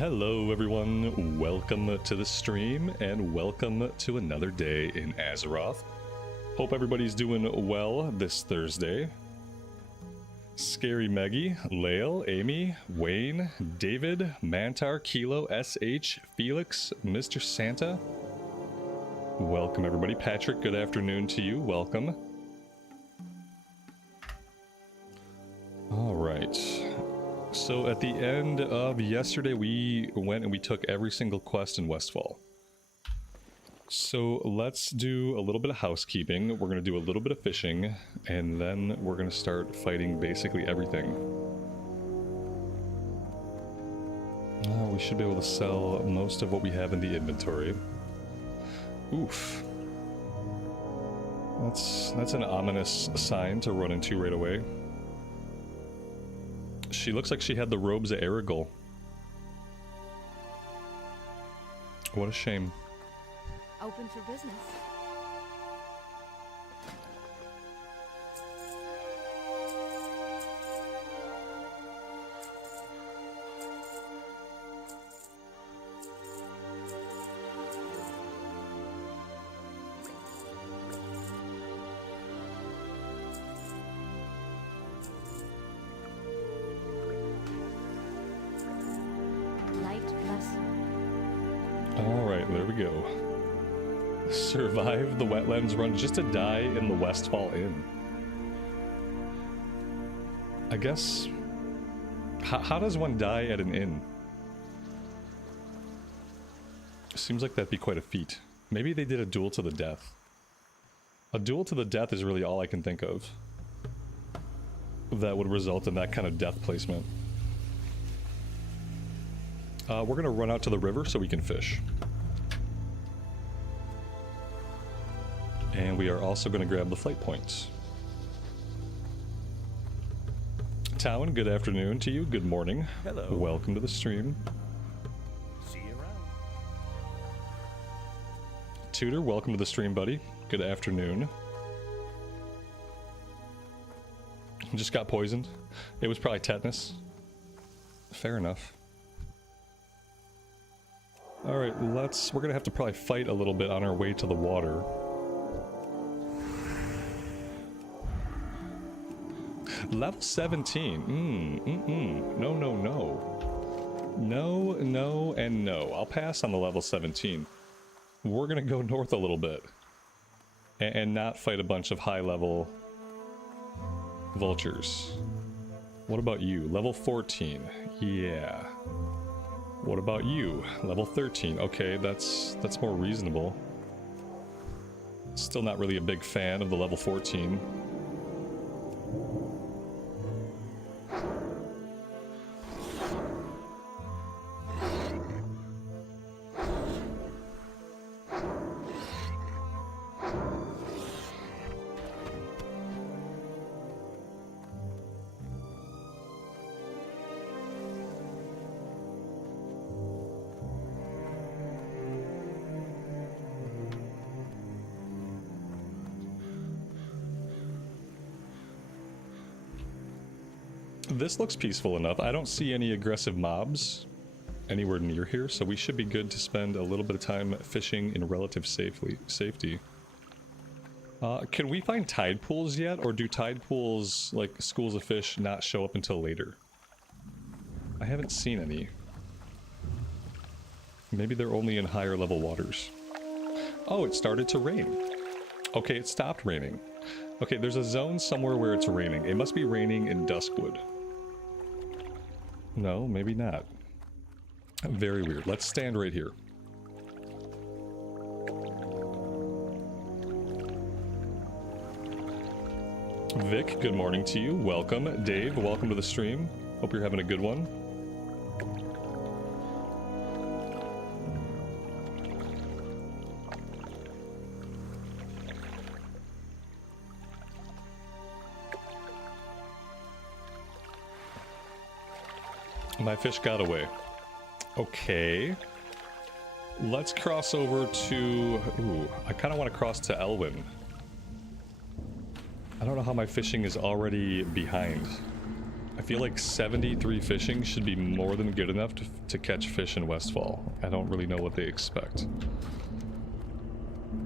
Hello everyone, welcome to the stream and welcome to another day in Azeroth. Hope everybody's doing well this Thursday. Scary Meggie, Lael, Amy, Wayne, David, Mantar, Kilo, SH, Felix, Mr. Santa. Welcome everybody. Patrick, good afternoon to you. Welcome. Alright. So at the end of yesterday, we went and we took every single quest in Westfall. So let's do a little bit of housekeeping. We're going to do a little bit of fishing, and then we're going to start fighting basically everything. We should be able to sell most of what we have in the inventory. Oof. That's an ominous sign to run into right away. She looks like she had the robes of Erigel. What a shame. Open for business. There we go. Survive the wetlands run just to die in the Westfall Inn. I guess... How does one die at an inn? Seems like that'd be quite a feat. Maybe they did a duel to the death. A duel to the death is really all I can think of that would result in that kind of death placement. We're gonna run out to the river so we can fish. And we are also going to grab the flight points. Talon, good afternoon to you. Good morning. Hello. Welcome to the stream. See you around. Tudor, welcome to the stream, buddy. Good afternoon. Just got poisoned. It was probably tetanus. Fair enough. Alright, we're going to have to probably fight a little bit on our way to the water. Level 17. No, no, no. No, no, and no. I'll pass on the level 17. We're gonna go north a little bit. And not fight a bunch of high-level vultures. What about you? Level 14. Yeah. What about you? Level 13. Okay, that's more reasonable. Still not really a big fan of the level 14. This looks peaceful enough. I don't see any aggressive mobs anywhere near here, so we should be good to spend a little bit of time fishing in relative safety. Can we find tide pools yet, or do tide pools, like schools of fish, not show up until later? I haven't seen any. Maybe they're only in higher level waters. Oh, it started to rain. Okay, it stopped raining. Okay, there's a zone somewhere where it's raining. It must be raining in Duskwood. No, maybe not. Very weird. Let's stand right here. Vic, good morning to you. Welcome. Dave, welcome to the stream. Hope you're having a good one. My fish got away. Okay. Let's cross over to... Ooh, I kind of want to cross to Elwyn. I don't know how my fishing is already behind. I feel like 73 fishing should be more than good enough to catch fish in Westfall. I don't really know what they expect.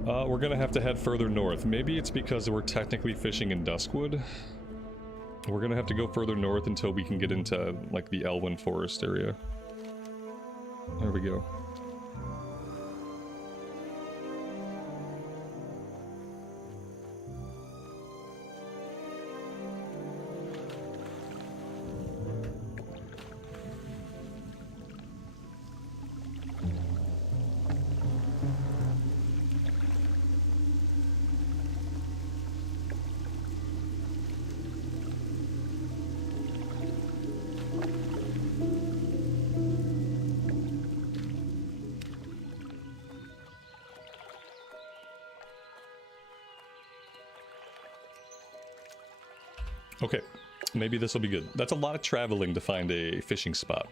We're gonna have to head further north. Maybe it's because we're technically fishing in Duskwood. We're gonna have to go further north until we can get into, like, the Elwyn Forest area. There we go. Okay, maybe this will be good. That's a lot of traveling to find a fishing spot.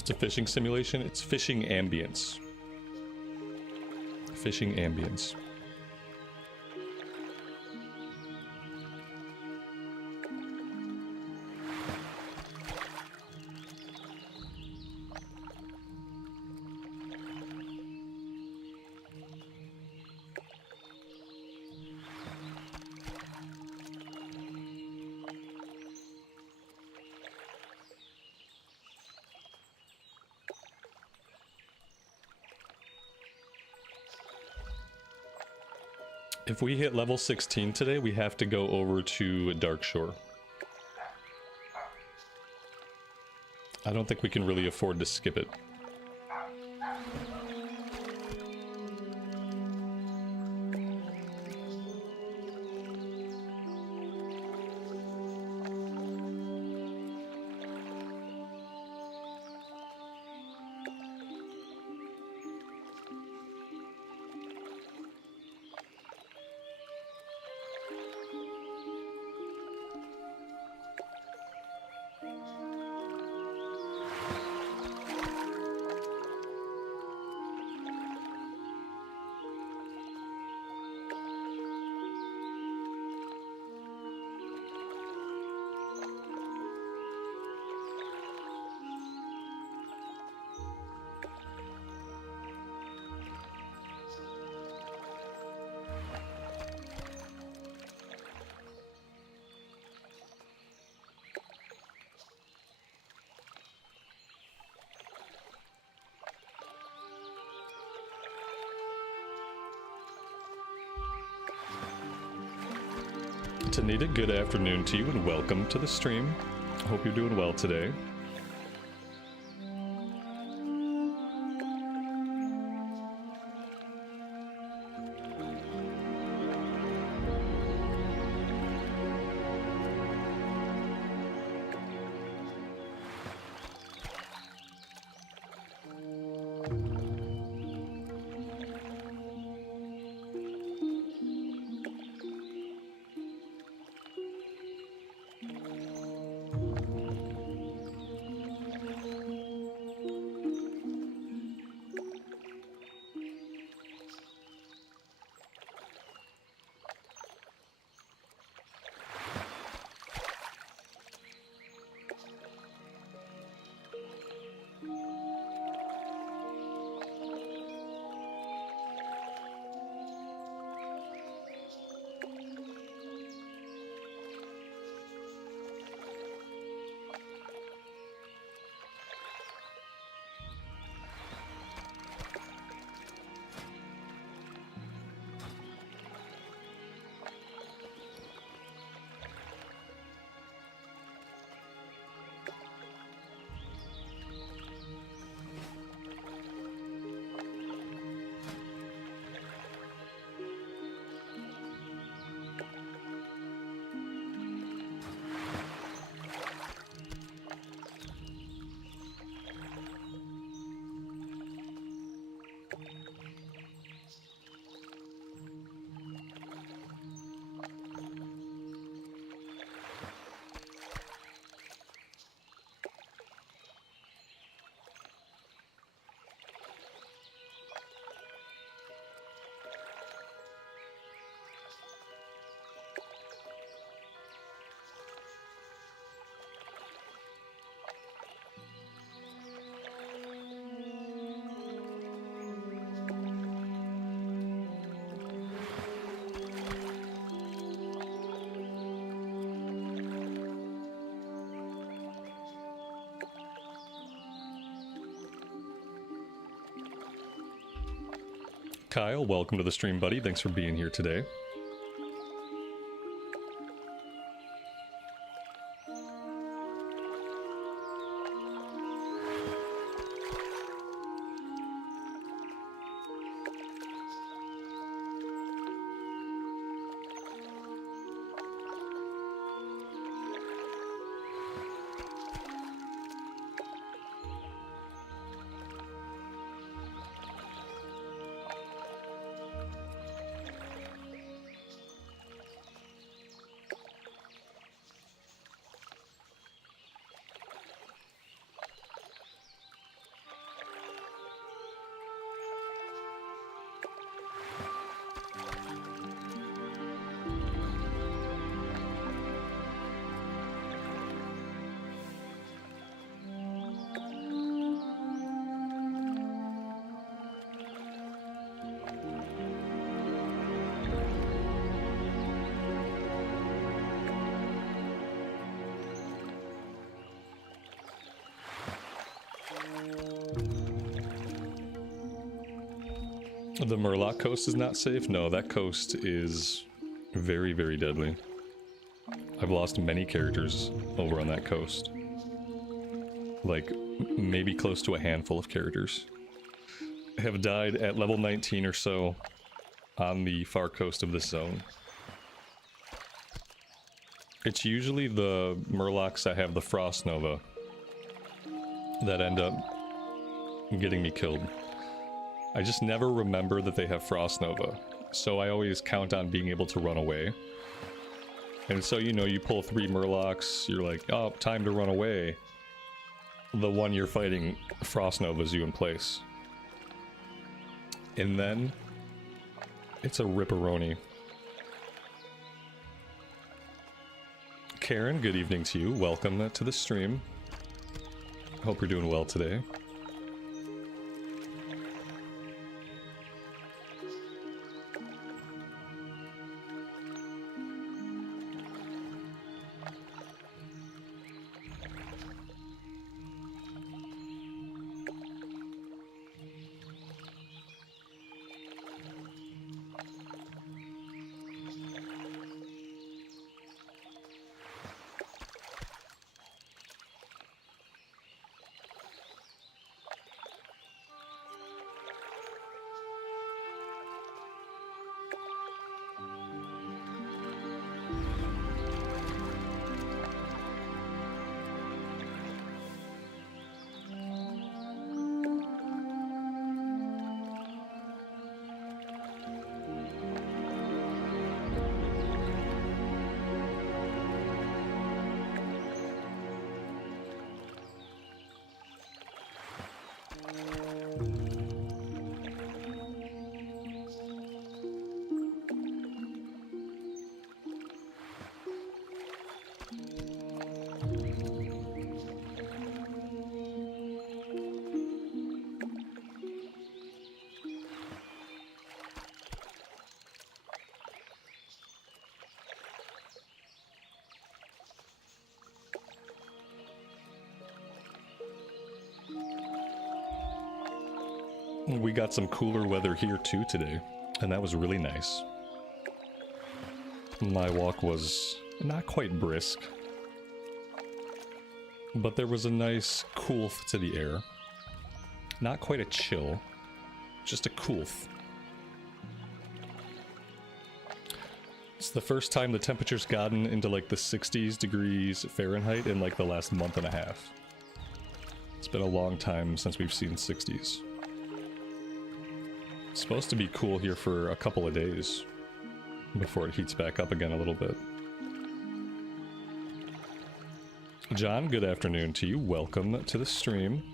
It's a fishing simulation. It's fishing ambience. Fishing ambience. If we hit level 16 today, we have to go over to Darkshore. I don't think we can really afford to skip it. Tanita, good afternoon to you and welcome to the stream. Hope you're doing well today. Kyle, welcome to the stream, buddy. Thanks for being here today. The Murloc coast is not safe? No, that coast is very, very deadly. I've lost many characters over on that coast. Like, maybe close to a handful of characters have died at level 19 or so on the far coast of this zone. It's usually the Murlocs that have the Frost Nova that end up getting me killed. I just never remember that they have Frost Nova, so I always count on being able to run away. And so, you know, you pull 3 Murlocs, you're like, oh, time to run away. The one you're fighting Frost Novas you in place. And then, it's a ripperoni. Karen, good evening to you. Welcome to the stream. Hope you're doing well today. We got some cooler weather here too today, and that was really nice. My walk was not quite brisk, but there was a nice coolth to the air. Not quite a chill, just a coolth. It's the first time the temperature's gotten into like the 60s degrees Fahrenheit in like the last month and a half. It's been a long time since we've seen 60s. It's supposed to be cool here for a couple of days before it heats back up again a little bit. John, good afternoon to you. Welcome to the stream.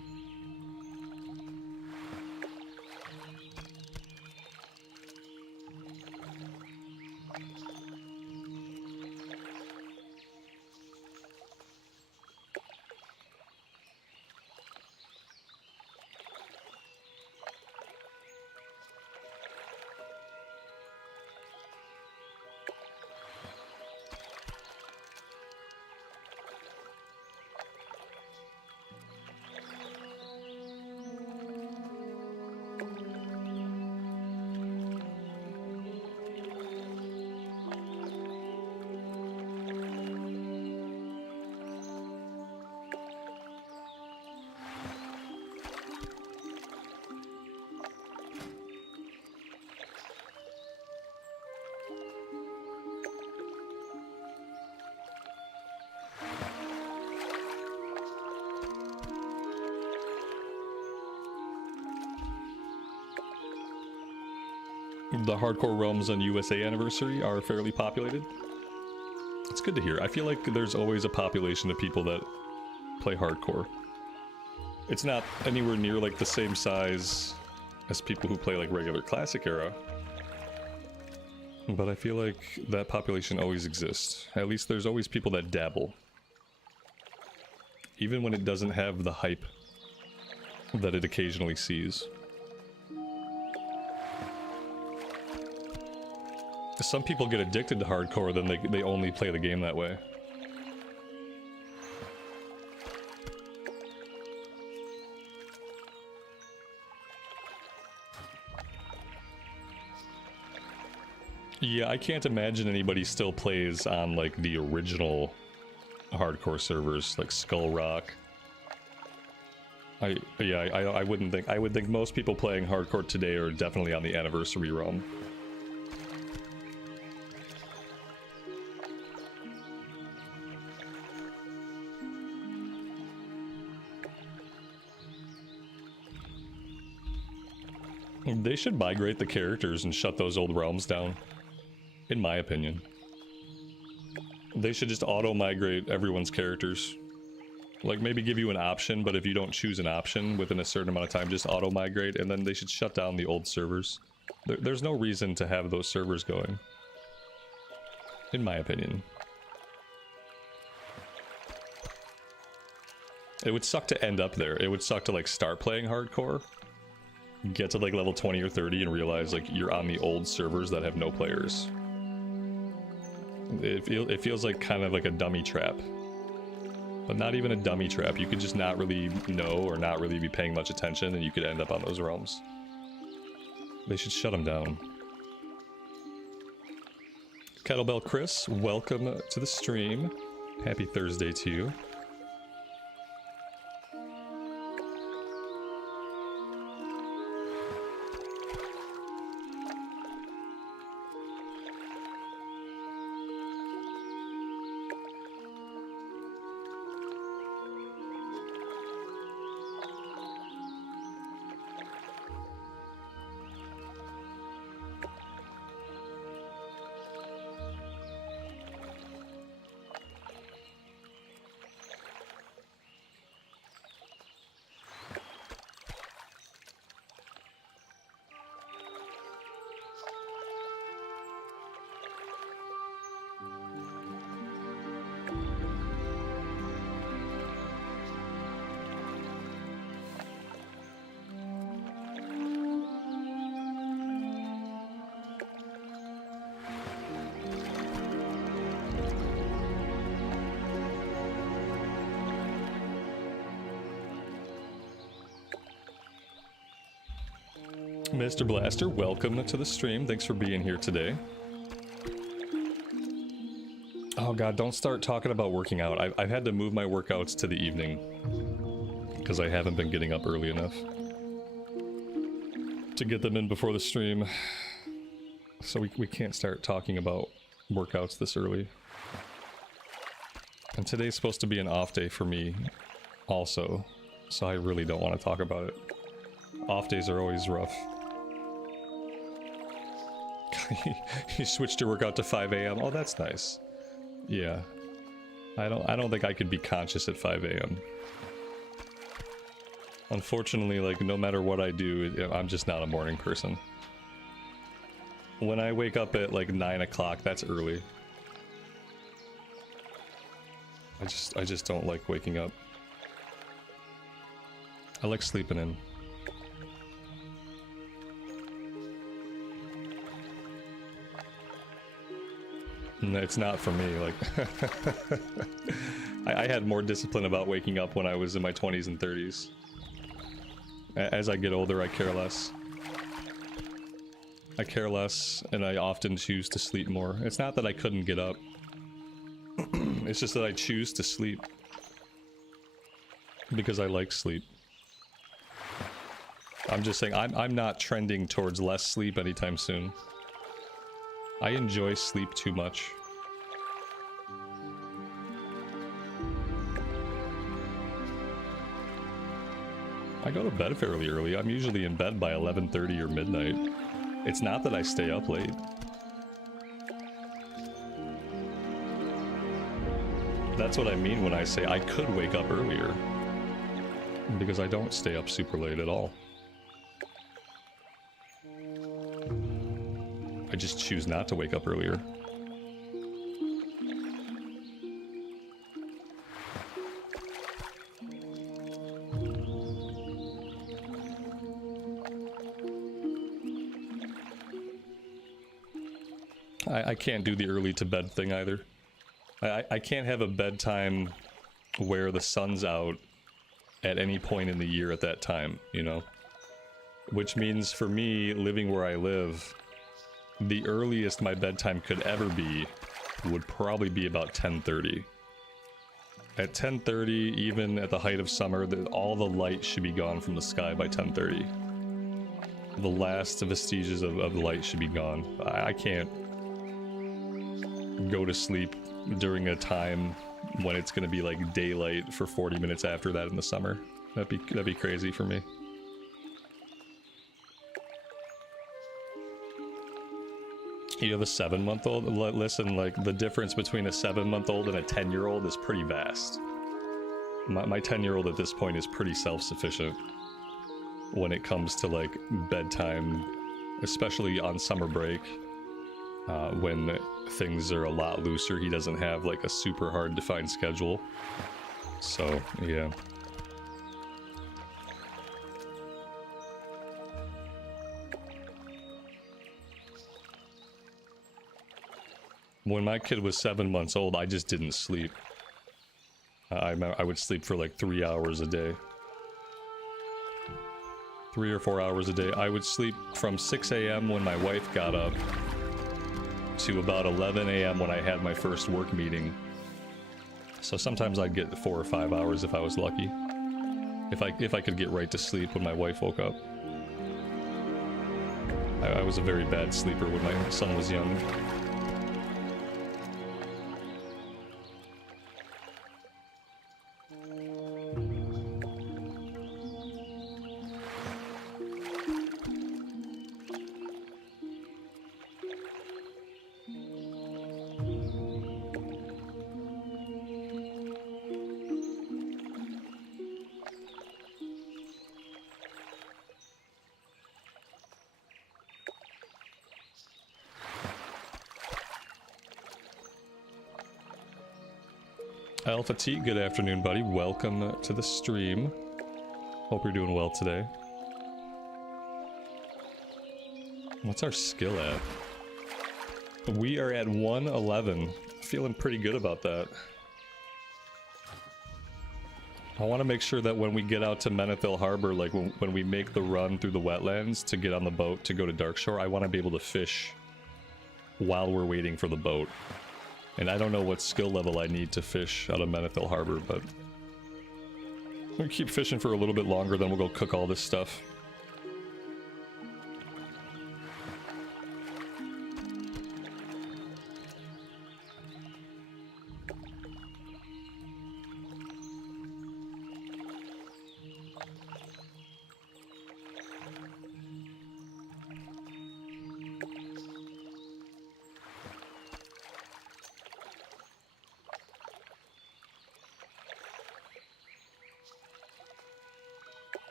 The hardcore realms on USA Anniversary are fairly populated. It's good to hear. I feel like there's always a population of people that play hardcore. It's not anywhere near like the same size as people who play like regular classic era, but I feel like that population always exists. At least there's always people that dabble, even when it doesn't have the hype that it occasionally sees. Some people get addicted to hardcore, then they only play the game that way. Yeah, I can't imagine anybody still plays on like the original hardcore servers, like Skull Rock. I wouldn't think. I would think most people playing hardcore today are definitely on the Anniversary realm. They should migrate the characters and shut those old realms down, in my opinion. They should just auto-migrate everyone's characters. Like, maybe give you an option, but if you don't choose an option within a certain amount of time, just auto-migrate, and then they should shut down the old servers. There's no reason to have those servers going, in my opinion. It would suck to end up there. It would suck to, like, start playing hardcore, get to like level 20 or 30 and realize like you're on the old servers that have no players. It feels like kind of like a dummy trap, but not even a dummy trap. You could just not really know or not really be paying much attention and you could end up on those realms. They should shut them down. Kettlebell Chris, welcome to the stream. Happy Thursday to you. Mr. Blaster, welcome to the stream. Thanks for being here today. Oh god, don't start talking about working out. I've had to move my workouts to the evening because I haven't been getting up early enough to get them in before the stream. So we can't start talking about workouts this early. And today's supposed to be an off day for me also, so I really don't want to talk about it. Off days are always rough. You switched your workout to 5 a.m. Oh, that's nice. Yeah. I don't think I could be conscious at 5 a.m. Unfortunately, like, no matter what I do, I'm just not a morning person. When I wake up at like 9 o'clock, that's early. I just don't like waking up. I like sleeping in. No, it's not for me, like... I had more discipline about waking up when I was in my 20s and 30s. As I get older, I care less. I care less, and I often choose to sleep more. It's not that I couldn't get up. It's just that I choose to sleep. Because I like sleep. I'm just saying, I'm not trending towards less sleep anytime soon. I enjoy sleep too much. I go to bed fairly early. I'm usually in bed by 11:30 or midnight. It's not that I stay up late. That's what I mean when I say I could wake up earlier. Because I don't stay up super late at all. I just choose not to wake up earlier. I can't do the early to bed thing either. I can't have a bedtime where the sun's out at any point in the year at that time, you know? Which means for me, living where I live, the earliest my bedtime could ever be would probably be about 10:30. At 10:30, even at the height of summer, all the light should be gone from the sky by 10:30. The last vestiges of the light should be gone. I can't go to sleep during a time when it's going to be like daylight for 40 minutes after that in the summer. That'd be crazy for me. You have a 7-month-old? Listen, like, the difference between a 7-month-old and a 10-year-old is pretty vast. My 10-year-old at this point is pretty self-sufficient when it comes to, like, bedtime, especially on summer break, when things are a lot looser. He doesn't have, like, a super hard defined schedule. So, yeah. When my kid was 7 months old, I just didn't sleep. I would sleep for like 3 hours a day. 3 or 4 hours a day. I would sleep from 6 a.m. when my wife got up to about 11 a.m. when I had my first work meeting. So sometimes I'd get 4 or 5 hours if I was lucky. If I could get right to sleep when my wife woke up. I was a very bad sleeper when my son was young. Alpha T, good afternoon, buddy. Welcome to the stream. Hope you're doing well today. What's our skill at? We are at 111. Feeling pretty good about that. I want to make sure that when we get out to Menethil Harbor, like when we make the run through the wetlands to get on the boat to go to Darkshore, I want to be able to fish while we're waiting for the boat. And I don't know what skill level I need to fish out of Menethil Harbor, but we'll keep fishing for a little bit longer, then we'll go cook all this stuff.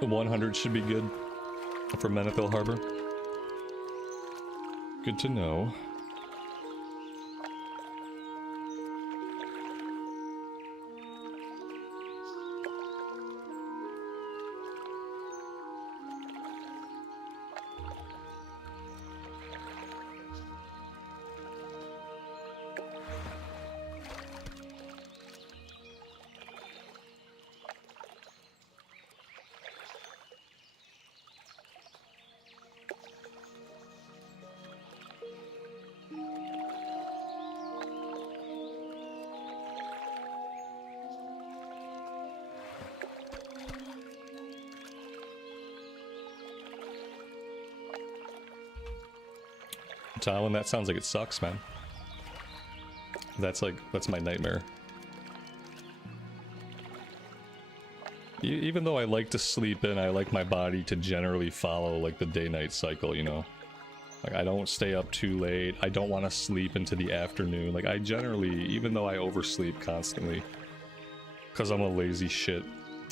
The 100 should be good for Menethil Harbor. Good to know. Talon, that sounds like it sucks, man. That's my nightmare. Even though I like to sleep in, I like my body to generally follow like the day-night cycle, you know? Like I don't stay up too late, I don't want to sleep into the afternoon. Like I generally, even though I oversleep constantly, because I'm a lazy shit,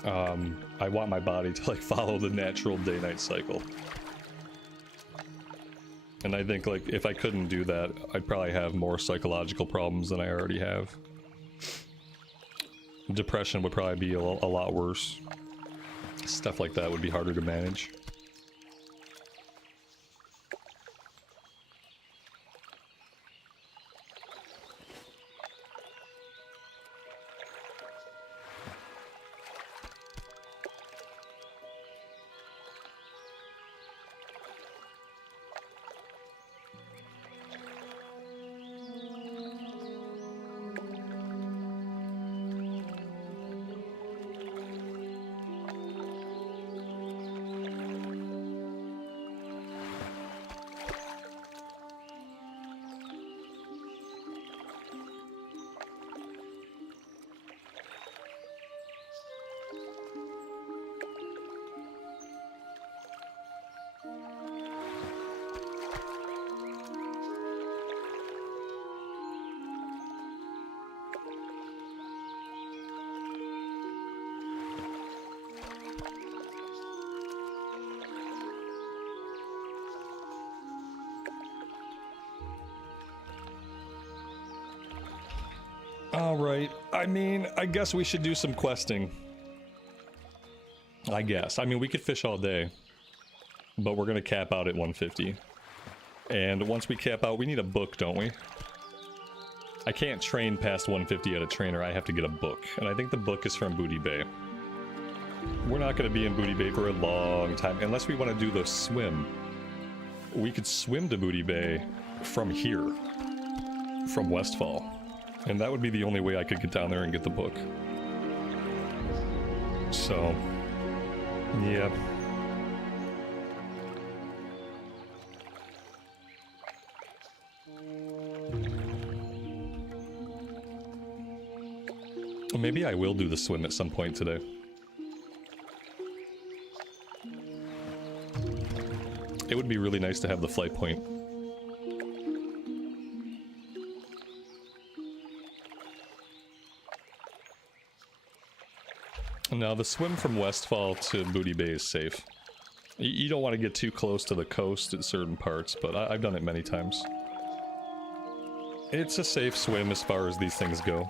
I want my body to like follow the natural day-night cycle. And I think, like, if I couldn't do that, I'd probably have more psychological problems than I already have. Depression would probably be a lot worse. Stuff like that would be harder to manage. Alright, I mean, I guess we should do some questing. I guess. I mean, we could fish all day, but we're gonna cap out at 150. And once we cap out, we need a book, don't we? I can't train past 150 at a trainer, I have to get a book. And I think the book is from Booty Bay. We're not gonna be in Booty Bay for a long time, unless we want to do the swim. We could swim to Booty Bay from here, from Westfall. And that would be the only way I could get down there and get the book. So, yeah. Maybe I will do the swim at some point today. It would be really nice to have the flight point No, the swim from Westfall to Booty Bay is safe. You don't want to get too close to the coast at certain parts, but I've done it many times. It's a safe swim as far as these things go.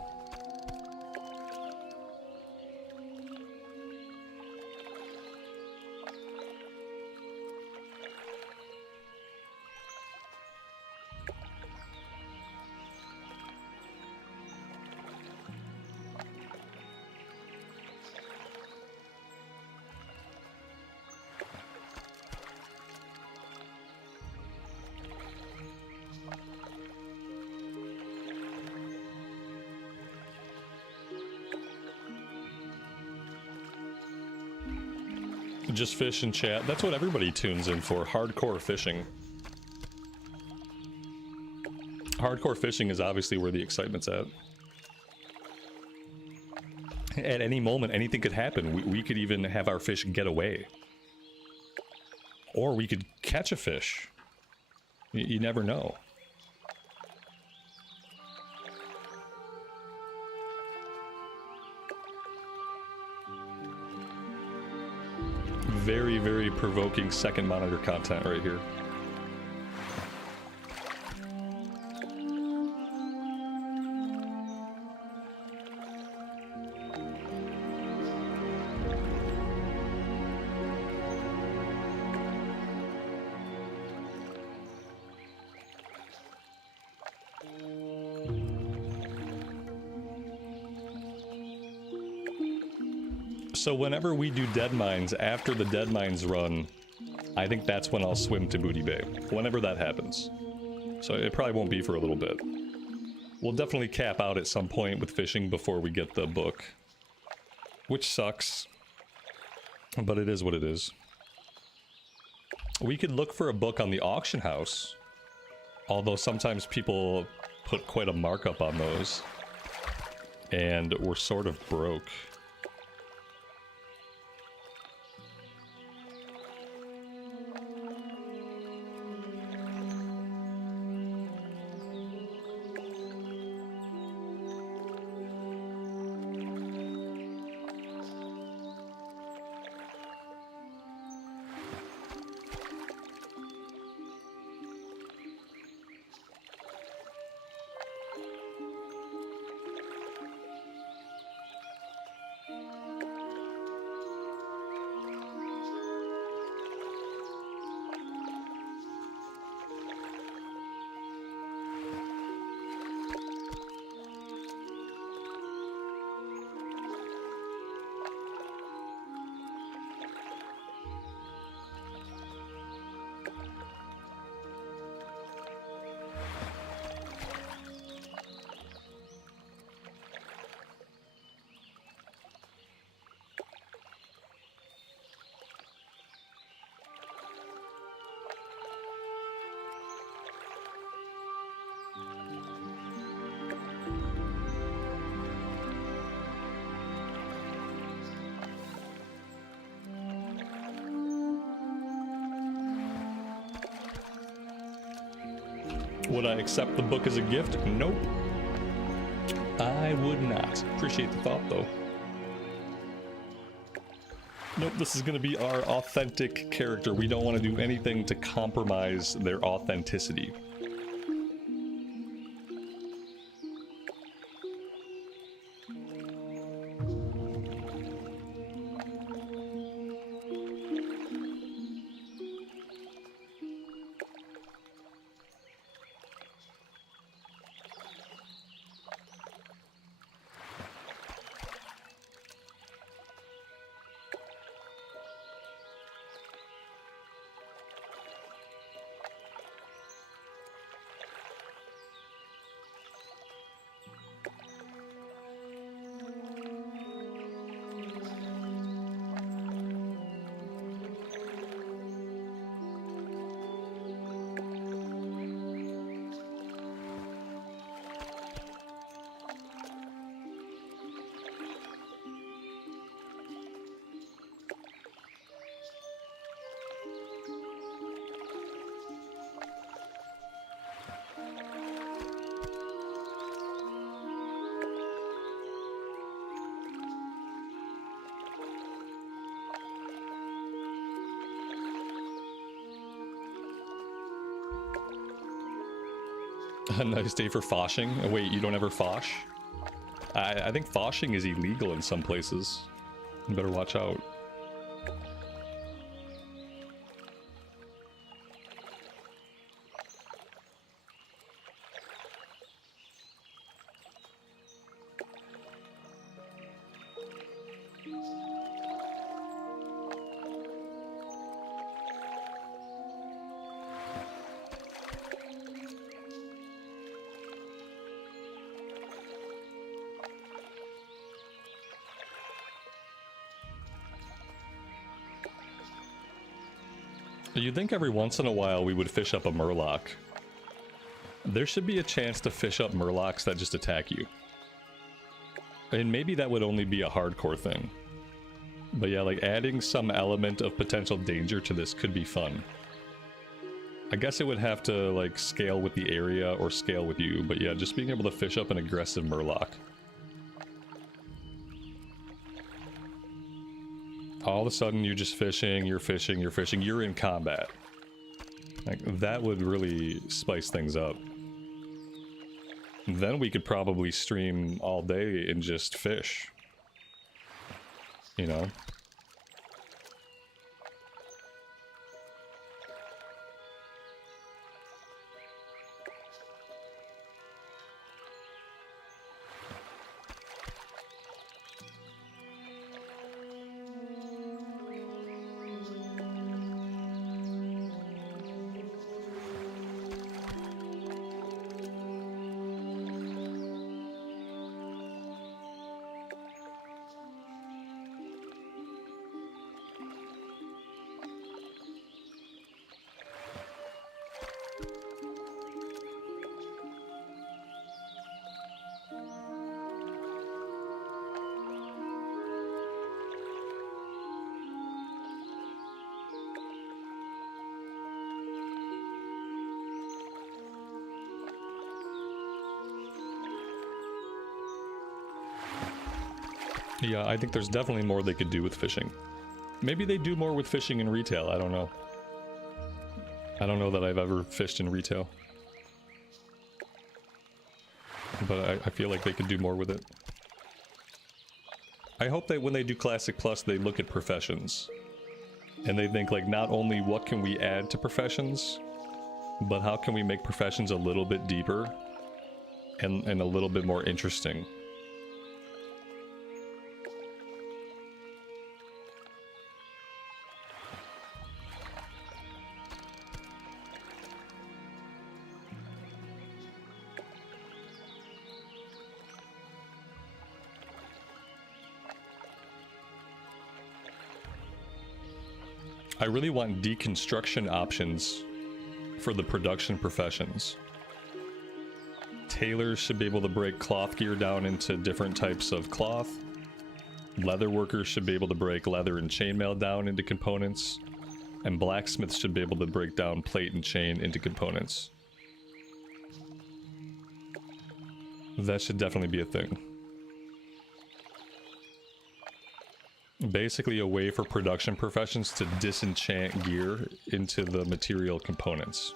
Just fish and chat. That's what everybody tunes in for. Hardcore fishing. Hardcore fishing is obviously where the excitement's at. At any moment, anything could happen. We could even have our fish get away. Or we could catch a fish. You never know. Very, very provoking second monitor content right here. So whenever we do dead mines, after the dead mines run, I think that's when I'll swim to Booty Bay. Whenever that happens. So it probably won't be for a little bit. We'll definitely cap out at some point with fishing before we get the book. Which sucks. But it is what it is. We could look for a book on the auction house. Although sometimes people put quite a markup on those. And we're sort of broke. Would I accept the book as a gift? Nope. I would not. Appreciate the thought, though. Nope, this is going to be our authentic character. We don't want to do anything to compromise their authenticity. A nice day for foshing. Oh, wait, you don't ever fosh? I think foshing is illegal in some places. You better watch out. You'd think every once in a while we would fish up a murloc. There should be a chance to fish up murlocs that just attack you. And maybe that would only be a hardcore thing. But yeah, like adding some element of potential danger to this could be fun. I guess it would have to like scale with the area or scale with you, but yeah, just being able to fish up an aggressive murloc. All of a sudden you're just fishing, you're in combat. Like, that would really spice things up. Then we could probably stream all day and just fish. You know? Yeah, I think there's definitely more they could do with fishing. Maybe they do more with fishing in retail, I don't know. I don't know that I've ever fished in retail. But I feel like they could do more with it. I hope that when they do Classic Plus, they look at professions. And they think, like, not only what can we add to professions, but how can we make professions a little bit deeper and a little bit more interesting. I really want deconstruction options for the production professions. Tailors should be able to break cloth gear down into different types of cloth. Leather workers should be able to break leather and chainmail down into components. And blacksmiths should be able to break down plate and chain into components. That should definitely be a thing. Basically a way for production professions to disenchant gear into the material components.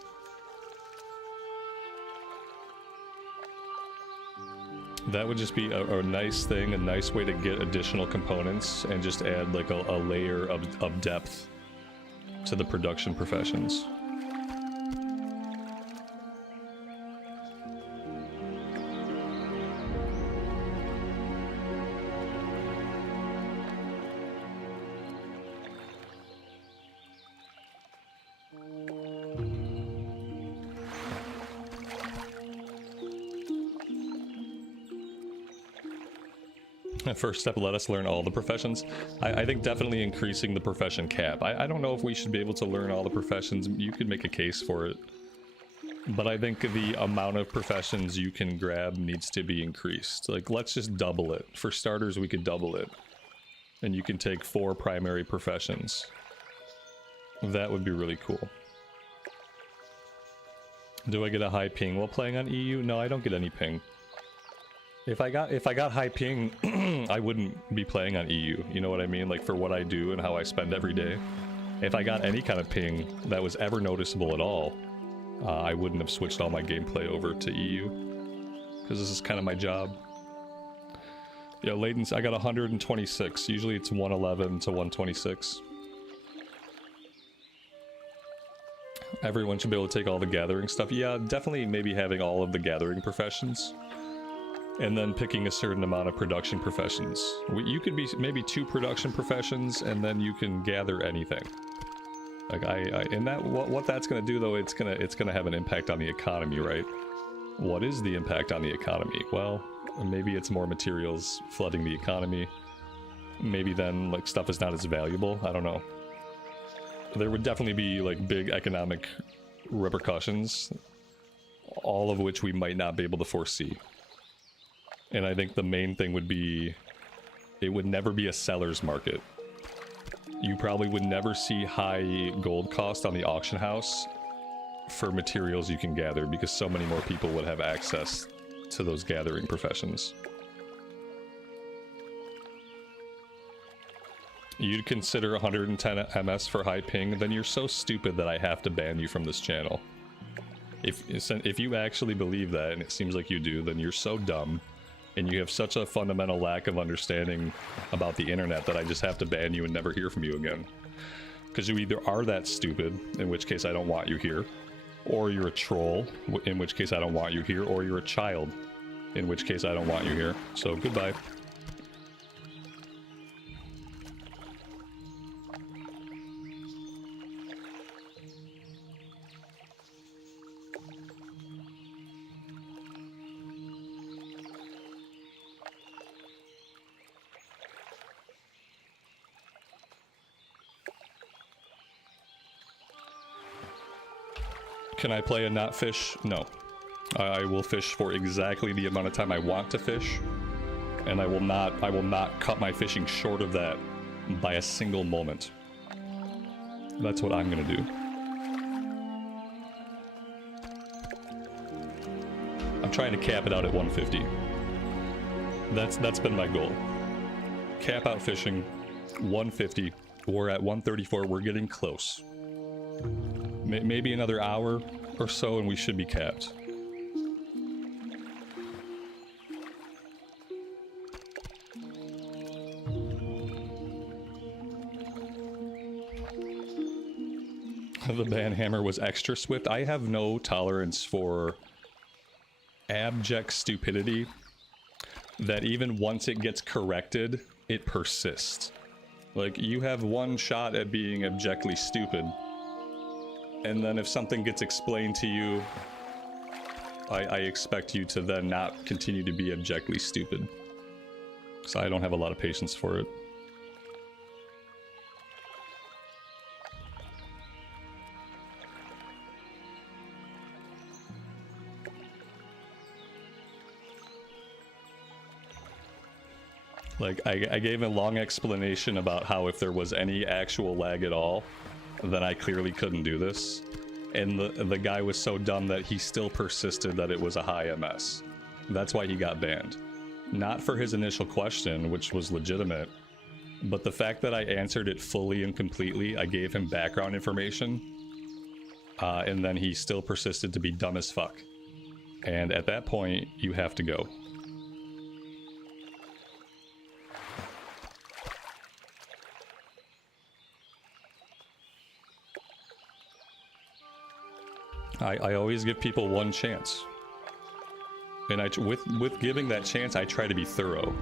That would just be a nice thing, a nice way to get additional components and just add like a layer of depth to the production professions. First step, let us learn all the professions. I think definitely increasing the profession cap. I don't know if we should be able to learn all the professions. You could make a case for it. But I think the amount of professions you can grab needs to be increased. Like, let's just double it. For starters, we could double it. And you can take 4 primary professions. That would be really cool. Do I get a high ping while playing on EU? No, I don't get any ping. If I got high ping, I wouldn't be playing on EU. You know what I mean? Like, for what I do and how I spend every day. If I got any kind of ping that was ever noticeable at all, I wouldn't have switched all my gameplay over to EU, because this is kind of my job. Yeah, latency, I got 126. Usually it's 111 to 126. Everyone should be able to take all the gathering stuff. Yeah, definitely maybe having all of the gathering professions. And then picking a certain amount of production professions. You could be maybe 2 production professions, and then you can gather anything. Like and that what that's gonna do though, it's gonna have an impact on the economy, right? What is the impact on the economy? Well, maybe it's more materials flooding the economy. Maybe then like stuff is not as valuable. I don't know. There would definitely be like big economic repercussions, all of which we might not be able to foresee. And I think the main thing would be, it would never be a seller's market. You probably would never see high gold cost on the auction house for materials you can gather, because so many more people would have access to those gathering professions. You'd consider 110 MS for high ping, then you're so stupid that I have to ban you from this channel. If you actually believe that, and it seems like you do, then you're so dumb, and you have such a fundamental lack of understanding about the internet that I just have to ban you and never hear from you again. Because you either are that stupid, in which case I don't want you here, or you're a troll, in which case I don't want you here, or you're a child, in which case I don't want you here. So goodbye. Can I play and not fish? No. I will fish for exactly the amount of time I want to fish, and I will not cut my fishing short of that by a single moment. That's what I'm gonna do. I'm trying to cap it out at 150. That's been my goal. Cap out fishing 150. We're at 134. We're getting close. Maybe another hour or so and we should be capped. The banhammer was extra swift. I have no tolerance for abject stupidity that even once it gets corrected, it persists. Like, you have one shot at being abjectly stupid, and then if something gets explained to you, I expect you to then not continue to be abjectly stupid. So I don't have a lot of patience for it. Like, I gave a long explanation about how if there was any actual lag at all, then I clearly couldn't do this. And the guy was so dumb that he still persisted that it was a high MS. That's why he got banned. Not for his initial question, which was legitimate, but the fact that I answered it fully and completely. I gave him background information, and then he still persisted to be dumb as fuck. And at that point, you have to go. I always give people one chance, and with giving that chance, I try to be thorough.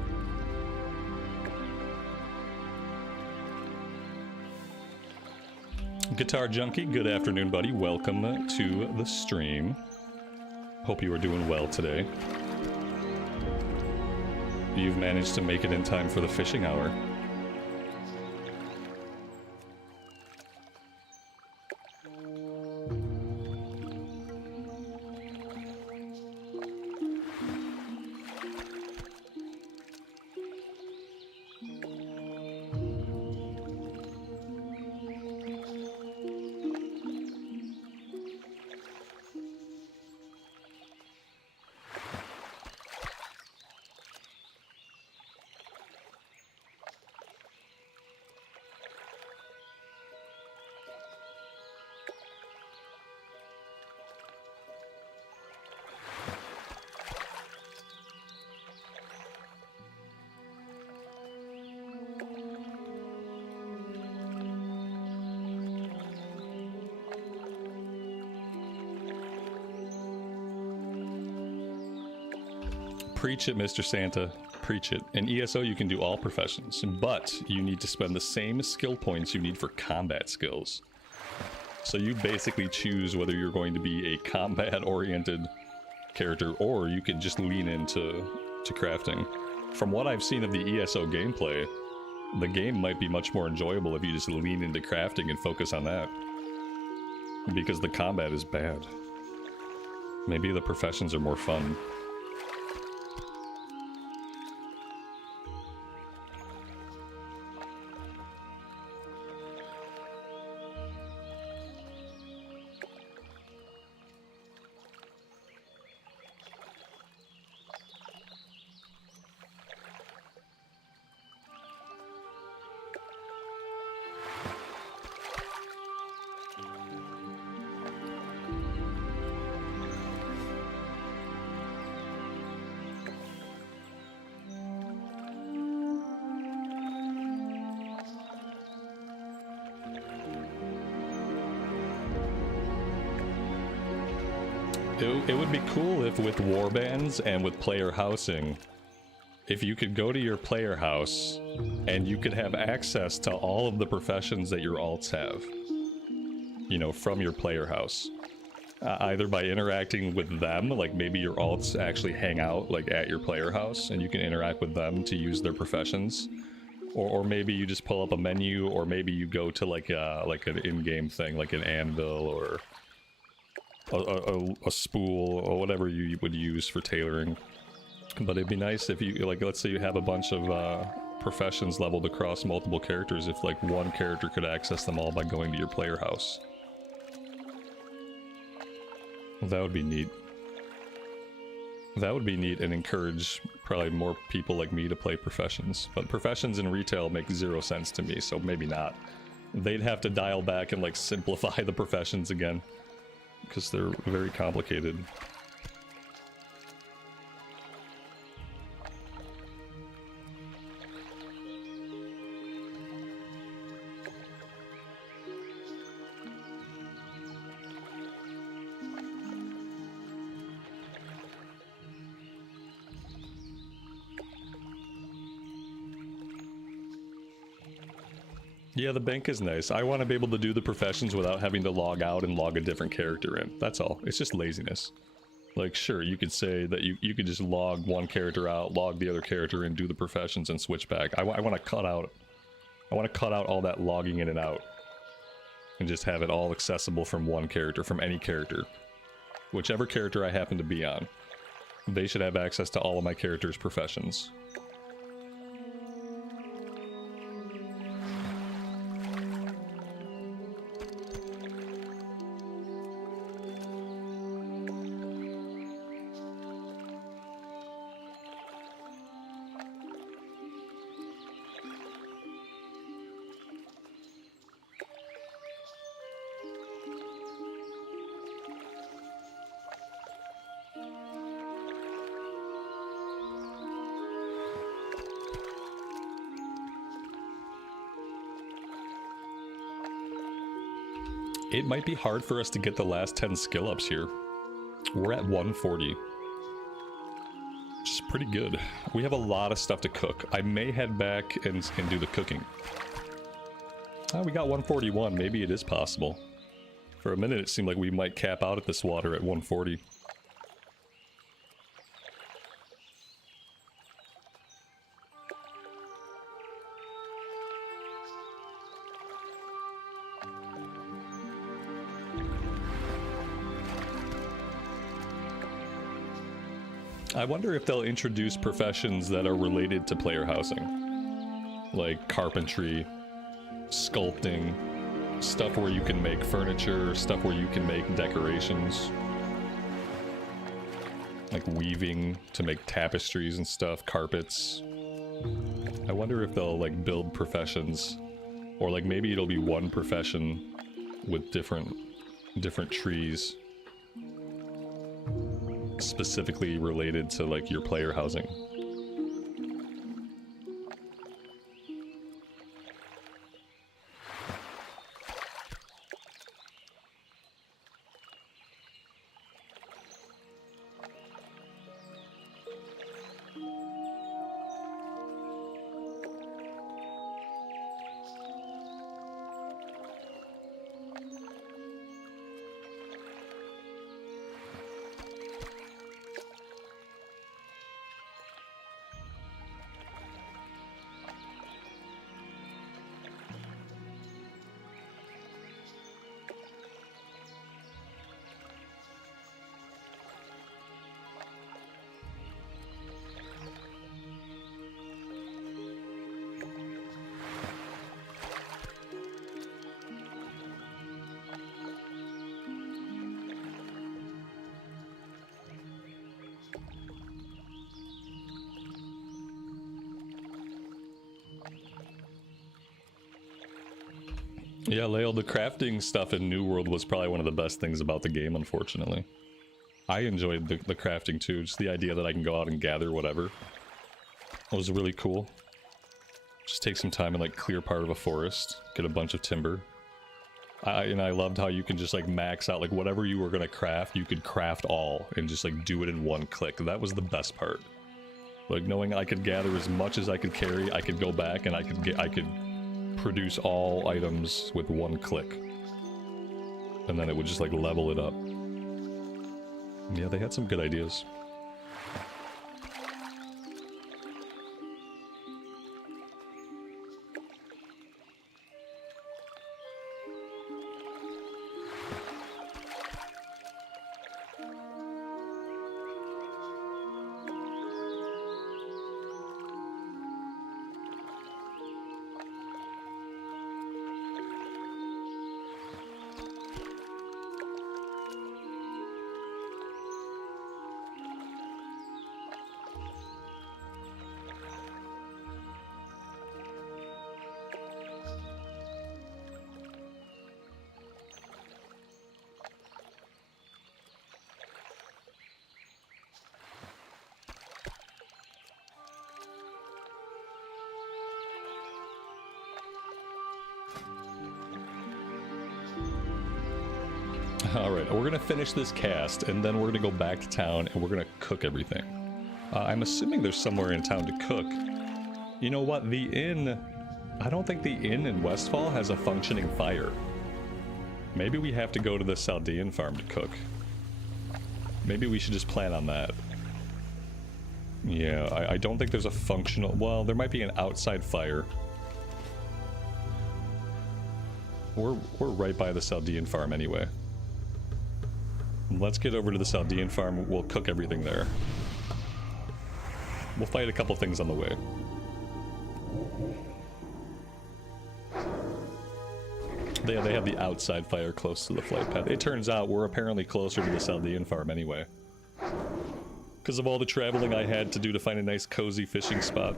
Guitar Junkie, good afternoon, buddy. Welcome to the stream. Hope you are doing well today. You've managed to make it in time for the fishing hour. Preach it, Mr. Santa. Preach it. In ESO, you can do all professions, but you need to spend the same skill points you need for combat skills. So you basically choose whether you're going to be a combat-oriented character, or you could just lean into crafting. From what I've seen of the ESO gameplay, the game might be much more enjoyable if you just lean into crafting and focus on that. Because the combat is bad. Maybe the professions are more fun. It would be cool if with warbands and with player housing, if you could go to your player house and you could have access to all of the professions that your alts have, you know, from your player house. Either by interacting with them, like maybe your alts actually hang out like at your player house and you can interact with them to use their professions. Or maybe you just pull up a menu, or maybe you go to like an in-game thing, like an anvil or a spool or whatever you would use for tailoring. But it'd be nice if you, like, let's say you have a bunch of professions leveled across multiple characters, if like one character could access them all by going to your player house. That would be neat. That would be neat and encourage probably more people like me to play professions. But professions in retail make zero sense to me, so maybe not. They'd have to dial back and like simplify the professions again, because they're very complicated. Yeah, the bank is nice. I want to be able to do the professions without having to log out and log a different character in. That's all. It's just laziness. Like, sure, you could say that you could just log one character out, log the other character in, do the professions, and switch back. I want to cut out all that logging in and out, and just have it all accessible from one character, from any character. Whichever character I happen to be on, they should have access to all of my characters' professions. It might be hard for us to get the last 10 skill ups here. We're at 140. Which is pretty good. We have a lot of stuff to cook. I may head back and do the cooking. We got 141. Maybe it is possible. For a minute it seemed like we might cap out at this water at 140. I wonder if they'll introduce professions that are related to player housing. Like carpentry, sculpting, stuff where you can make furniture, stuff where you can make decorations. Like weaving to make tapestries and stuff, carpets. I wonder if they'll like build professions, or like maybe it'll be one profession with different trees. Specifically related to like your player housing. Yeah, Lael, the crafting stuff in New World was probably one of the best things about the game, unfortunately. I enjoyed the crafting too, just the idea that I can go out and gather whatever. It was really cool. Just take some time and like clear part of a forest, get a bunch of timber. And I loved how you can just like max out like whatever you were gonna craft, you could craft all and just like do it in one click. That was the best part. Like knowing I could gather as much as I could carry, I could go back and I could produce all items with one click. And then it would just like level it up. Yeah, they had some good ideas. Alright, we're gonna finish this cast, and then we're gonna go back to town, and we're gonna cook everything. I'm assuming there's somewhere in town to cook. You know what, the inn... I don't think the inn in Westfall has a functioning fire. Maybe we have to go to the Saldean farm to cook. Maybe we should just plan on that. Yeah, I don't think there's a functional... Well, there might be an outside fire. We're right by the Saldean farm anyway. Let's get over to the Saldean farm. We'll cook everything there. We'll fight a couple things on the way. They have the outside fire close to the flight path. It turns out we're apparently closer to the Saldean farm anyway. Because of all the traveling I had to do to find a nice cozy fishing spot.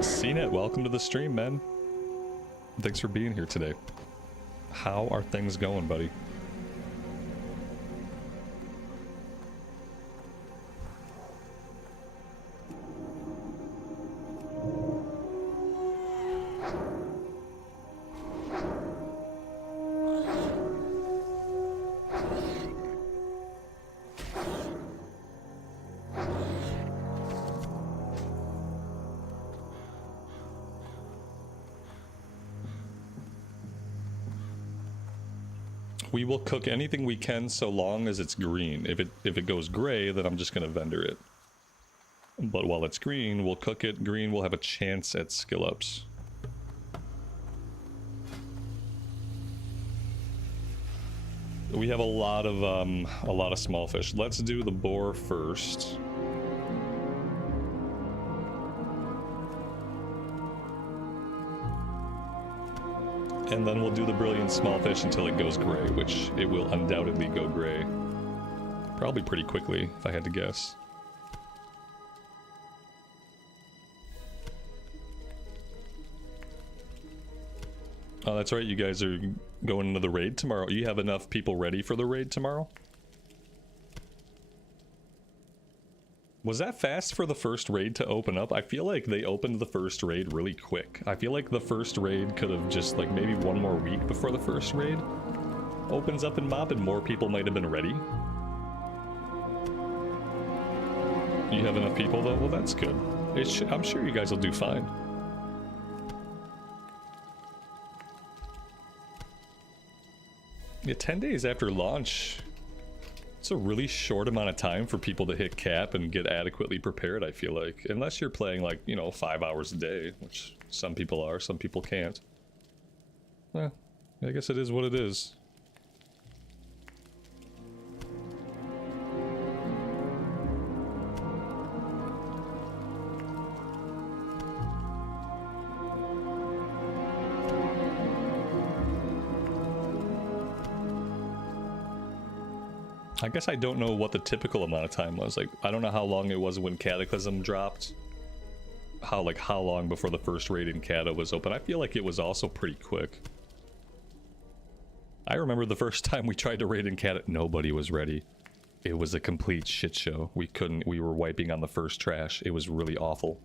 CNET, welcome to the stream, man. Thanks for being here today. How are things going, buddy? We will cook anything we can so long as it's green. If it goes gray, then I'm just gonna vendor it. But while it's green, we'll cook it. Green will have a chance at skill ups. We have a lot of small fish. Let's do the boar first. And then we'll do the brilliant small fish until it goes gray, which it will undoubtedly go gray. Probably pretty quickly, if I had to guess. Oh, that's right, you guys are going into the raid tomorrow. You have enough people ready for the raid tomorrow? Was that fast for the first raid to open up? I feel like they opened the first raid really quick. I feel like the first raid could have just like maybe one more week before the first raid opens up in mob and more people might have been ready. You have enough people though? Well, that's good. I'm sure you guys will do fine. Yeah, 10 days after launch. It's a really short amount of time for people to hit cap and get adequately prepared, I feel like. Unless you're playing like, you know, 5 hours a day, which some people are, some people can't. I guess it is what it is. I guess I don't know what the typical amount of time was. Like, I don't know how long it was when Cataclysm dropped. How long before the first raid in Cata was open. I feel like it was also pretty quick. I remember the first time we tried to raid in Cata, nobody was ready. It was a complete shit show. We were wiping on the first trash. It was really awful.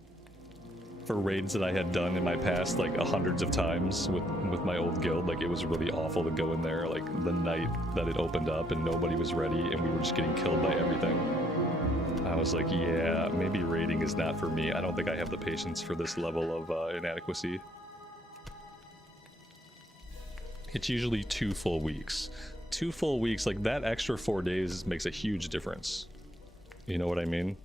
For raids that I had done in my past, like hundreds of times with my old guild, like it was really awful to go in there, like the night that it opened up and nobody was ready and we were just getting killed by everything. I was like, yeah, maybe raiding is not for me. I don't think I have the patience for this level of inadequacy. It's usually 2 full weeks. 2 full weeks, like that extra 4 days makes a huge difference. You know what I mean?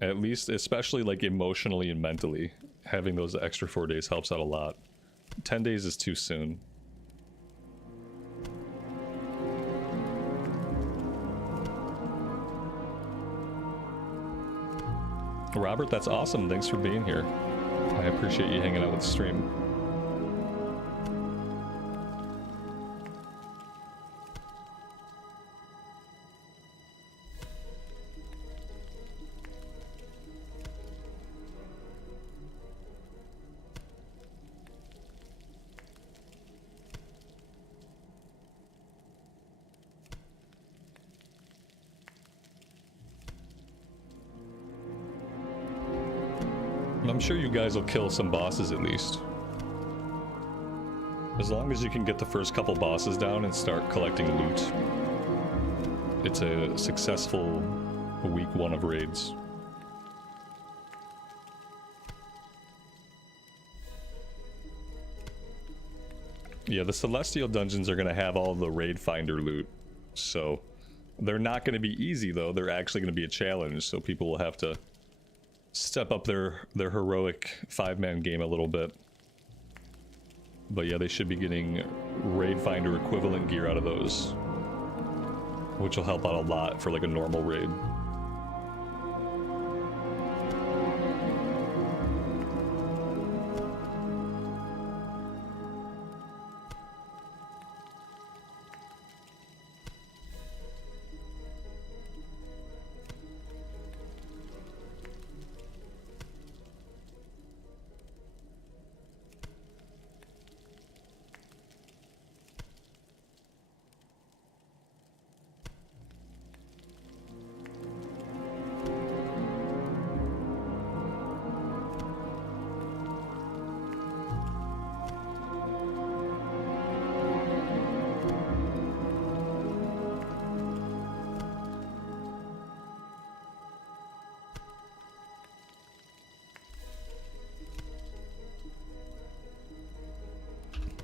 At least, especially like emotionally and mentally, having those extra 4 days helps out a lot. 10 days is too soon. Robert, that's awesome. Thanks for being here. I appreciate you hanging out with the stream. I'm sure you guys will kill some bosses at least. As long as you can get the first couple bosses down and start collecting loot, it's a successful week 1 of raids. Yeah, the Celestial dungeons are going to have all the raid finder loot, so they're not going to be easy though. They're actually going to be a challenge, so people will have to step up their heroic 5-man game a little bit. But yeah, they should be getting raid finder equivalent gear out of those, which will help out a lot for like a normal raid.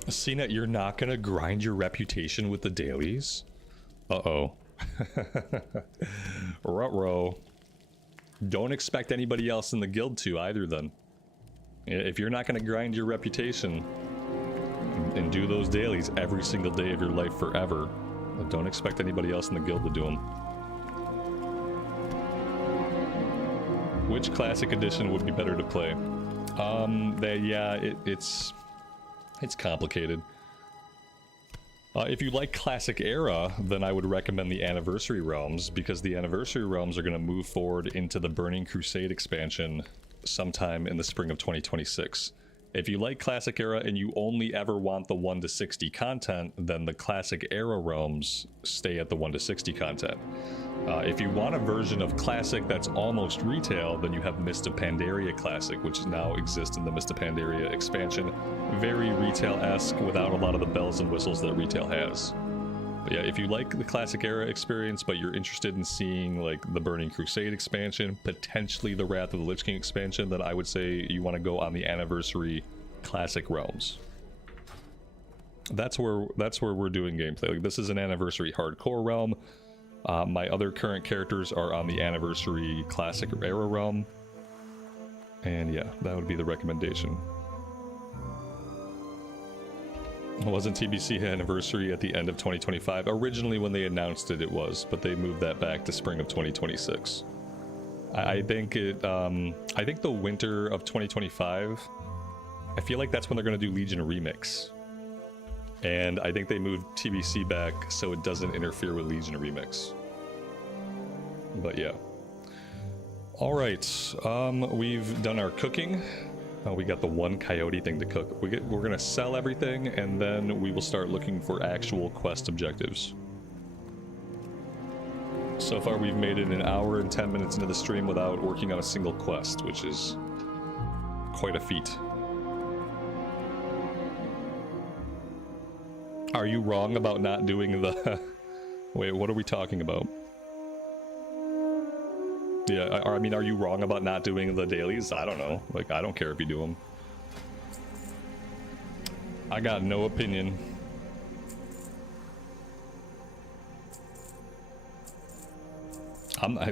CNET, you're not gonna grind your reputation with the dailies? Uh-oh. Ruh-roh. Don't expect anybody else in the guild to either then. If you're not gonna grind your reputation and do those dailies every single day of your life forever, don't expect anybody else in the guild to do them. Which classic edition would be better to play? It's complicated. If you like classic era, then I would recommend the Anniversary Realms, because the Anniversary Realms are going to move forward into the Burning Crusade expansion sometime in the spring of 2026. If you like classic era and you only ever want the 1 to 60 content, then the classic era realms stay at the 1 to 60 content. If you want a version of classic that's almost retail, then you have Mist of Pandaria Classic, which now exists in the Mist of Pandaria expansion. Very retail-esque without a lot of the bells and whistles that retail has. But yeah, if you like the classic era experience, but you're interested in seeing like the Burning Crusade expansion, potentially the Wrath of the Lich King expansion, then I would say you want to go on the Anniversary Classic Realms. That's where we're doing gameplay. Like, this is an Anniversary Hardcore realm. My other current characters are on the Anniversary Classic Era realm. And yeah, that would be the recommendation. Wasn't TBC Anniversary at the end of 2025? Originally when they announced it, it was, but they moved that back to spring of 2026. I think the winter of 2025, I feel like that's when they're going to do Legion Remix. And I think they moved TBC back so it doesn't interfere with Legion Remix. But yeah. Alright, we've done our cooking. We got the one coyote thing to cook. We're gonna sell everything, and then we will start looking for actual quest objectives. So far we've made it an hour and 10 minutes into the stream without working on a single quest, which is quite a feat. Are you wrong about not doing the... Wait, what are we talking about? Yeah, I mean, are you wrong about not doing the dailies? I don't know. Like, I don't care if you do them. I got no opinion.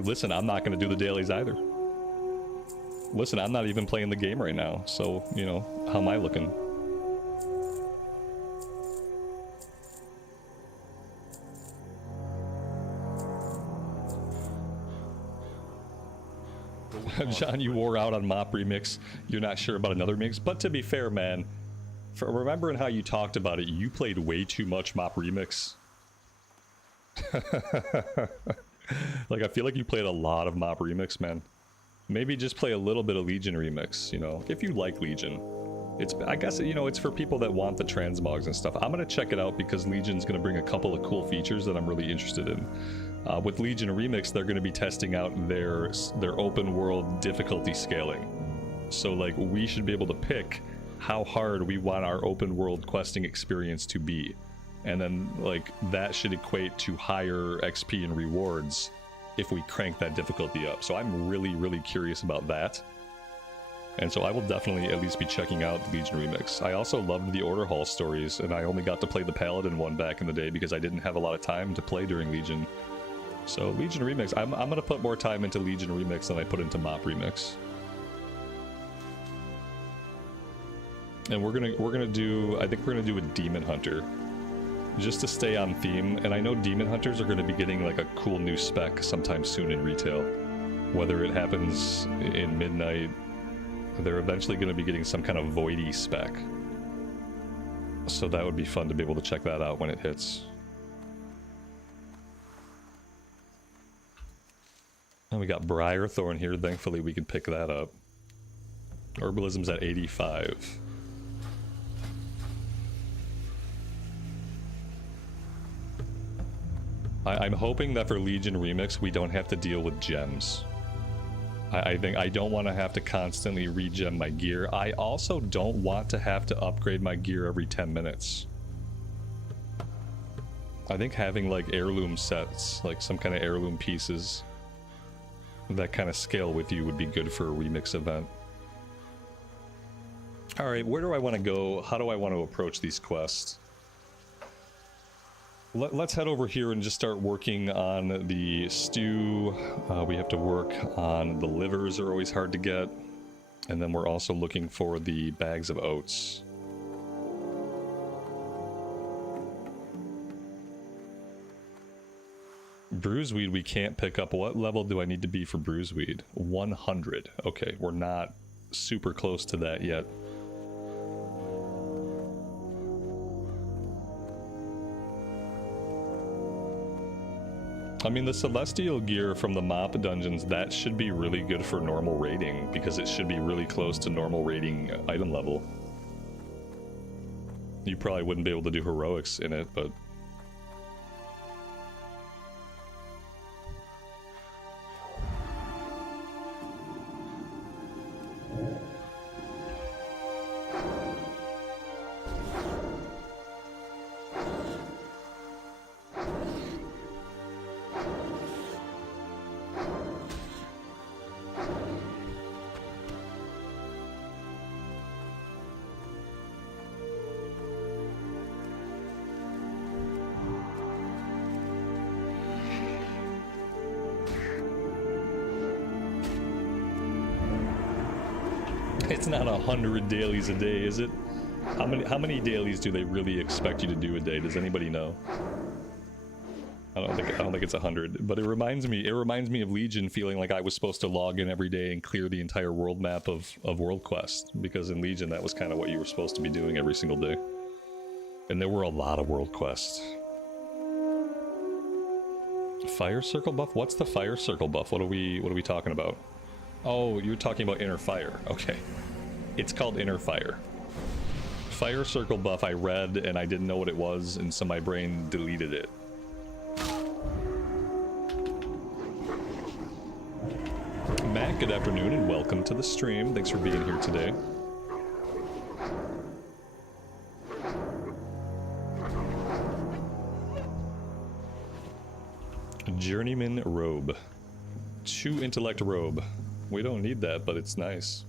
Listen, I'm not going to do the dailies either. Listen, I'm not even playing the game right now, so, you know, how am I looking? John, you wore out on Mop Remix. You're not sure about another mix. But to be fair, man, for remembering how you talked about it, you played way too much Mop Remix. Like, I feel like you played a lot of Mop Remix, man. Maybe just play a little bit of Legion Remix, you know, if you like Legion. I guess, you know, it's for people that want the transmogs and stuff. I'm going to check it out because Legion's going to bring a couple of cool features that I'm really interested in. With Legion Remix, they're going to be testing out their open world difficulty scaling. So, like, we should be able to pick how hard we want our open world questing experience to be. And then, like, that should equate to higher XP and rewards if we crank that difficulty up. So I'm really, really curious about that. And so I will definitely at least be checking out the Legion Remix. I also loved the Order Hall stories, and I only got to play the Paladin one back in the day because I didn't have a lot of time to play during Legion. So Legion Remix, I'm gonna put more time into Legion Remix than I put into Mop Remix. And we're gonna do, I think we're gonna do a Demon Hunter, just to stay on theme. And I know Demon Hunters are gonna be getting like a cool new spec sometime soon in retail. Whether it happens in Midnight, they're eventually gonna be getting some kind of voidy spec. So that would be fun to be able to check that out when it hits. And we got Briarthorn here, thankfully we can pick that up. Herbalism's at 85. I'm hoping that for Legion Remix we don't have to deal with gems. I think I don't want to have to constantly regen my gear. I also don't want to have to upgrade my gear every 10 minutes. I think having like heirloom sets, like some kind of heirloom pieces that kind of scale with you would be good for a remix event. Alright, where do I want to go? How do I want to approach these quests? Let's head over here and just start working on the stew. We have to work on the livers, are always hard to get. And then we're also looking for the bags of oats. Bruiseweed we can't pick up. What level do I need to be for Bruiseweed? 100. Okay, we're not super close to that yet. I mean, the Celestial gear from the Mop dungeons, that should be really good for normal rating, because it should be really close to normal rating item level. You probably wouldn't be able to do heroics in it, but... It's not 100 dailies a day, is it? How many dailies do they really expect you to do a day? Does anybody know? I don't think it's 100, but it reminds me of Legion feeling like I was supposed to log in every day and clear the entire world map of World Quest, because in Legion that was kind of what you were supposed to be doing every single day. And there were a lot of world quests. Fire circle buff? What's the fire circle buff? What are we talking about? Oh, you're talking about inner fire. Okay. It's called inner fire. Fire circle buff I read and I didn't know what it was, and so my brain deleted it. Matt, good afternoon and welcome to the stream. Thanks for being here today. Journeyman robe. 2 intellect robe. We don't need that, but it's nice.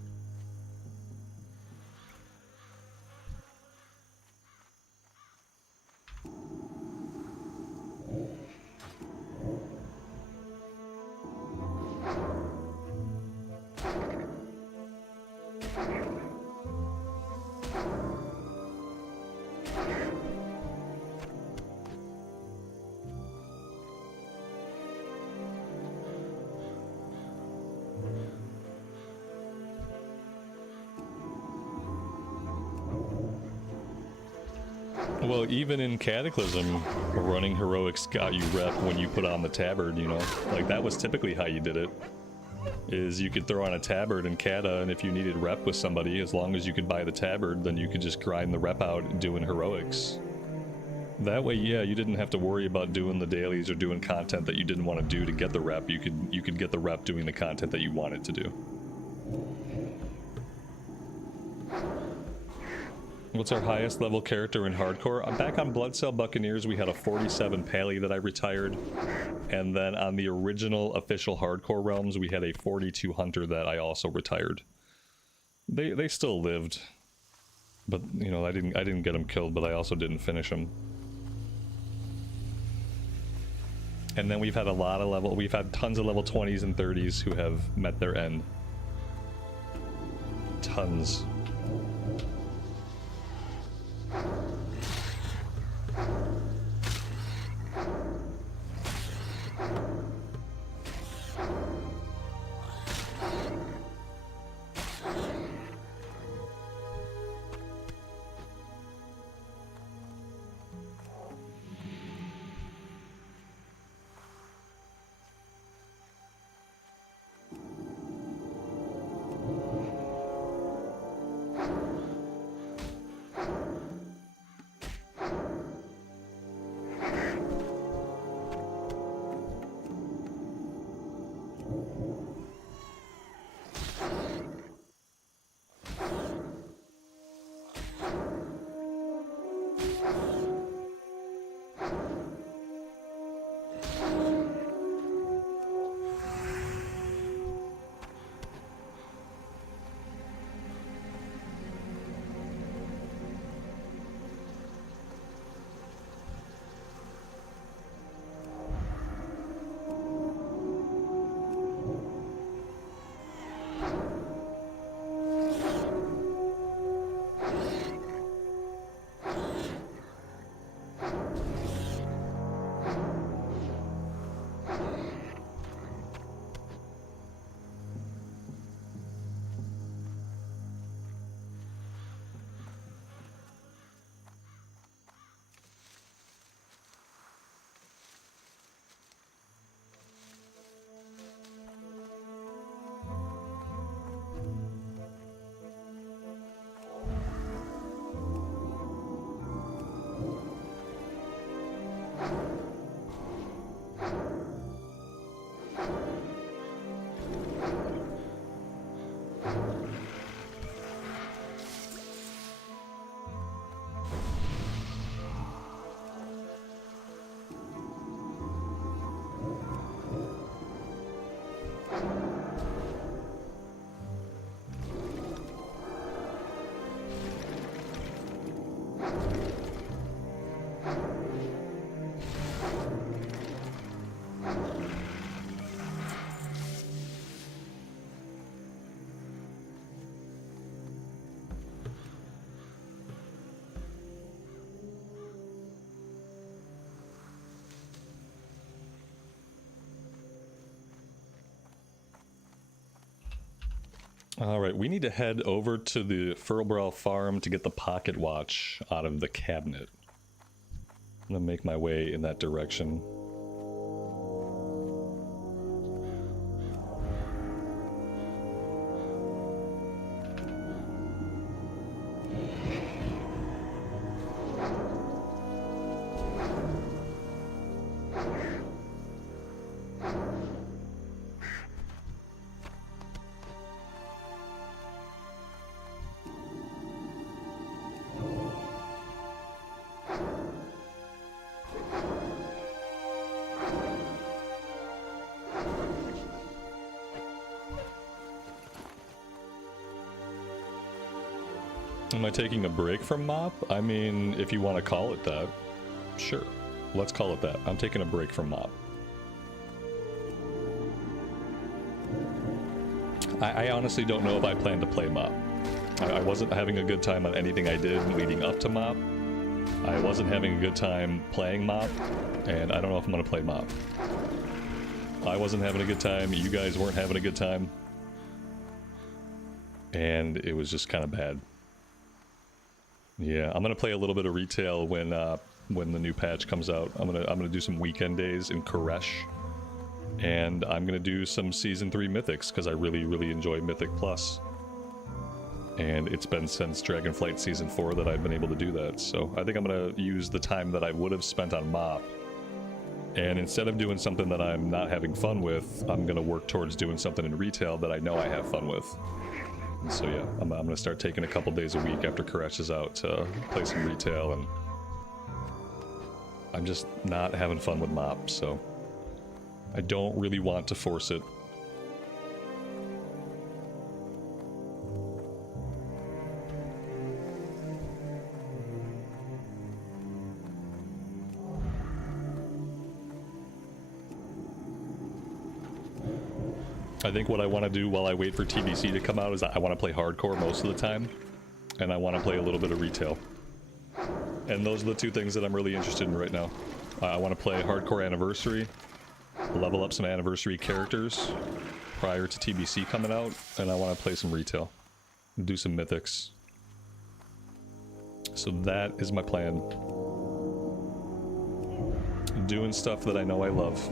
Well, even in Cataclysm, running heroics got you rep when you put on the tabard, you know? Like, that was typically how you did it. Is you could throw on a tabard in Cata, and if you needed rep with somebody, as long as you could buy the tabard, then you could just grind the rep out doing heroics. That way, yeah, you didn't have to worry about doing the dailies or doing content that you didn't want to do to get the rep. You could get the rep doing the content that you wanted to do. What's our highest level character in hardcore? Back on Bloodcell Buccaneers, we had a 47 Pally that I retired. And then on the original official hardcore realms, we had a 42 Hunter that I also retired. They still lived. But, you know, I didn't get them killed, but I also didn't finish them. And then we've had tons of level 20s and 30s who have met their end. Tons. Alright, we need to head over to the Furlbrow farm to get the pocket watch out of the cabinet. I'm gonna make my way in that direction. Am I taking a break from MOP? I mean, if you want to call it that, sure. Let's call it that. I'm taking a break from MOP. I honestly don't know if I plan to play MOP. I wasn't having a good time on anything I did leading up to MOP. I wasn't having a good time playing MOP, and I don't know if I'm going to play MOP. I wasn't having a good time, you guys weren't having a good time, and it was just kind of bad. Yeah, I'm gonna play a little bit of retail when the new patch comes out. I'm gonna do some weekend days in Koresh, and I'm gonna do some Season 3 Mythics because I really enjoy Mythic Plus. And it's been since Dragonflight Season 4 that I've been able to do that. So I think I'm gonna use the time that I would have spent on MOP, and instead of doing something that I'm not having fun with, I'm gonna work towards doing something in retail that I know I have fun with. And so yeah, I'm gonna start taking a couple days a week after Koresh is out to play some retail, and I'm just not having fun with MOP, so I don't really want to force it. I think what I want to do while I wait for TBC to come out is I want to play hardcore most of the time, and I want to play a little bit of retail. And those are the two things that I'm really interested in right now. I want to play hardcore anniversary, level up some anniversary characters prior to TBC coming out, and I want to play some retail, do some mythics. So that is my plan. Doing stuff that I know I love.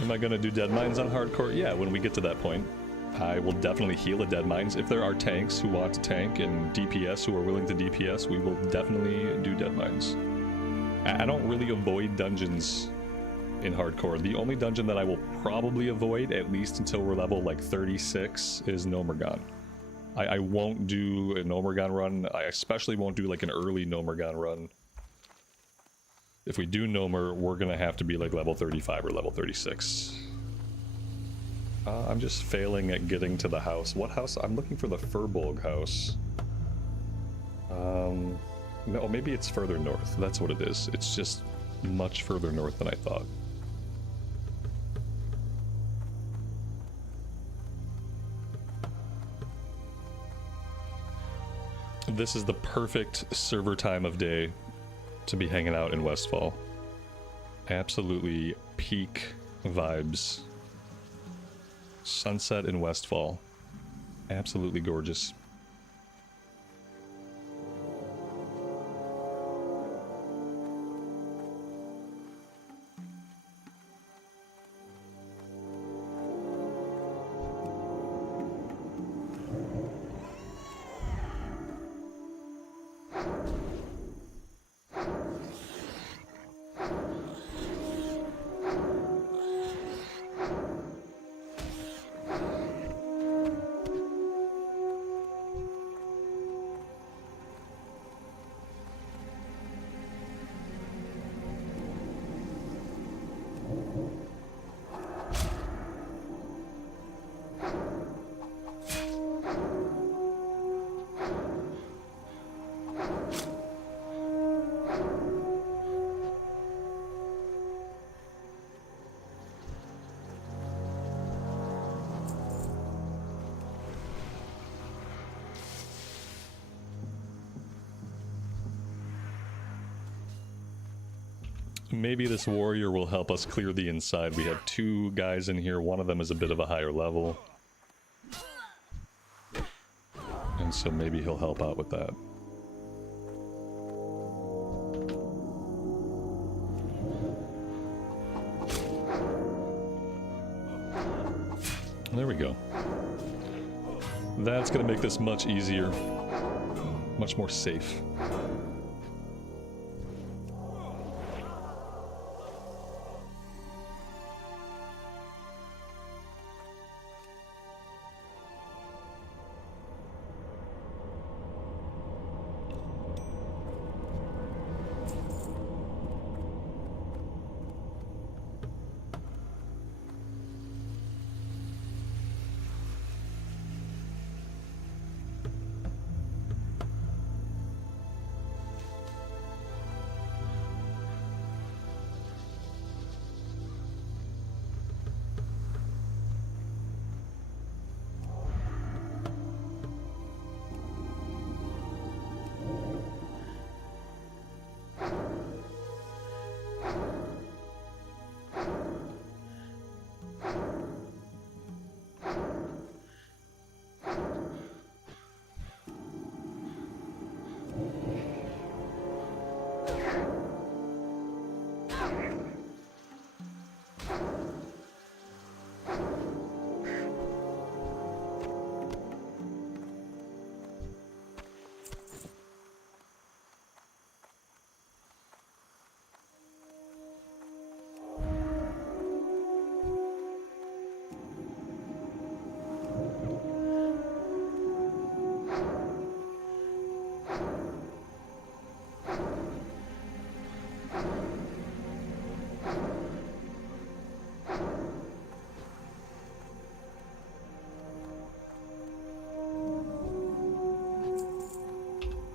Am I gonna do dead mines on hardcore? Yeah, when we get to that point. I will definitely heal a dead mines. If there are tanks who want to tank and DPS who are willing to DPS, we will definitely do dead mines. I don't really avoid dungeons in hardcore. The only dungeon that I will probably avoid, at least until we're level like 36, is Nomergon. I won't do a Nomergon run. I especially won't do like an early Nomergon run. If we do Nomer, we're gonna have to be like level 35 or level 36. I'm just failing at getting to the house. What house? I'm looking for the Furbolg house. No, maybe it's further north. That's what it is. It's just much further north than I thought. This is the perfect server time of day to be hanging out in Westfall. Absolutely peak vibes. Sunset in Westfall. Absolutely gorgeous. Maybe this warrior will help us clear the inside. We have 2 guys in here. One of them is a bit of a higher level. And so maybe he'll help out with that. There we go. That's going to make this much easier. Much more safe.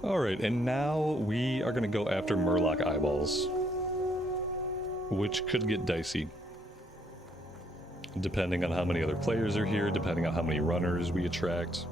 Alright, and now we are going to go after Murloc eyeballs, which could get dicey. Depending on how many other players are here, depending on how many runners we attract.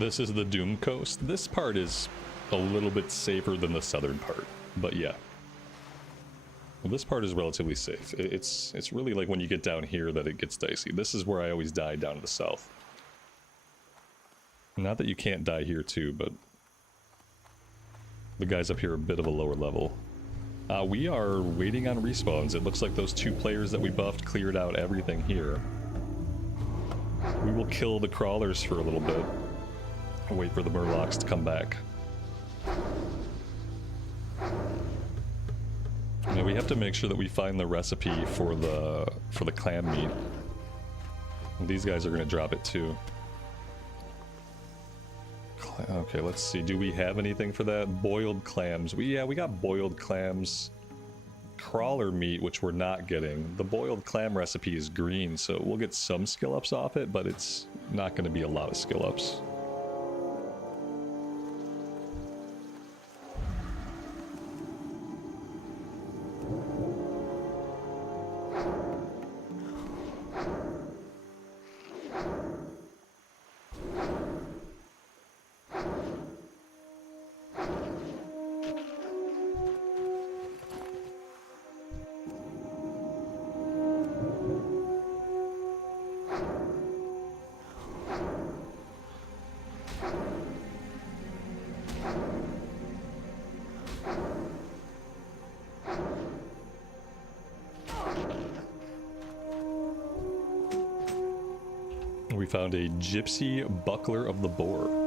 This is the Doom Coast. This part is a little bit safer than the southern part, but yeah. Well, this part is relatively safe. It's really like when you get down here that it gets dicey. This is where I always die, down to the south. Not that you can't die here too, but the guys up here are a bit of a lower level. We are waiting on respawns. It looks like those 2 players that we buffed cleared out everything here. We will kill the crawlers for a little bit. Wait for the Murlocs to come back. Now we have to make sure that we find the recipe for the clam meat. These guys are going to drop it too. Okay, let's see. Do we have anything for that? Boiled clams. We got boiled clams. Crawler meat, which we're not getting. The boiled clam recipe is green, so we'll get some skill ups off it, but it's not going to be a lot of skill ups. We found a Gypsy Buckler of the Boar.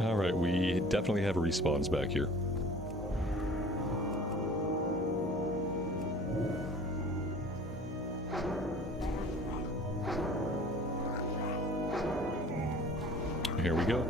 Alright, we definitely have respawns back here. Here we go.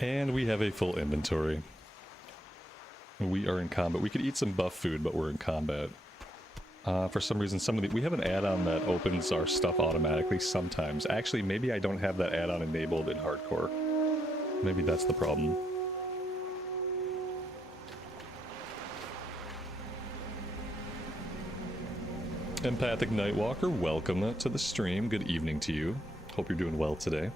And we have a full inventory. We are in combat. We could eat some buff food, but we're in combat. For some reason, we have an add-on that opens our stuff automatically sometimes. Actually, maybe I don't have that add-on enabled in hardcore. Maybe that's the problem. Empathic Nightwalker, welcome to the stream. Good evening to you. Hope you're doing well today.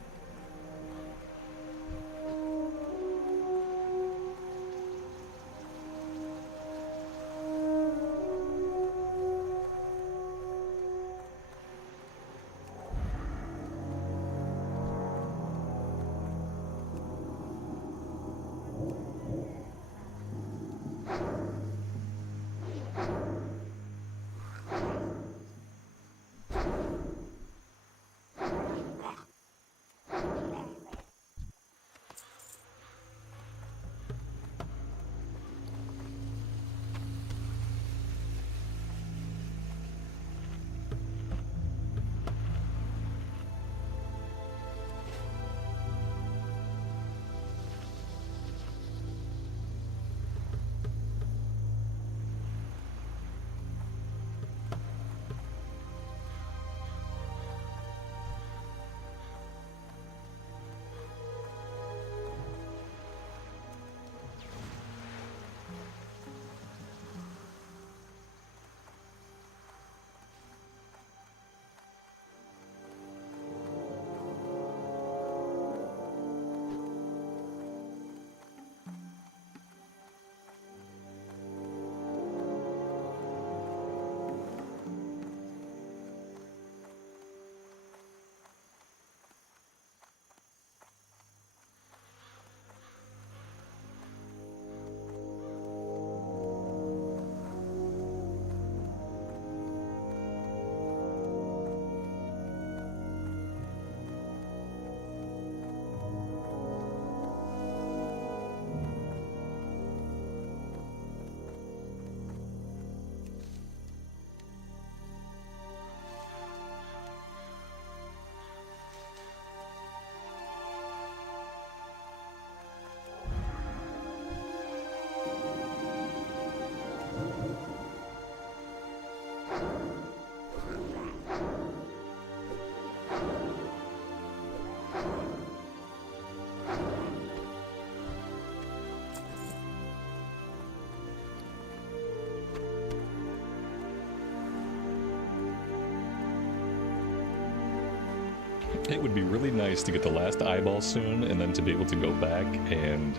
It would be really nice to get the last eyeball soon, and then to be able to go back and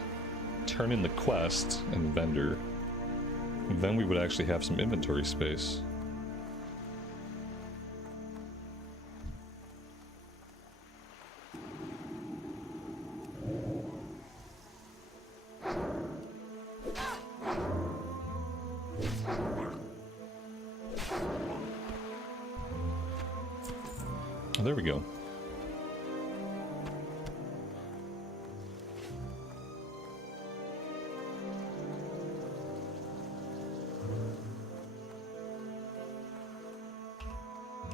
turn in the quest and vendor. Then we would actually have some inventory space. Oh, there we go.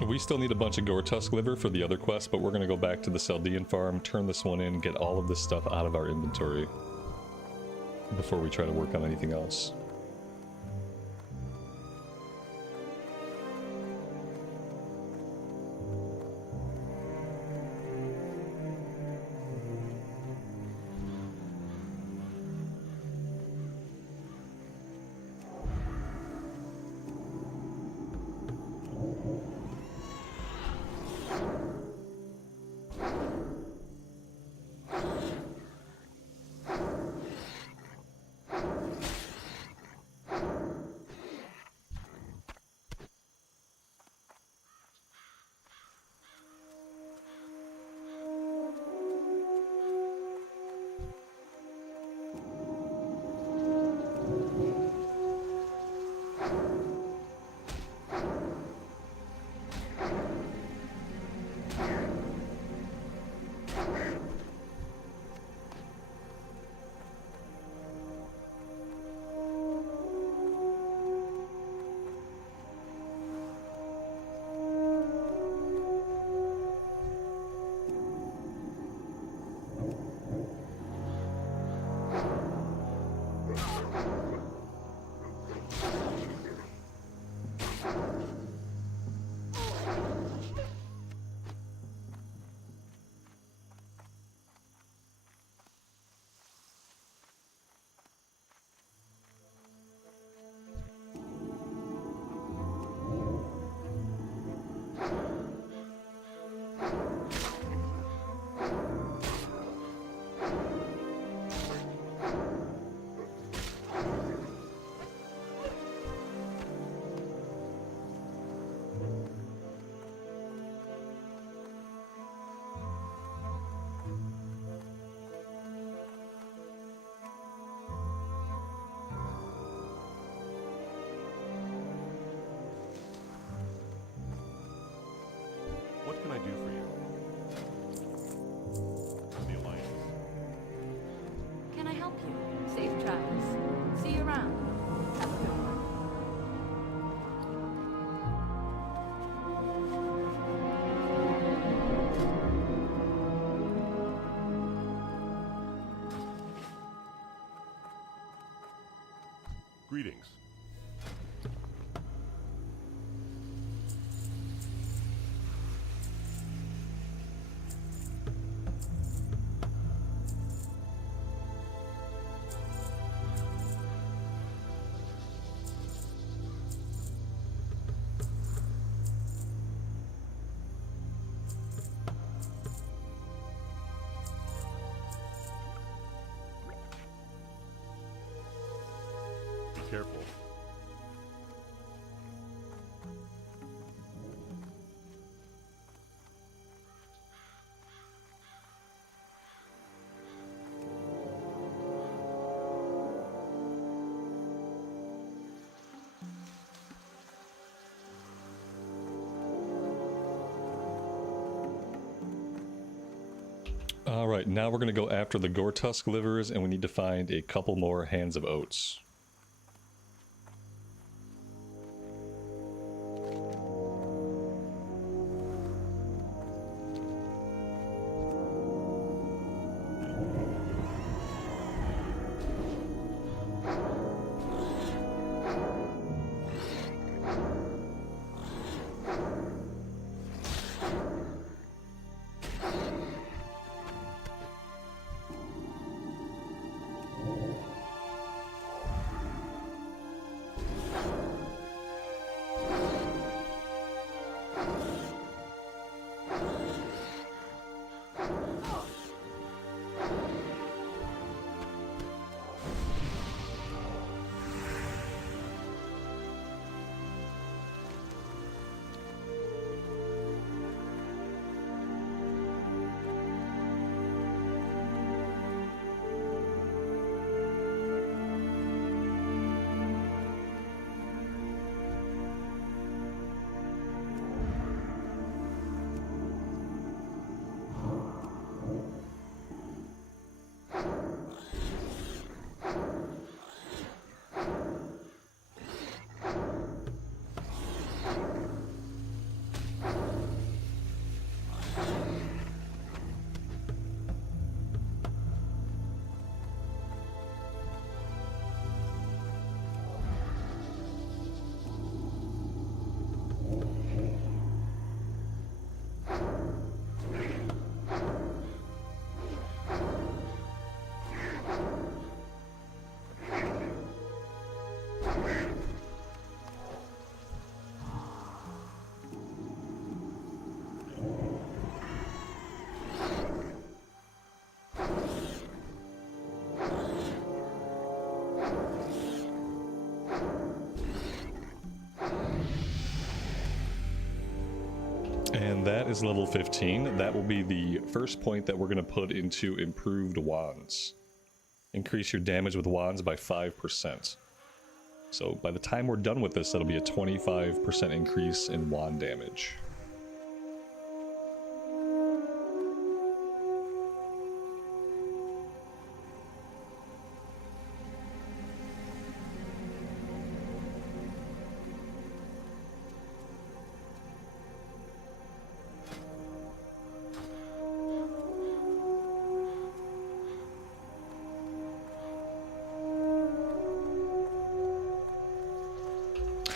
We still need a bunch of Gore-Tusk liver for the other quest, but we're going to go back to the Saldean farm, turn this one in, get all of this stuff out of our inventory before we try to work on anything else. What can I do for you? The Alliance. Can I help you? Safe travels. See you around. Have a good one. Greetings. Be careful. Alright, now we're going to go after the Gore-Tusk livers, and we need to find a couple more hands of oats. that is level 15. That will be the first point that we're going to put into improved wands. Increase your damage with wands by 5%. So by the time we're done with this, that'll be a 25% increase in wand damage.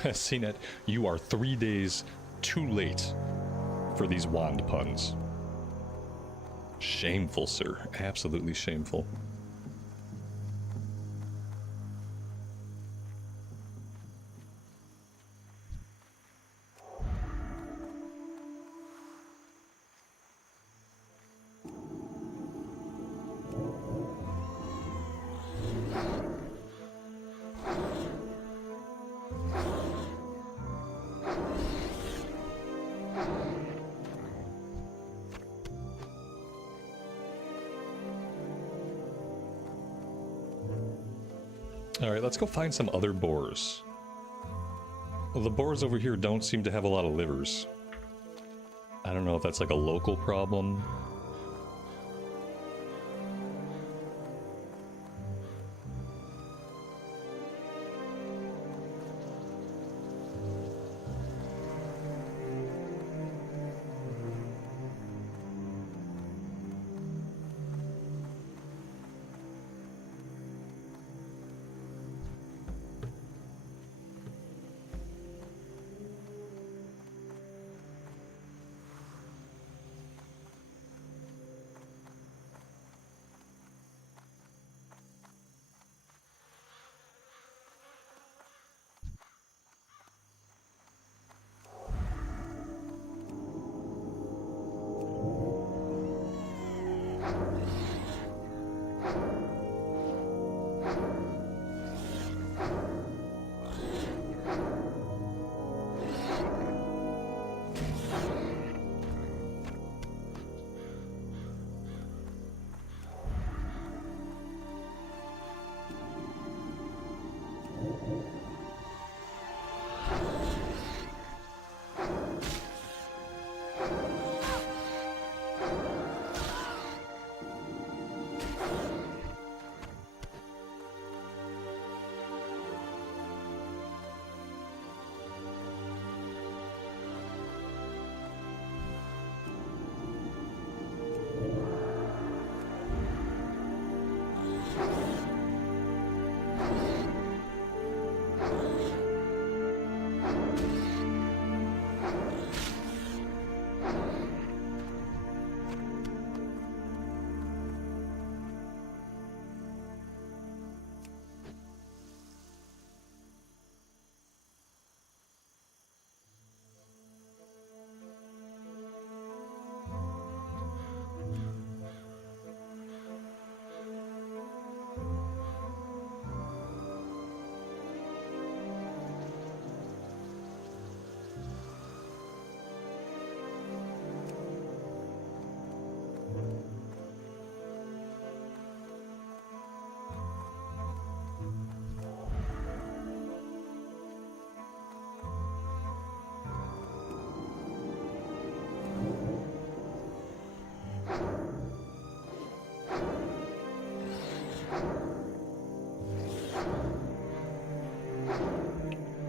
CNET, you are 3 days too late for these wand puns. Shameful, sir. Absolutely shameful. Alright, let's go find some other boars. Well, the boars over here don't seem to have a lot of livers. I don't know if that's like a local problem.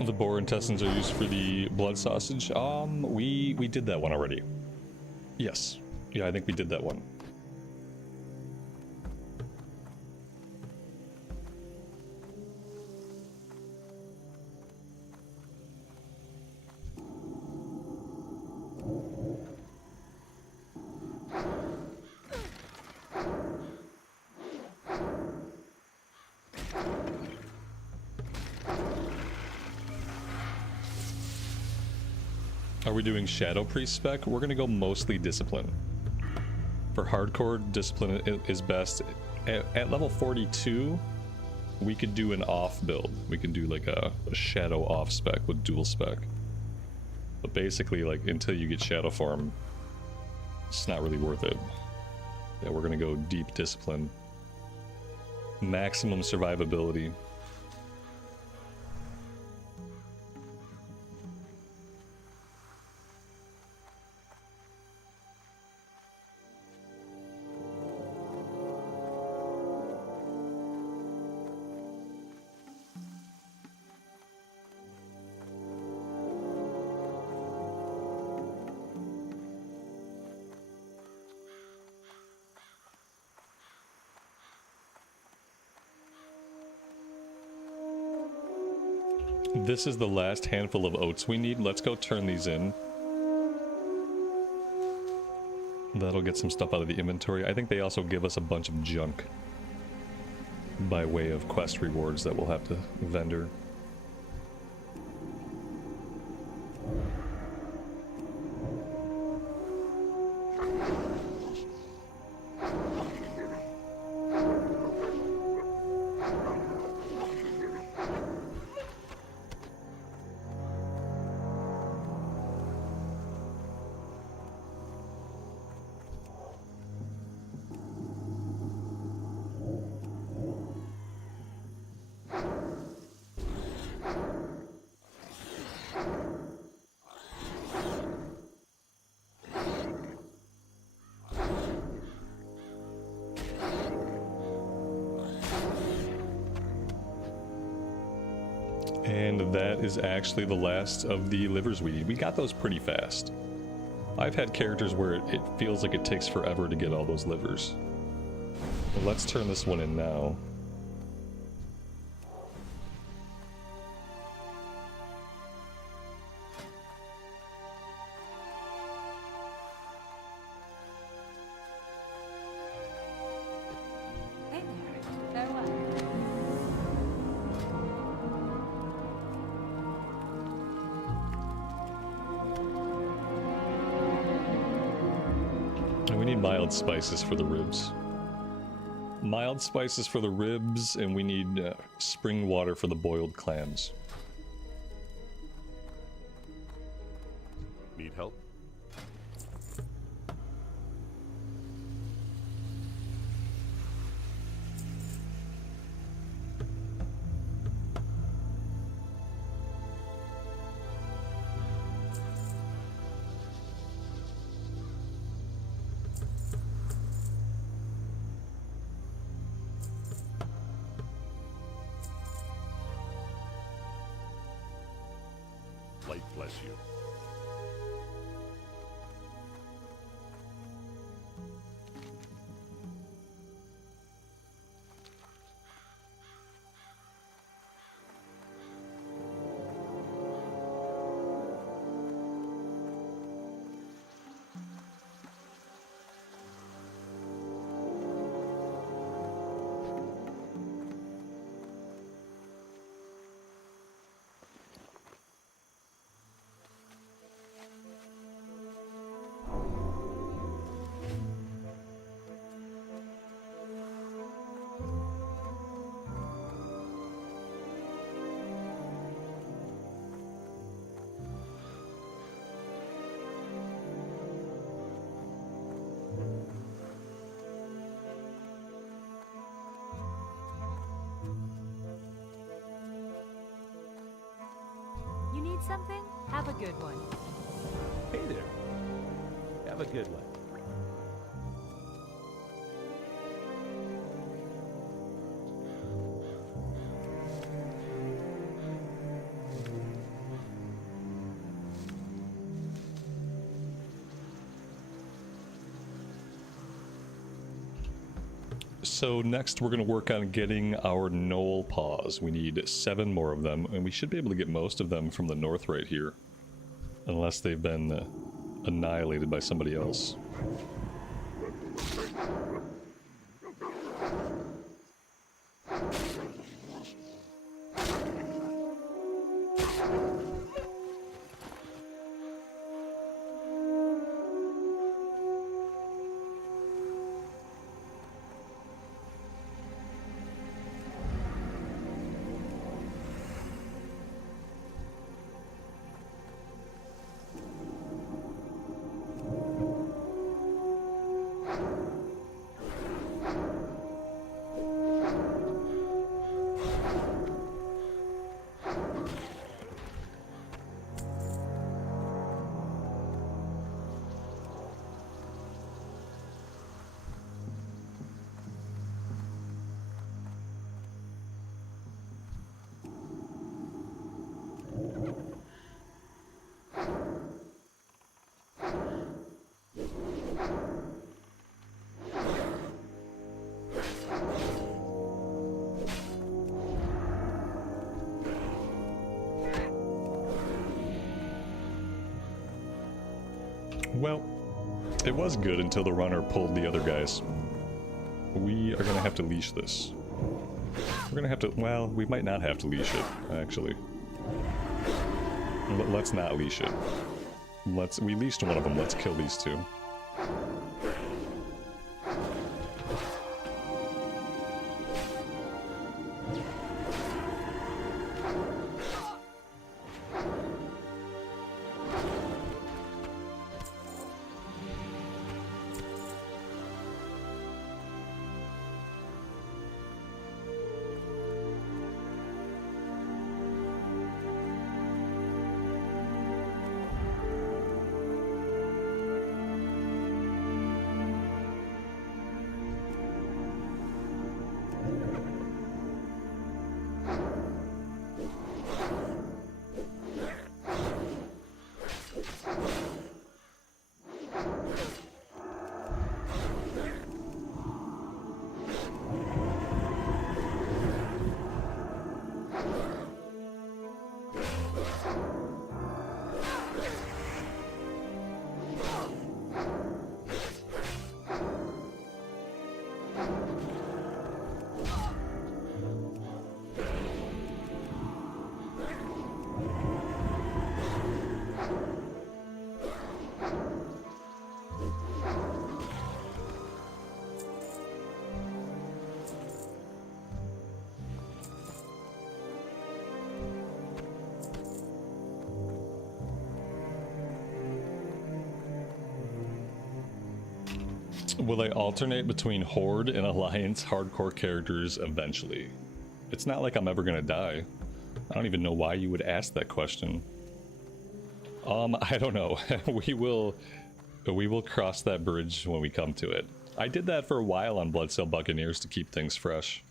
The boar intestines are used for the blood sausage. We did that one already. Yes. Yeah, I think we did that one. Are we doing Shadow Priest spec? We're gonna go mostly Discipline. For hardcore, Discipline is best. At level 42, we could do an off build. We can do like a Shadow off spec with dual spec. But basically, like, until you get Shadow form, It's not really worth it. Yeah, we're gonna go deep discipline. Maximum survivability. This is the last handful of oats we need. Let's go turn these in. That'll get some stuff out of the inventory. I think they also give us a bunch of junk by way of quest rewards that we'll have to vendor. And that is actually the last of the livers we need. We got those pretty fast. I've had characters where it feels like it takes forever to get all those livers. Well, let's turn this one in now. Hey there. Farewell. And we need mild spices for the ribs. Mild spices for the ribs, and we need spring water for the boiled clams. Need help? Light bless you. You need something? Have a good one. Hey there. Have a good one. So next we're going to work on getting our knoll paws. We need 7 more of them, and we should be able to get most of them from the north right here. Unless they've been annihilated by somebody else. Well, it was good until the runner pulled the other guys. We are gonna have to leash this. We're gonna have to, well, we might not have to leash it, actually. Let's not leash it. We leashed one of them, let's kill these two. Will they alternate between Horde and Alliance hardcore characters eventually? It's not like I'm ever gonna die. I don't even know why you would ask that question. I don't know. we will cross that bridge when we come to it. I did that for a while on Bloodsail Buccaneers to keep things fresh.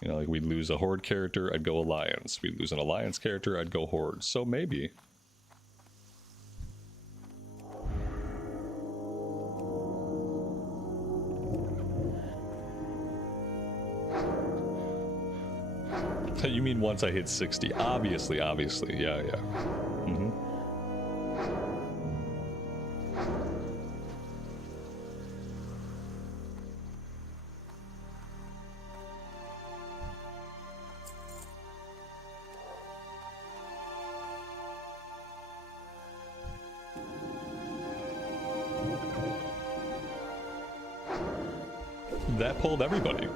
You know, like we'd lose a Horde character, I'd go Alliance. We'd lose an Alliance character, I'd go Horde. So maybe. You mean once I hit 60? Obviously, yeah. Mm-hmm. That pulled everybody.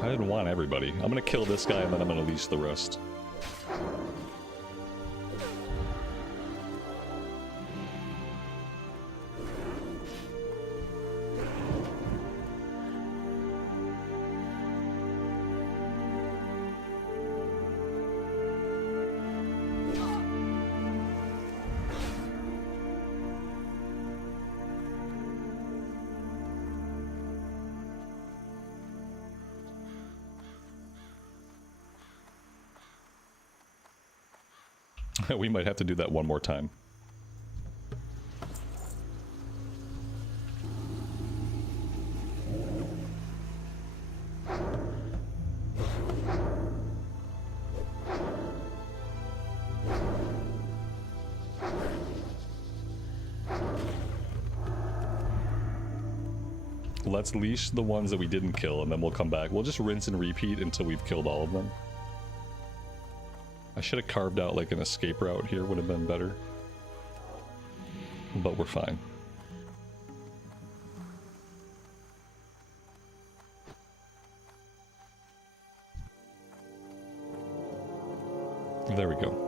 I didn't want everybody. I'm gonna kill this guy and then I'm gonna leash the rest. We might have to do that one more time. Let's leash the ones that we didn't kill and then we'll come back. We'll just rinse and repeat until we've killed all of them. I should have carved out like an escape route here, would have been better. But we're fine. There we go.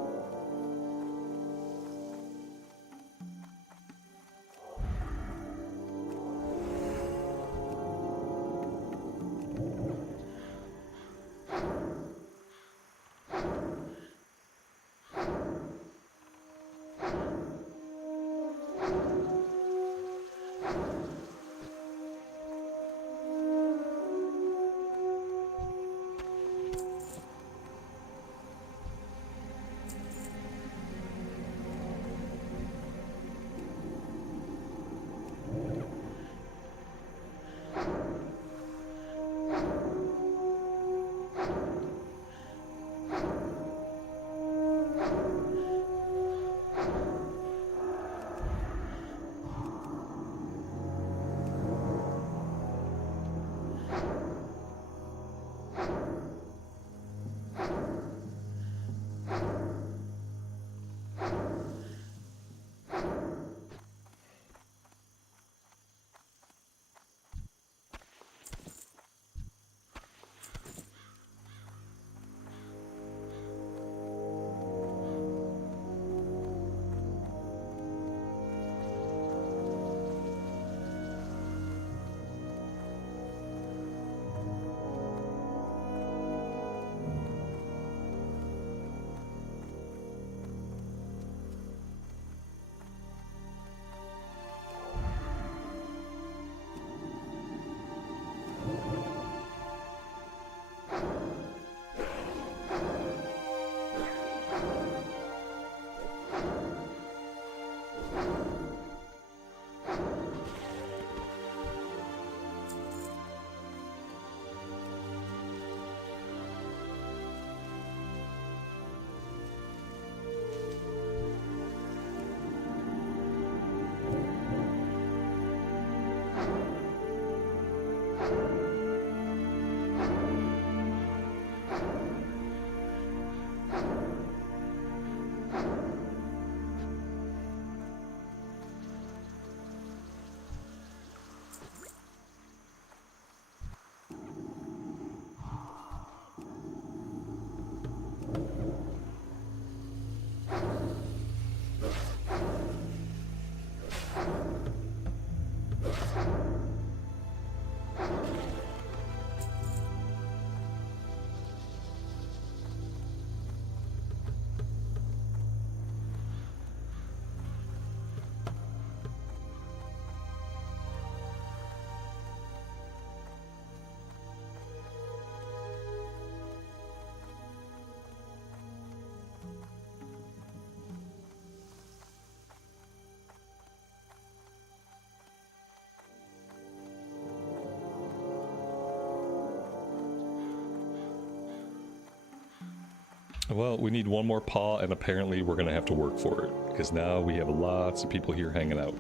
Well, we need one more paw, and apparently we're gonna have to work for it, because now we have lots of people here hanging out.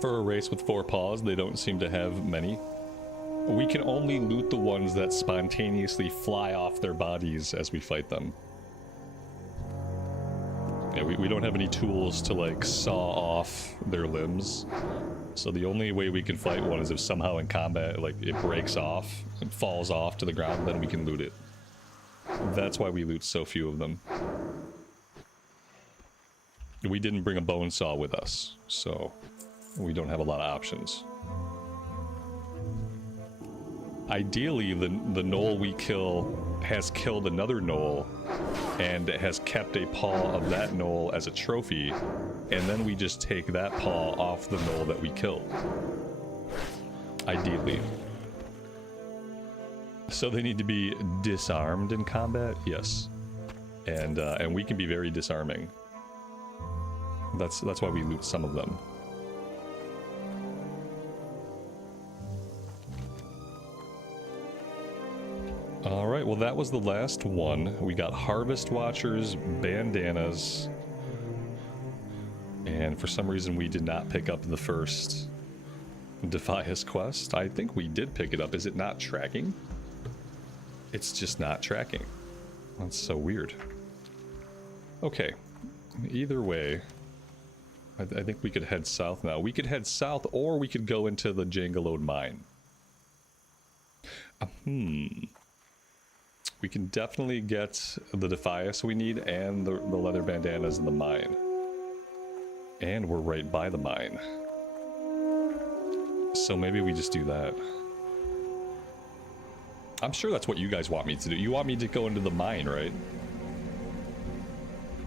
For a race with 4 paws, they don't seem to have many. We can only loot the ones that spontaneously fly off their bodies as we fight them. Yeah, we don't have any tools to, like, saw off their limbs. So the only way we can fight one is if somehow in combat, like, it breaks off and falls off to the ground, then we can loot it. That's why we loot so few of them. We didn't bring a bone saw with us, so we don't have a lot of options. Ideally, the gnoll we kill has killed another gnoll and has kept a paw of that gnoll as a trophy, and then we just take that paw off the gnoll that we killed. Ideally. So they need to be disarmed in combat? Yes. And we can be very disarming. That's why we loot some of them. Alright, well that was the last one. We got Harvest Watchers, bandanas, and for some reason we did not pick up the first Defias quest. I think we did pick it up. Is it not tracking? It's just not tracking. That's so weird. Okay, either way, I think we could head south now. We could head south, or we could go into the Jangalode mine. We can definitely get the Defias we need and the leather bandanas in the mine. And we're right by the mine. So maybe we just do that. I'm sure that's what you guys want me to do. You want me to go into the mine, right?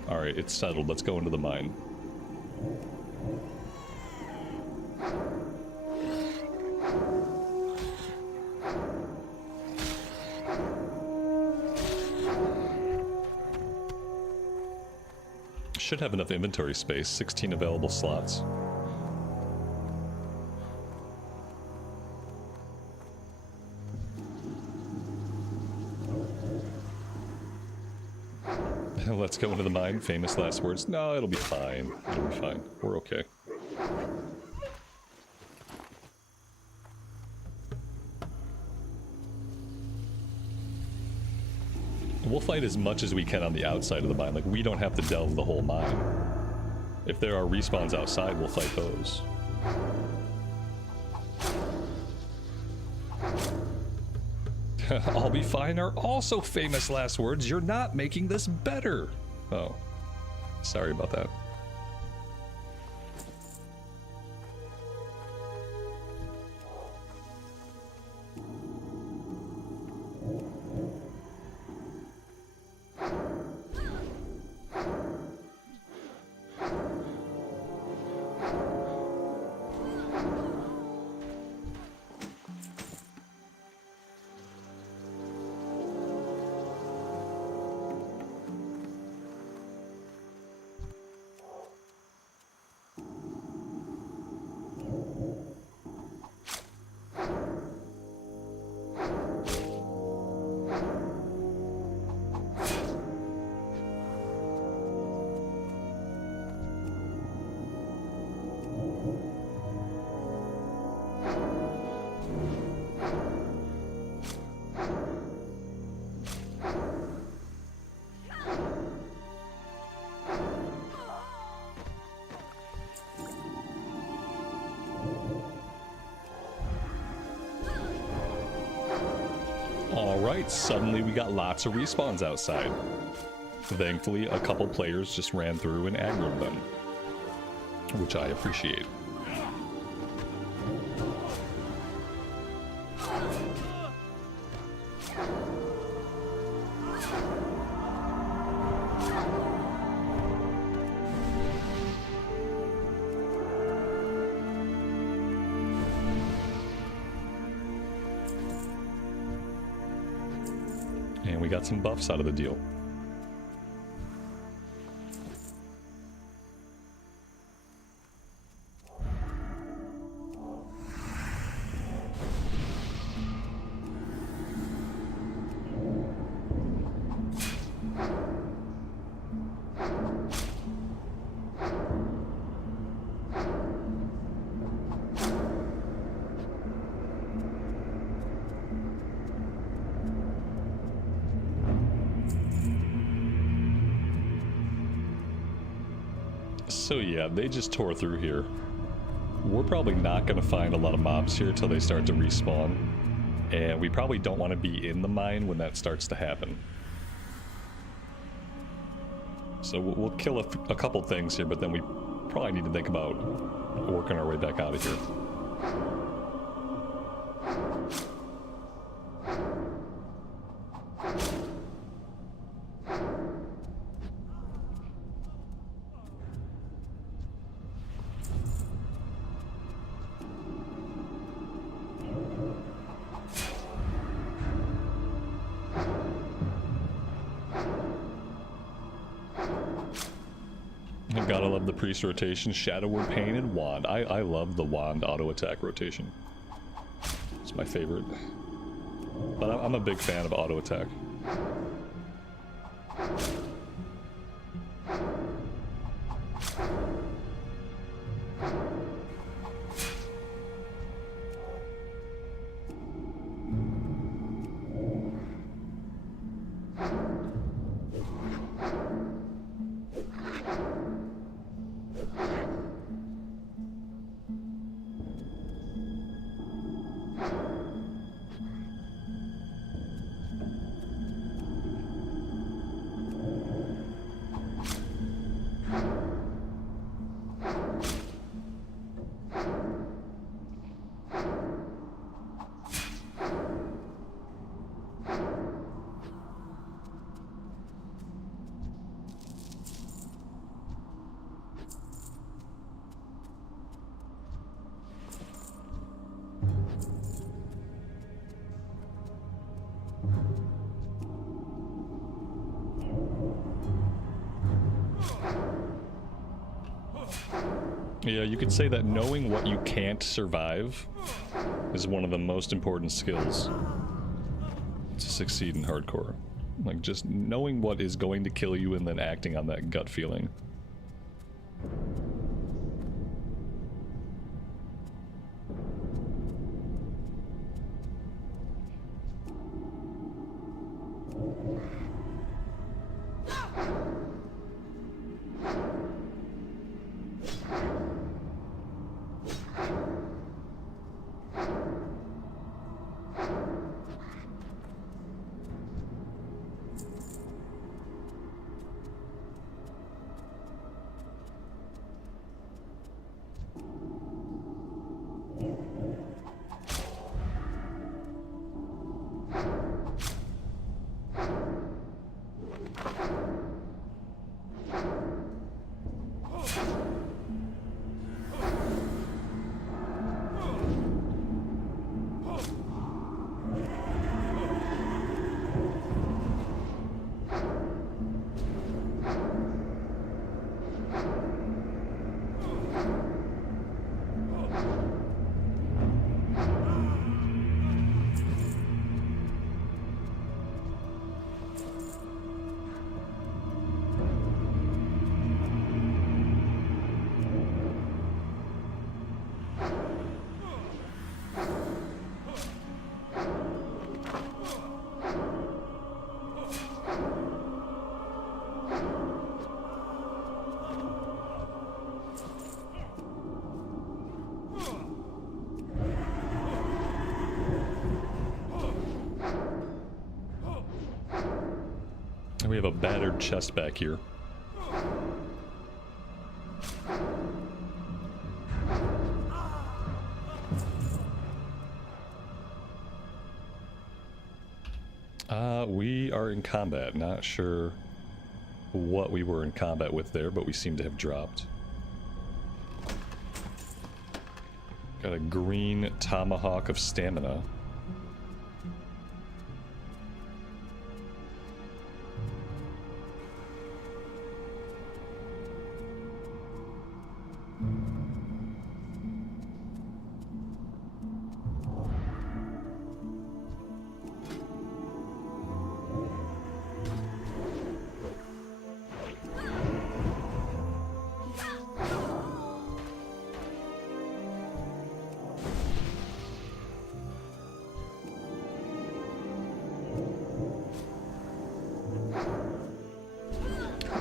Alright, it's settled. Let's go into the mine. Should have enough inventory space, 16 available slots. Let's go into the mine. Famous last words. No, it'll be fine. It'll be fine. We're okay. We'll fight as much as we can on the outside of the mine. Like, we don't have to delve the whole mine. If there are respawns outside, we'll fight those. I'll be fine are also famous last words. You're not making this better. Oh. Sorry about that. Alright, suddenly we got lots of respawns outside. Thankfully, a couple players just ran through and aggroed them, which I appreciate. And we got some buffs out of the deal. So yeah, they just tore through here. We're probably not going to find a lot of mobs here till they start to respawn. And we probably don't want to be in the mine when that starts to happen. So we'll kill a couple things here, but then we probably need to think about working our way back out of here. Gotta love the priest rotation, Shadow Word Pain, and Wand. I love the Wand auto attack rotation. It's my favorite. But I'm a big fan of auto attack. Yeah, you could say that knowing what you can't survive is one of the most important skills to succeed in hardcore. Like, just knowing what is going to kill you and then acting on that gut feeling. We have a battered chest back here. We are in combat. Not sure what we were in combat with there, but we seem to have dropped. Got a green tomahawk of stamina.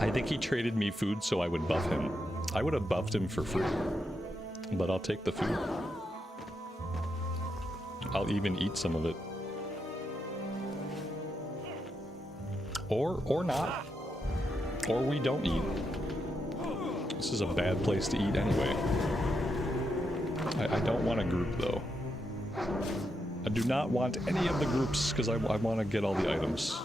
I think he traded me food so I would buff him. I would have buffed him for free, but I'll take the food. I'll even eat some of it. Or not. Or we don't eat. This is a bad place to eat anyway. I don't want a group though. I do not want any of the groups because I want to get all the items.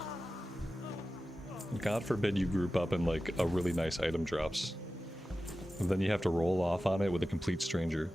God forbid you group up and like a really nice item drops. And then you have to roll off on it with a complete stranger.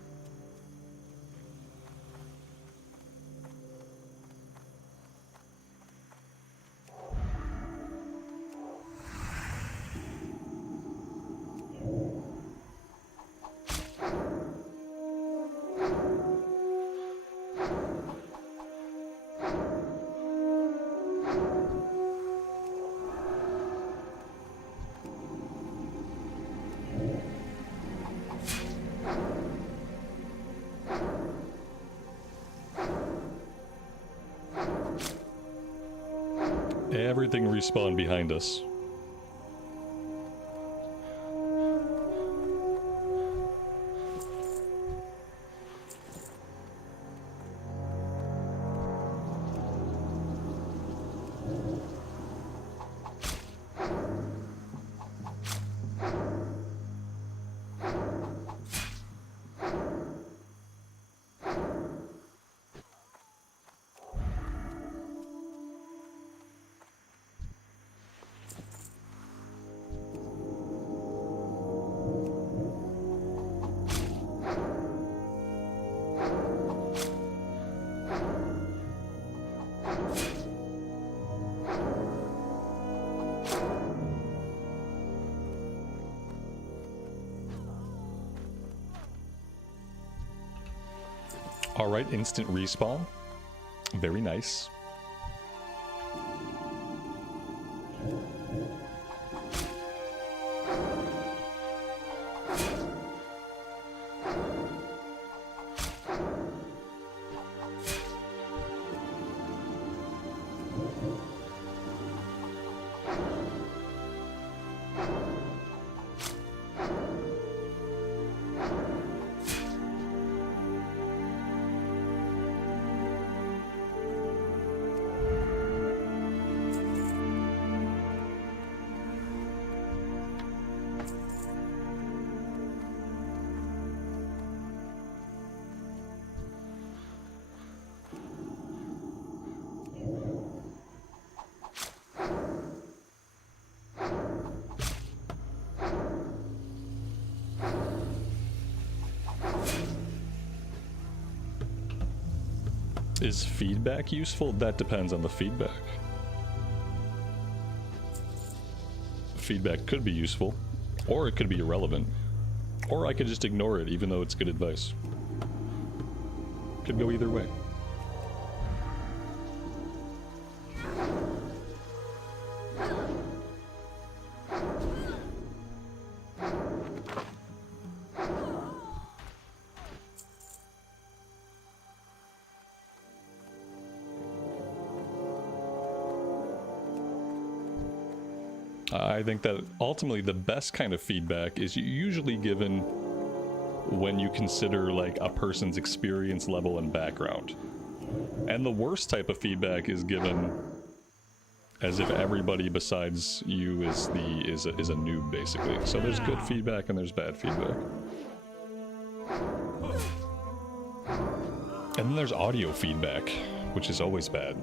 Everything respawned behind us. Alright, instant respawn. Very nice. Is feedback useful? That depends on the feedback. Feedback could be useful, or it could be irrelevant. Or I could just ignore it even though it's good advice. Could go either way. I think that ultimately the best kind of feedback is usually given when you consider like a person's experience level and background. And the worst type of feedback is given as if everybody besides you is a noob, basically. So there's good feedback and there's bad feedback. And then there's audio feedback, which is always bad.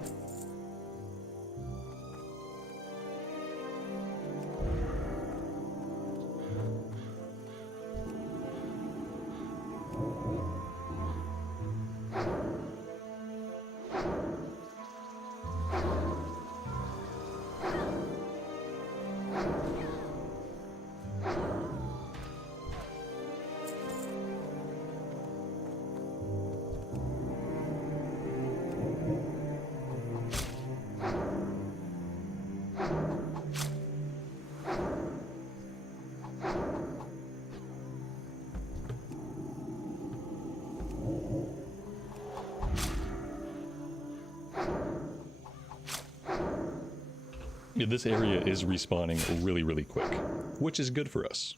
Yeah, this area is respawning really, really quick, which is good for us.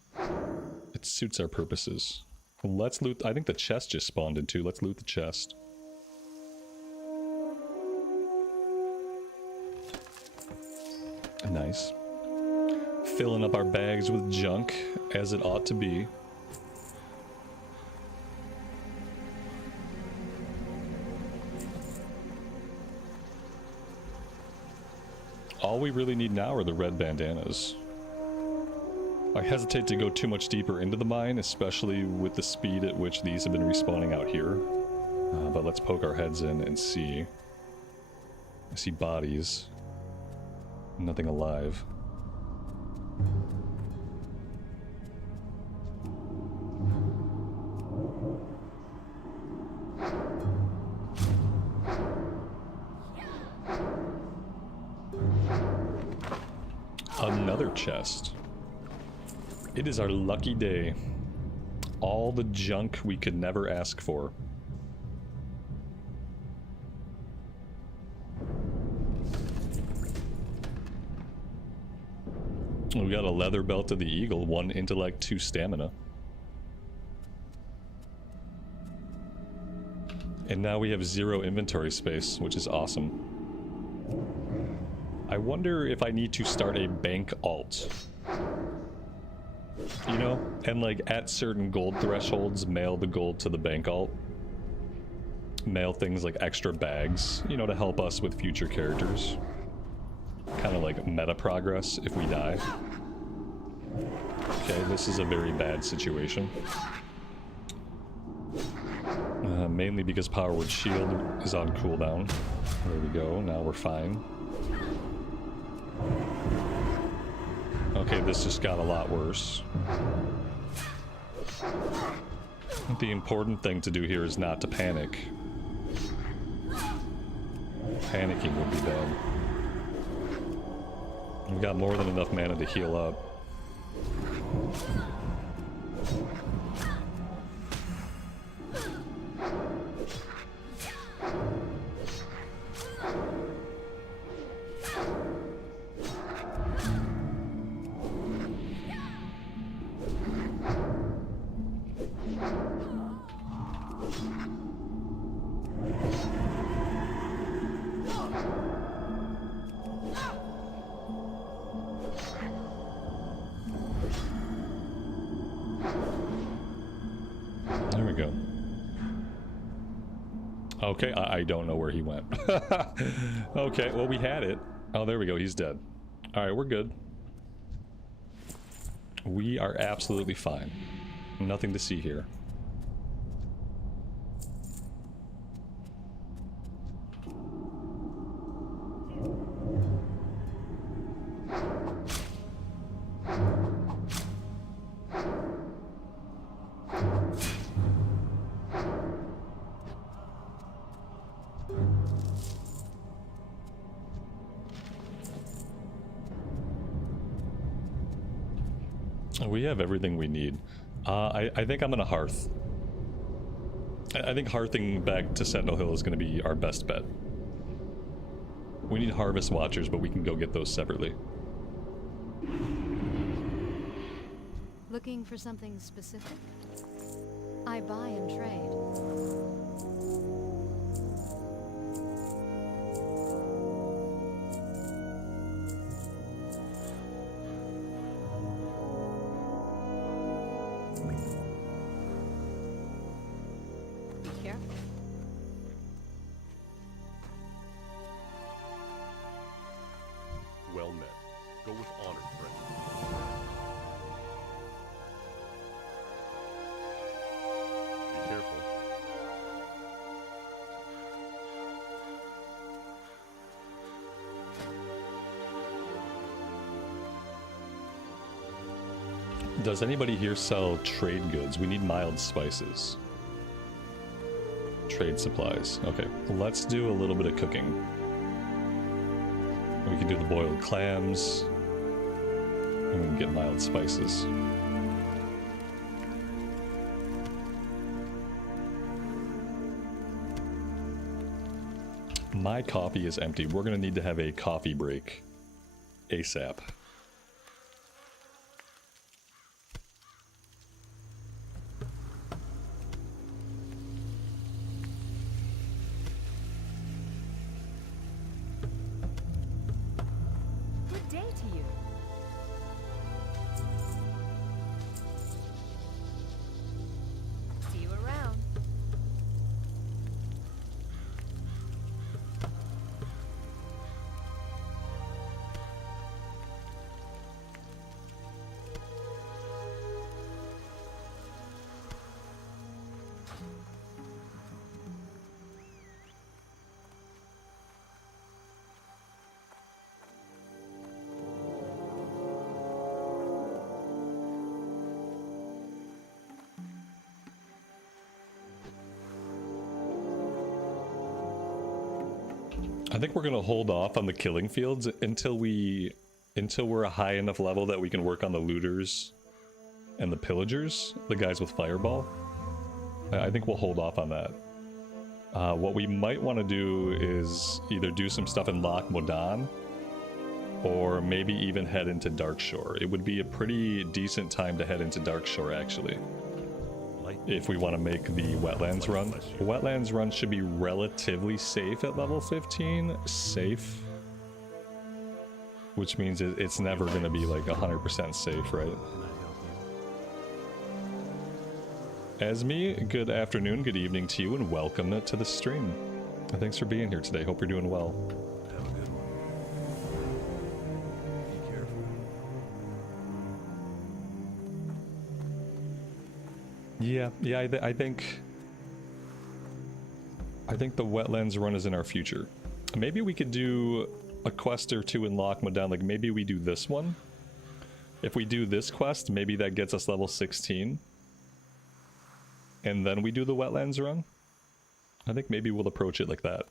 It suits our purposes. Let's loot. I think the chest just spawned in too. Let's loot the chest. Nice. Filling up our bags with junk, as it ought to be. All we really need now are the red bandanas. I hesitate to go too much deeper into the mine, especially with the speed at which these have been respawning out here. But let's poke our heads in and see. I see bodies. Nothing alive. Another chest. It is our lucky day. All the junk we could never ask for. We got a leather belt of the eagle, 1 intellect, 2 stamina. And now we have 0 inventory space, which is awesome. I wonder if I need to start a bank alt. You know? And like at certain gold thresholds, mail the gold to the bank alt. Mail things like extra bags, you know, to help us with future characters. Kind of like meta progress if we die. Okay, this is a very bad situation. Mainly because Power Word Shield is on cooldown. There we go, now we're fine. Okay, this just got a lot worse. The important thing to do here is not to panic. Panicking would be bad. We've got more than enough mana to heal up. There we go. Okay, I don't know where he went. Okay, well, we had it. Oh, there we go. He's dead. All right, we're good. We are absolutely fine. Nothing to see here. We have everything we need. I think I'm gonna hearth. I think hearthing back to Sentinel Hill is gonna be our best bet. We need Harvest Watchers, but we can go get those separately. Looking for something specific? I buy and trade. Well met. Go with honor, friend. Be careful. Does anybody here sell trade goods? We need mild spices. Trade supplies. Okay, let's do a little bit of cooking. We can do the boiled clams, and we can get mild spices. My coffee is empty. We're gonna need to have a coffee break ASAP. I think we're gonna hold off on the killing fields until we're a high enough level that we can work on the looters and the pillagers, the guys with fireball. I think we'll hold off on that. What we might want to do is either do some stuff in Loch Modan, or maybe even head into Darkshore. It would be a pretty decent time to head into Darkshore, actually, if we want to make the wetlands run. The wetlands run should be relatively safe at level 15. Safe. Which means it's never going to be like 100% safe, right? Esme, good afternoon, good evening to you, and welcome to the stream. Thanks for being here today. Hope you're doing well. Have a good one. Be careful. Yeah, I think the wetlands run is in our future. Maybe we could do a quest or two in Loch Modan. Like maybe we do this one. If we do this quest, maybe that gets us level 16. And then we do the wetlands run. I think maybe we'll approach it like that.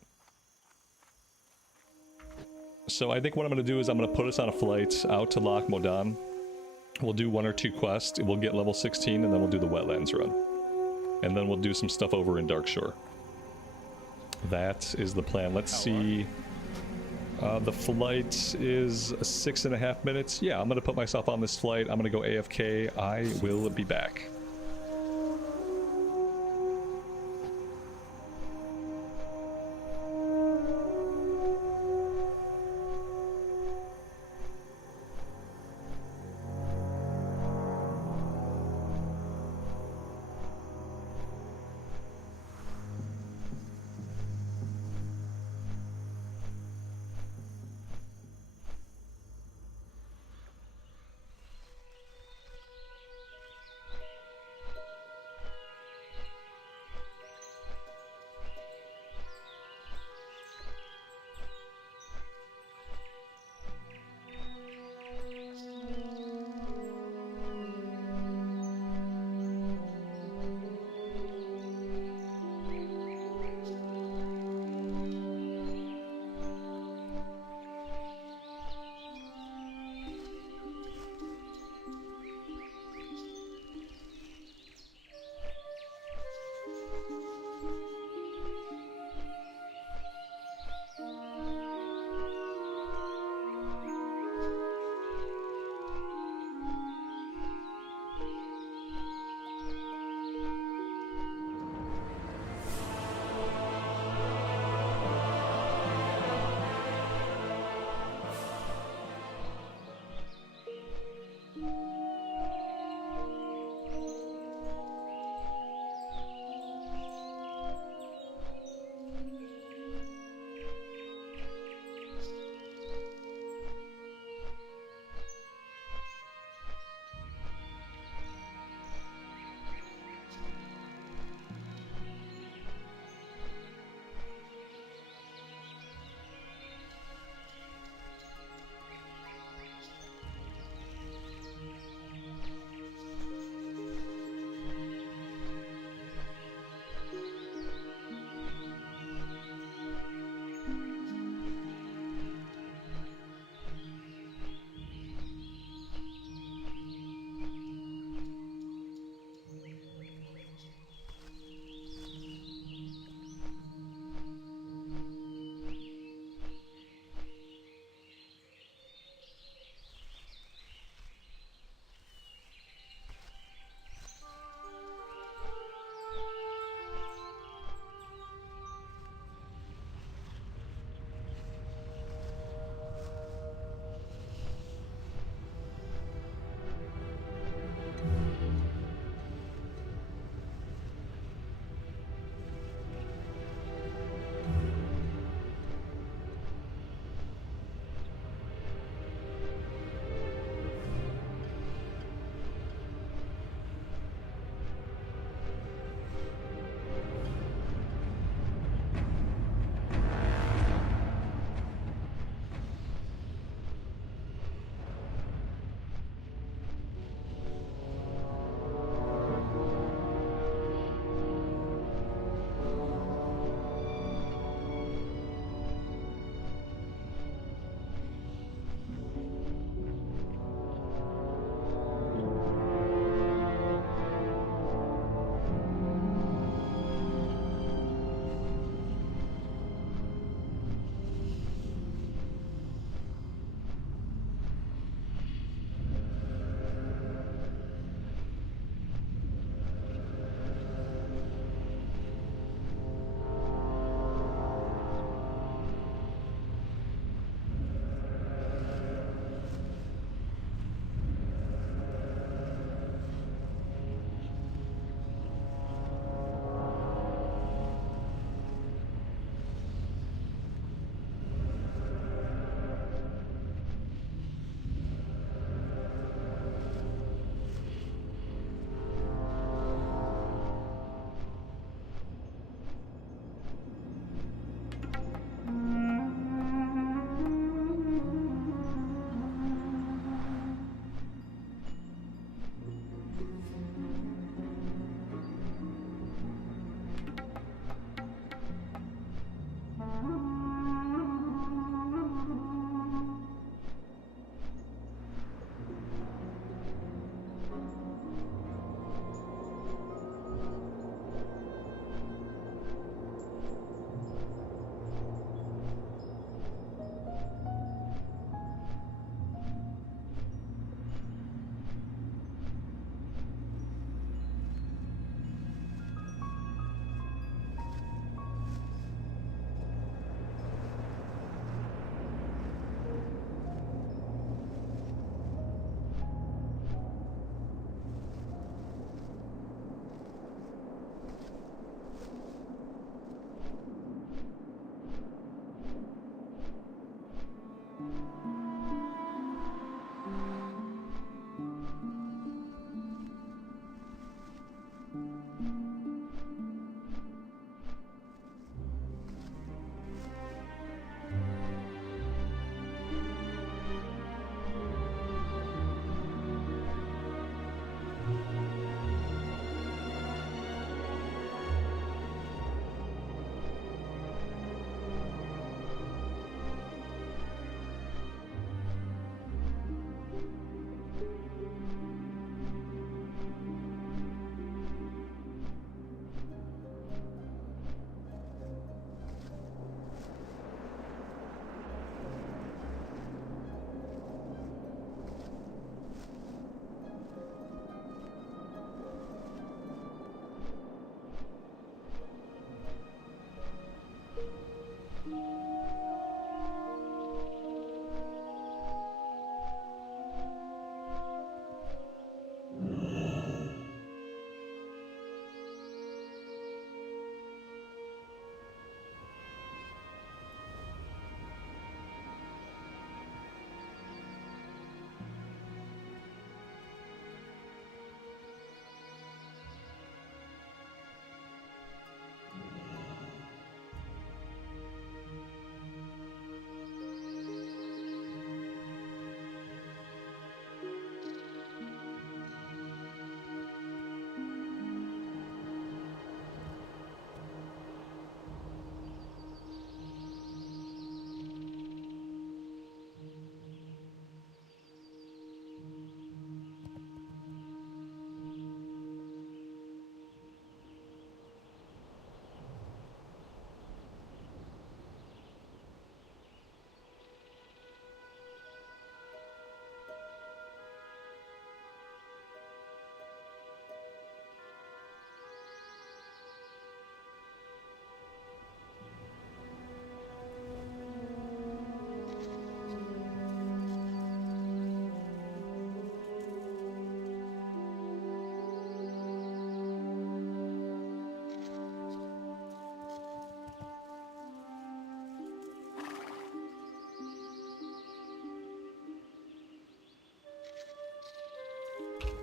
So I think what I'm going to do is I'm going to put us on a flight out to Loch Modan. We'll do 1 or 2 quests. We'll get level 16, and then we'll do the wetlands run. And then we'll do some stuff over in Darkshore. That is the plan. Let's see. The flight is 6.5 minutes. Yeah, I'm going to put myself on this flight. I'm going to go AFK. I will be back.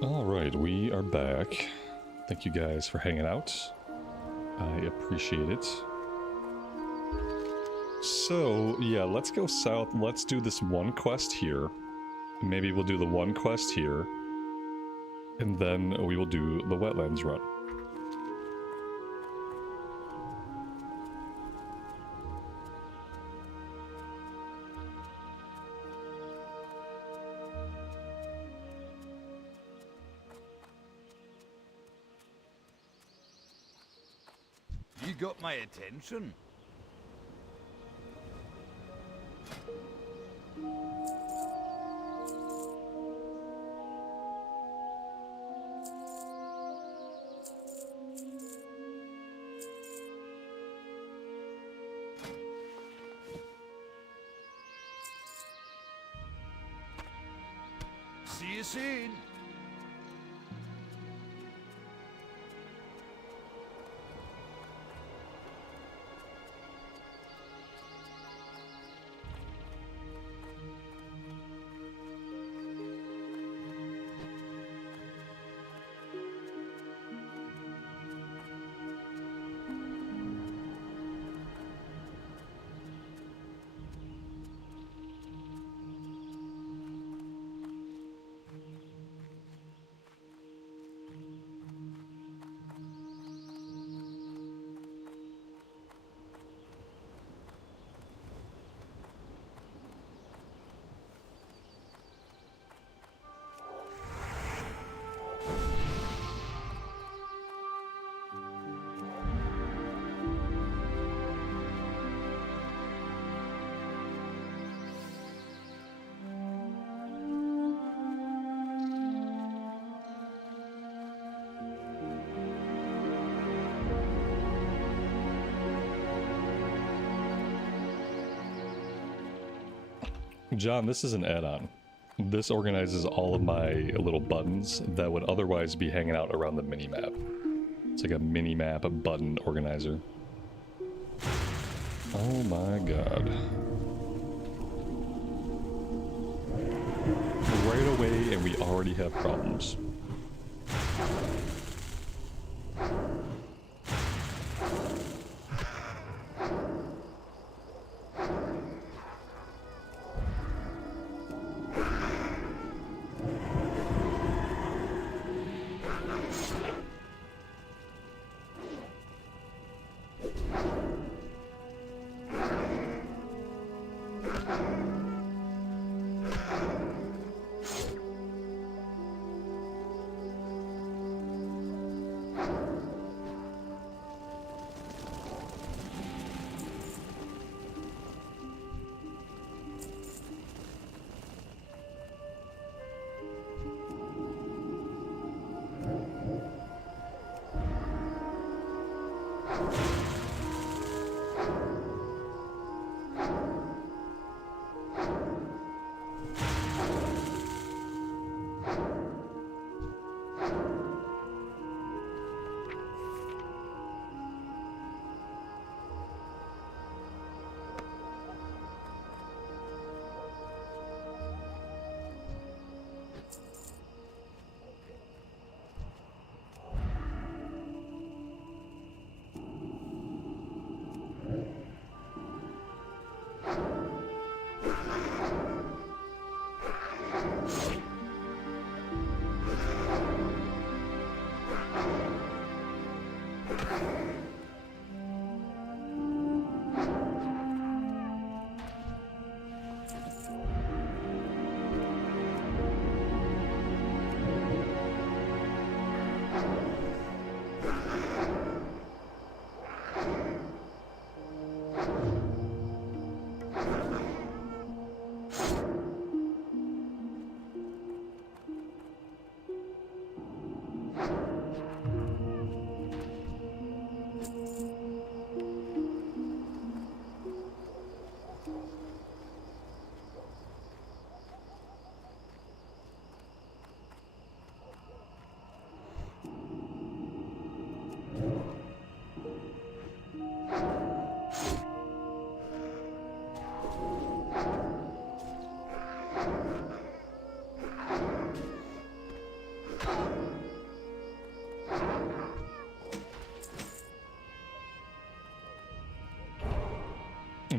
Alright, we are back. Thank you guys for hanging out. I appreciate it. So, yeah, let's go south. Let's do this one quest here. Maybe we'll do the one quest here. And then we will do the wetlands run. You got my attention. See you soon. John, this is an add-on. This organizes all of my little buttons that would otherwise be hanging out around the mini-map. It's like a mini-map button organizer. Oh my god. Right away, and we already have problems.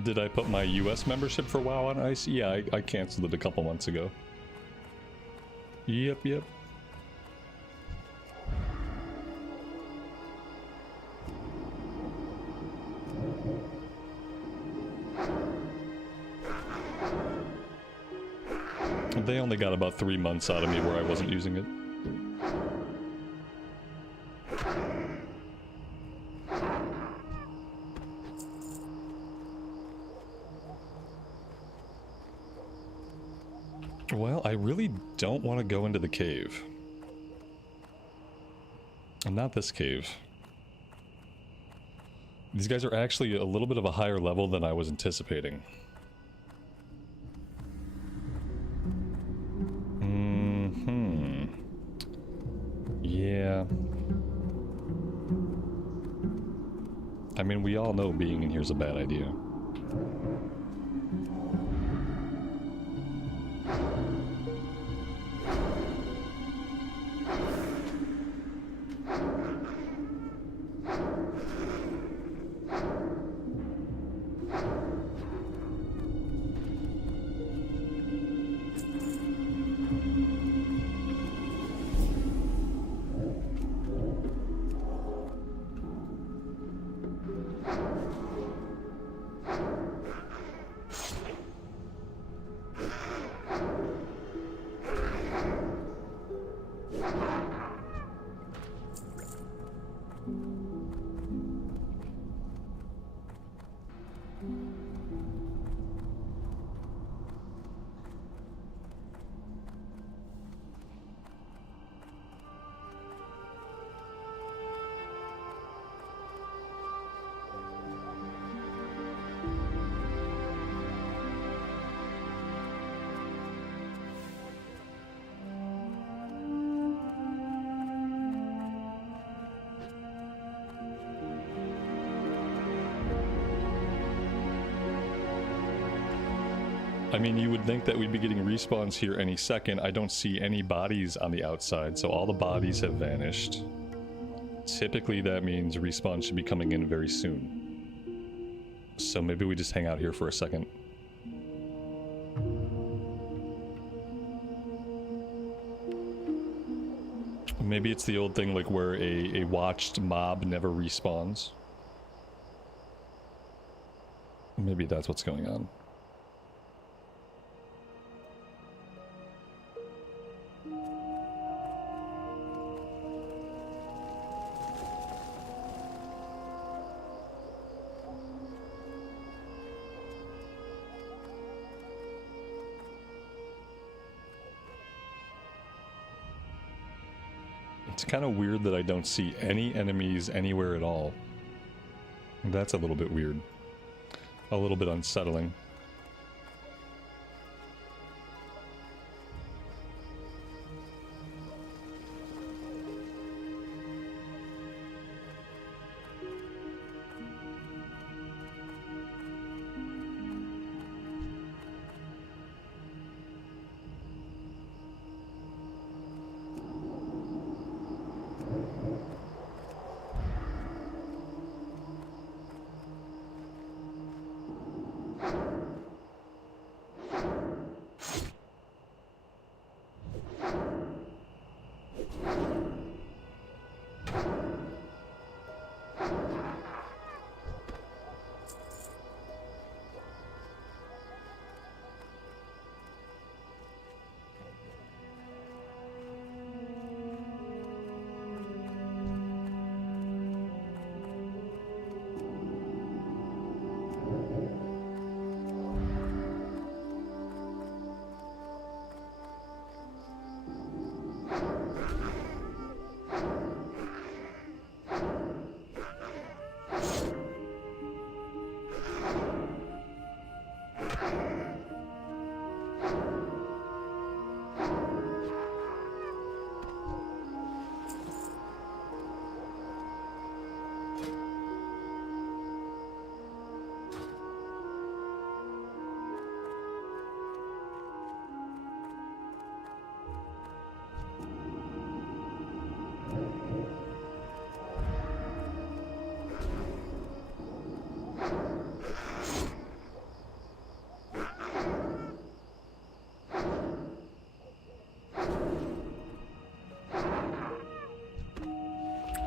Did I put my US membership for WoW on ice? Yeah, I canceled it a couple months ago. Yep. They only got about 3 months out of me where I wasn't using it. Well, I really don't want to go into the cave. And not this cave. These guys are actually a little bit of a higher level than I was anticipating. Yeah. I mean, we all know being in here is a bad idea. I mean, you would think that we'd be getting respawns here any second. I don't see any bodies on the outside, so all the bodies have vanished. Typically, that means respawns should be coming in very soon. So maybe we just hang out here for a second. Maybe it's the old thing like where a watched mob never respawns. Maybe that's what's going on. It's kind of weird that I don't see any enemies anywhere at all. That's a little bit weird. A little bit unsettling.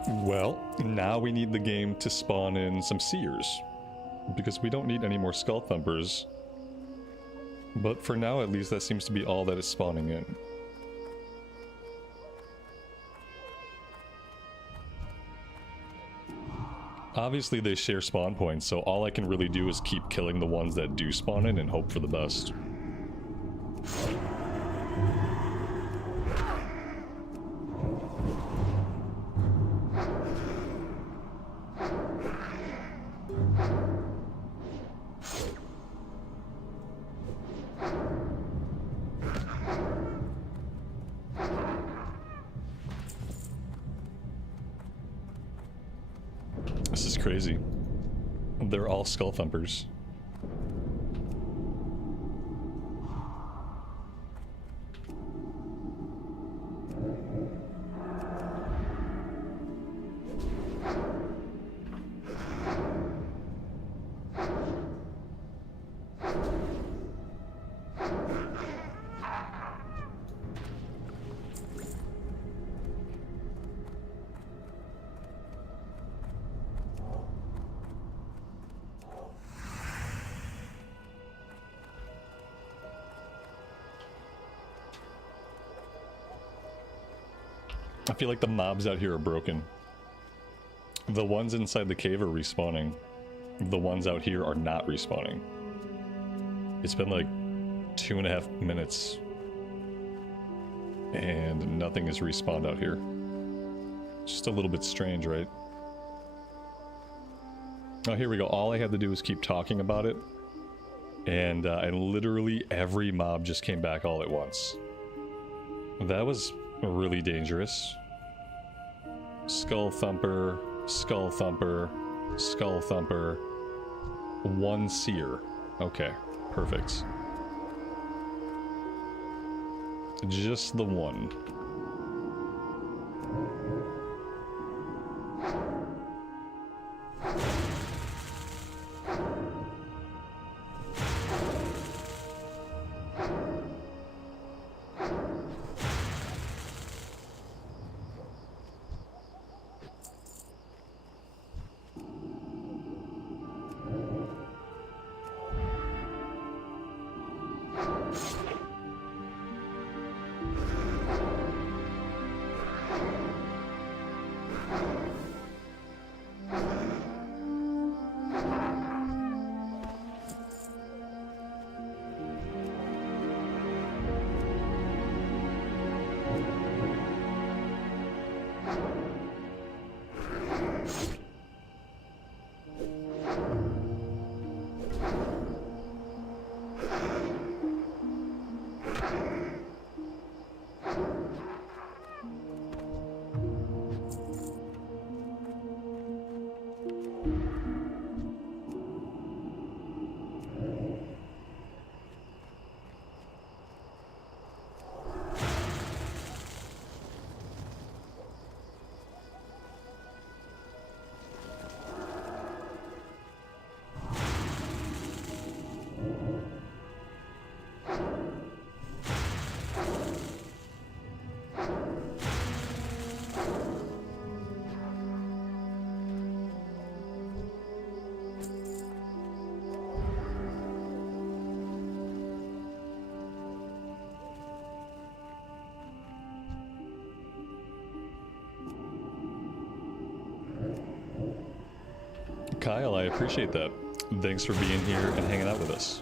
Well, now we need the game to spawn in some seers, because we don't need any more skull thumpers. But for now, at least, that seems to be all that is spawning in. Obviously, they share spawn points, so all I can really do is keep killing the ones that do spawn in and hope for the best. This is crazy. They're all skull thumpers. I feel like the mobs out here are broken. The ones inside the cave are respawning. The ones out here are not respawning. It's been like 2.5 minutes and nothing has respawned out here. Just a little bit strange, right? Oh, here we go. All I had to do was keep talking about it, and literally every mob just came back all at once. That was really dangerous. Skull thumper, skull thumper, skull thumper. One seer. Okay, perfect. Just the one. Kyle, I appreciate that. Thanks for being here and hanging out with us.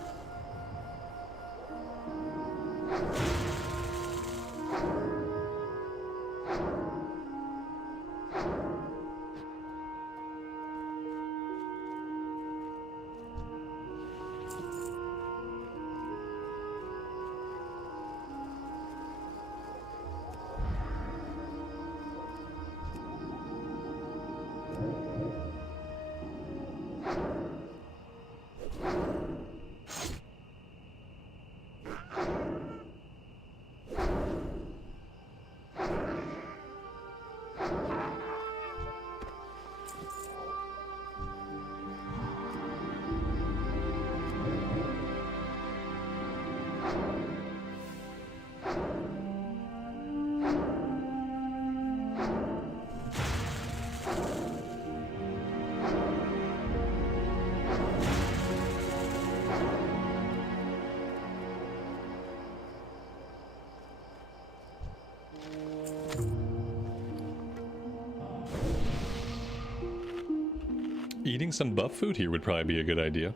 Eating some buff food here would probably be a good idea.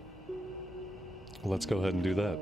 Let's go ahead and do that.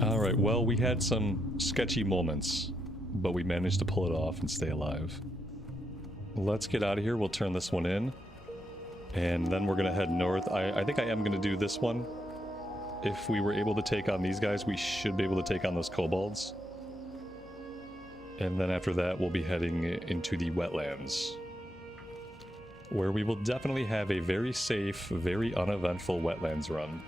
Alright, well, we had some sketchy moments, but we managed to pull it off and stay alive. Let's get out of here. We'll turn this one in. And then we're going to head north. I think I am going to do this one. If we were able to take on these guys, we should be able to take on those kobolds. And then after that, we'll be heading into the wetlands, where we will definitely have a very safe, very uneventful wetlands run.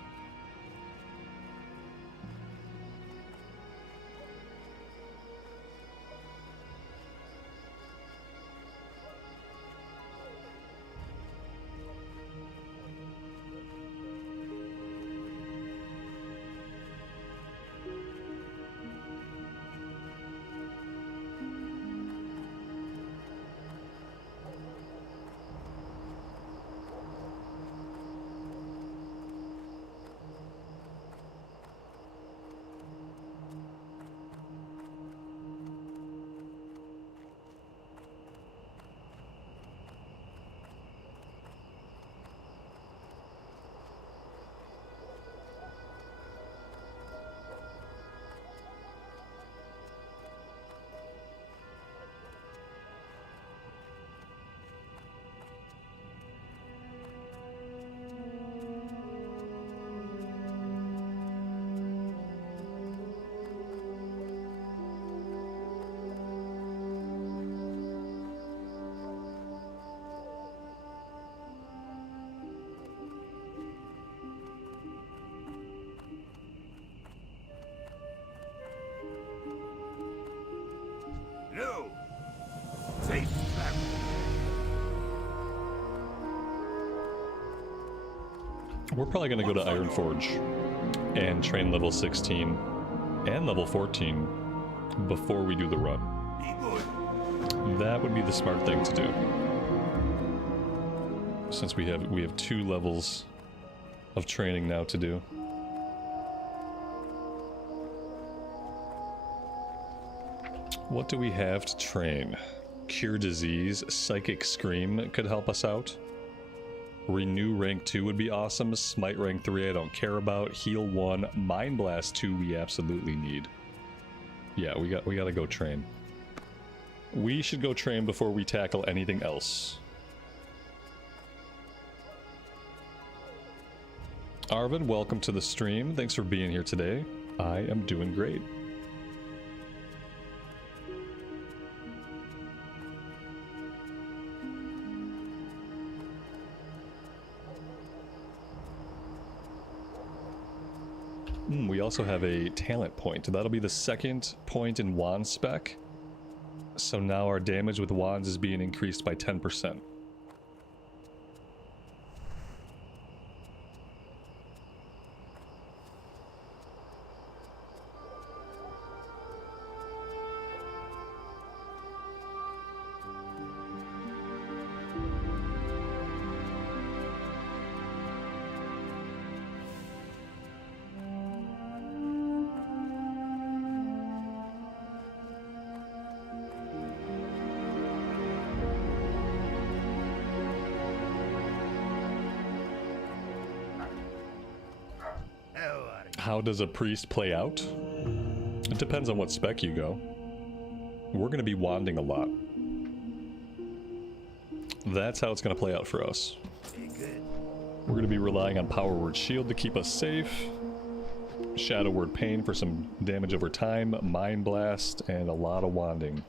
We're probably going to go to Ironforge and train level 16 and level 14 before we do the run. That would be the smart thing to do. Since we have 2 levels of training now to do. What do we have to train? Cure disease, Psychic Scream could help us out. Renew rank 2 would be awesome. Smite rank 3 I don't care about. Heal 1. Mind Blast 2 we absolutely need. Yeah, we gotta go train. We should go train before we tackle anything else. Arvin, welcome to the stream. Thanks for being here today. I am doing great. We also have a talent point. That'll be the second point in wand spec. So now our damage with wands is being increased by 10%. How does a priest play out? It depends on what spec you go. We're going to be wanding a lot. That's how it's going to play out for us. We're going to be relying on Power Word Shield to keep us safe. Shadow Word Pain for some damage over time. Mind Blast, and a lot of wanding.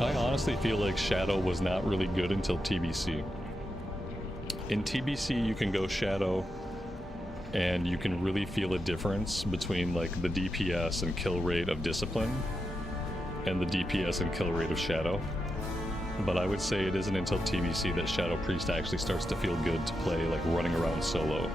I honestly feel like Shadow was not really good until TBC. In TBC, you can go Shadow, and you can really feel a difference between like the DPS and kill rate of Discipline, and the DPS and kill rate of Shadow. But I would say it isn't until TBC that Shadow Priest actually starts to feel good to play, like running around solo.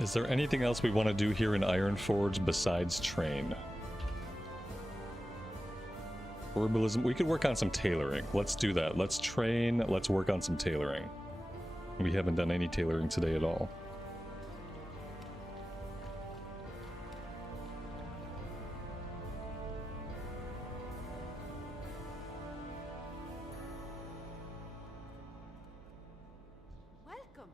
Is there anything else we want to do here in Ironforge besides train? Herbalism, we could work on some tailoring. Let's do that. Let's train, let's work on some tailoring. We haven't done any tailoring today at all. Welcome.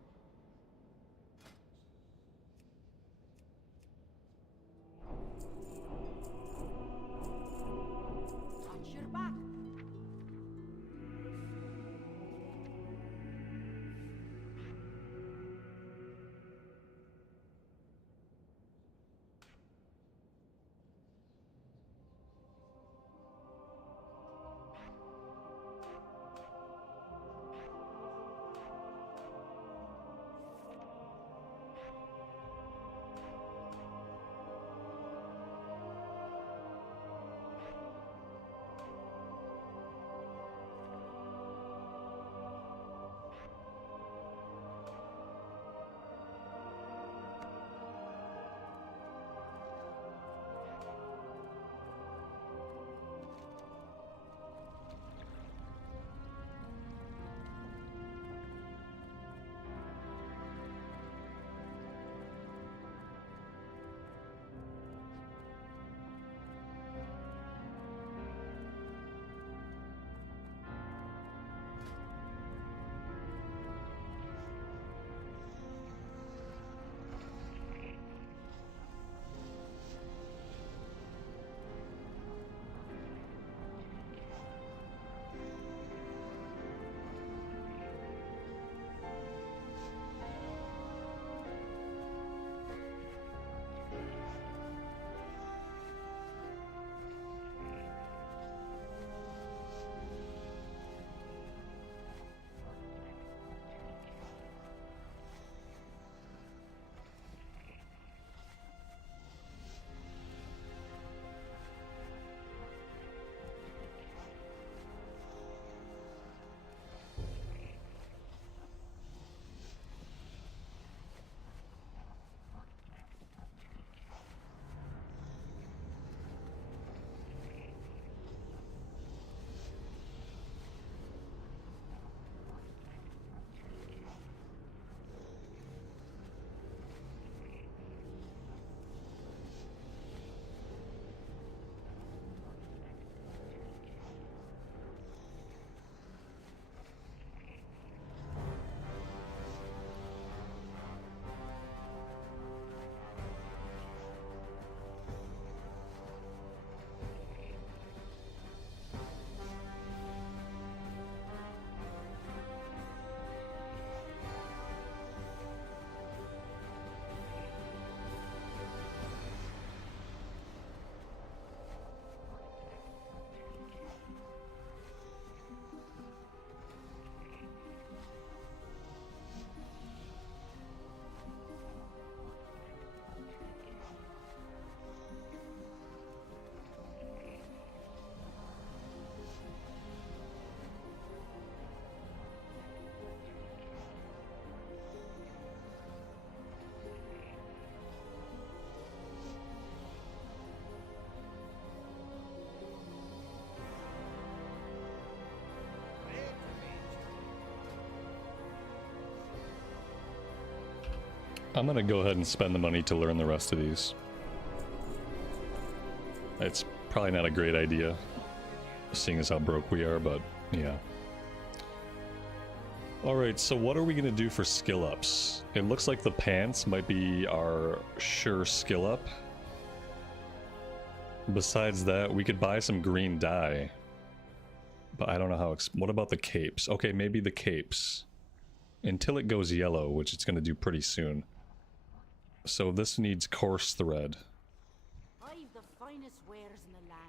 I'm gonna go ahead and spend the money to learn the rest of these. It's probably not a great idea, seeing as how broke we are, but yeah. Alright, so what are we gonna do for skill ups? It looks like the pants might be our sure skill up. Besides that, we could buy some green dye. But I don't know how... what about the capes? Okay, maybe the capes. Until it goes yellow, which it's gonna do pretty soon. So this needs coarse thread. I've the finest wares in the land.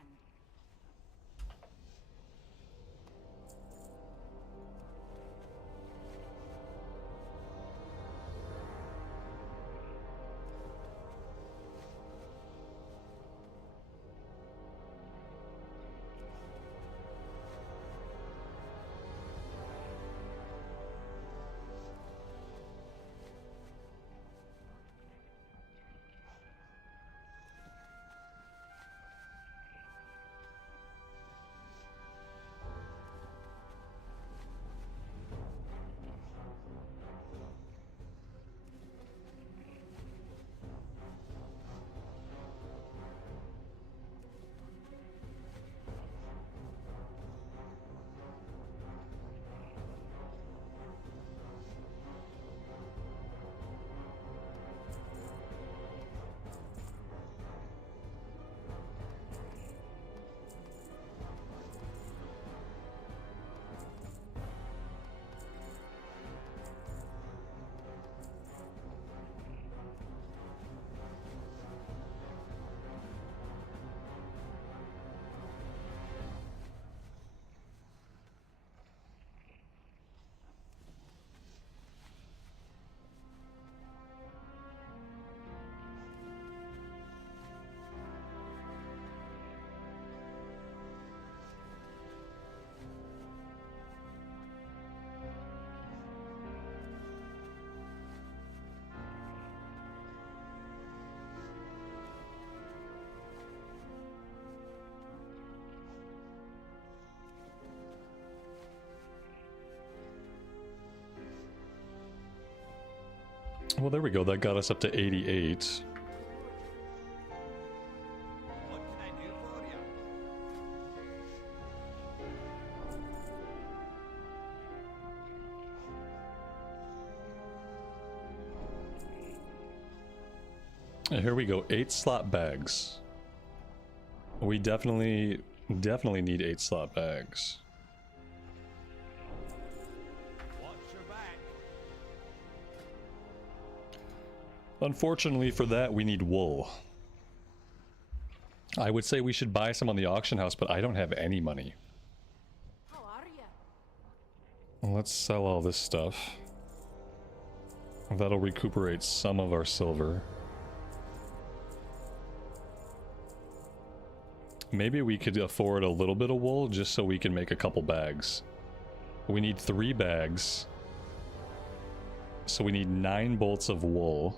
Well, there we go. That got us up to 88. What can I do for you? And here we go. 8 slot bags. We definitely need 8 slot bags. Watch your back. Unfortunately for that, we need wool. I would say we should buy some on the auction house, but I don't have any money. How are ya? Let's sell all this stuff. That'll recuperate some of our silver. Maybe we could afford a little bit of wool just so we can make a couple bags. We need 3 bags. So we need 9 bolts of wool.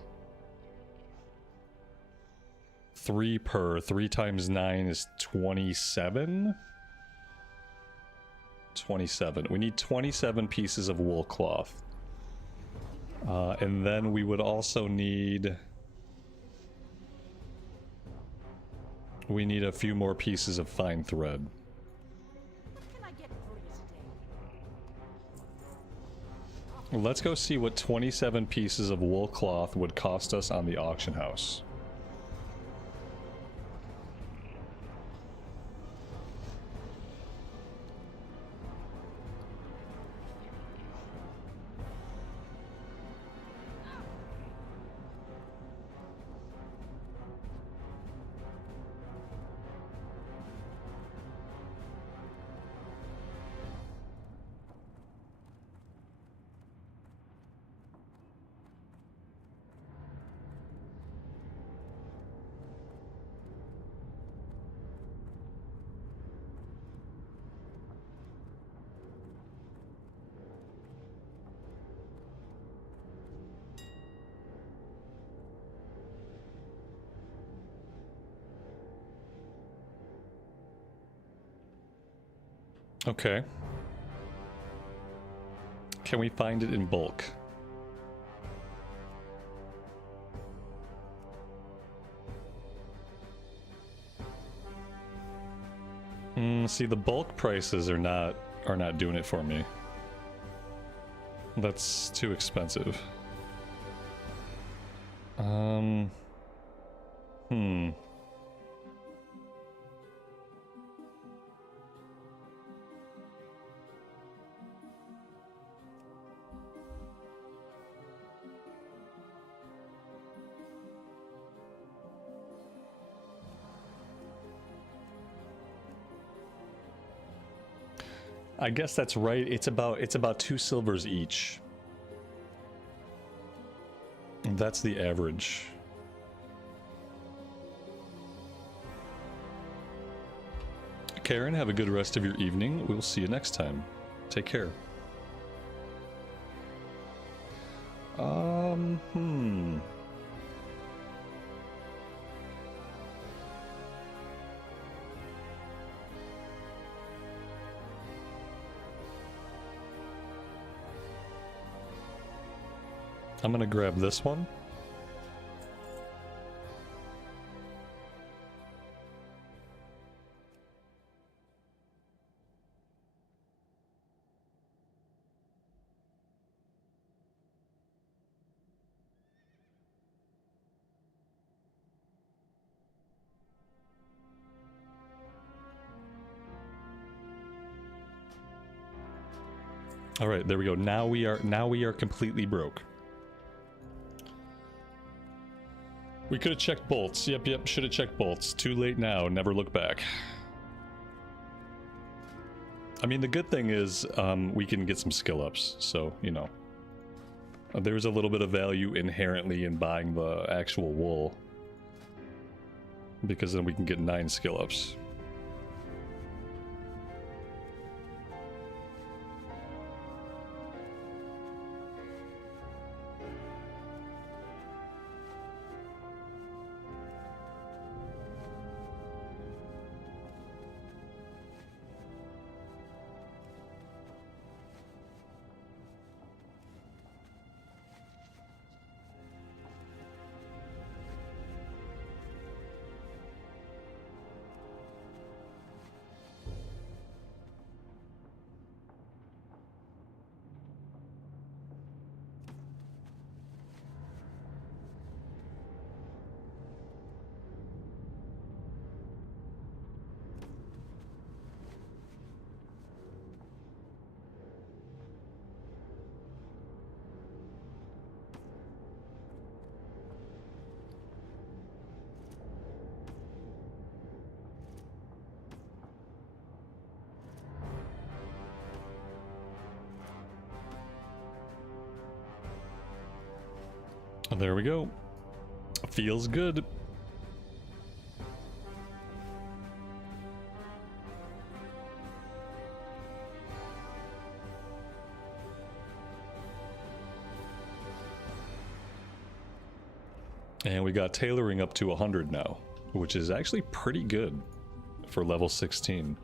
3 per. 3 times 9 is 27? 27. We need 27 pieces of wool cloth. And then we would also need... we need a few more pieces of fine thread. What can I get for you today? Let's go see what 27 pieces of wool cloth would cost us on the auction house. Okay. Can we find it in bulk? See, the bulk prices are not doing it for me. That's too expensive. I guess that's right. It's about 2 silvers each. That's the average. Karen, have a good rest of your evening. We'll see you next time. Take care. I'm gonna grab this one. All right, there we go. Now we are completely broke. We could have checked bolts. Yep, should have checked bolts. Too late now, never look back. I mean, the good thing is we can get some skill ups, so, you know. There's a little bit of value inherently in buying the actual wool. Because then we can get 9 skill ups. There we go. Feels good. And we got tailoring up to 100 now, which is actually pretty good for level 16.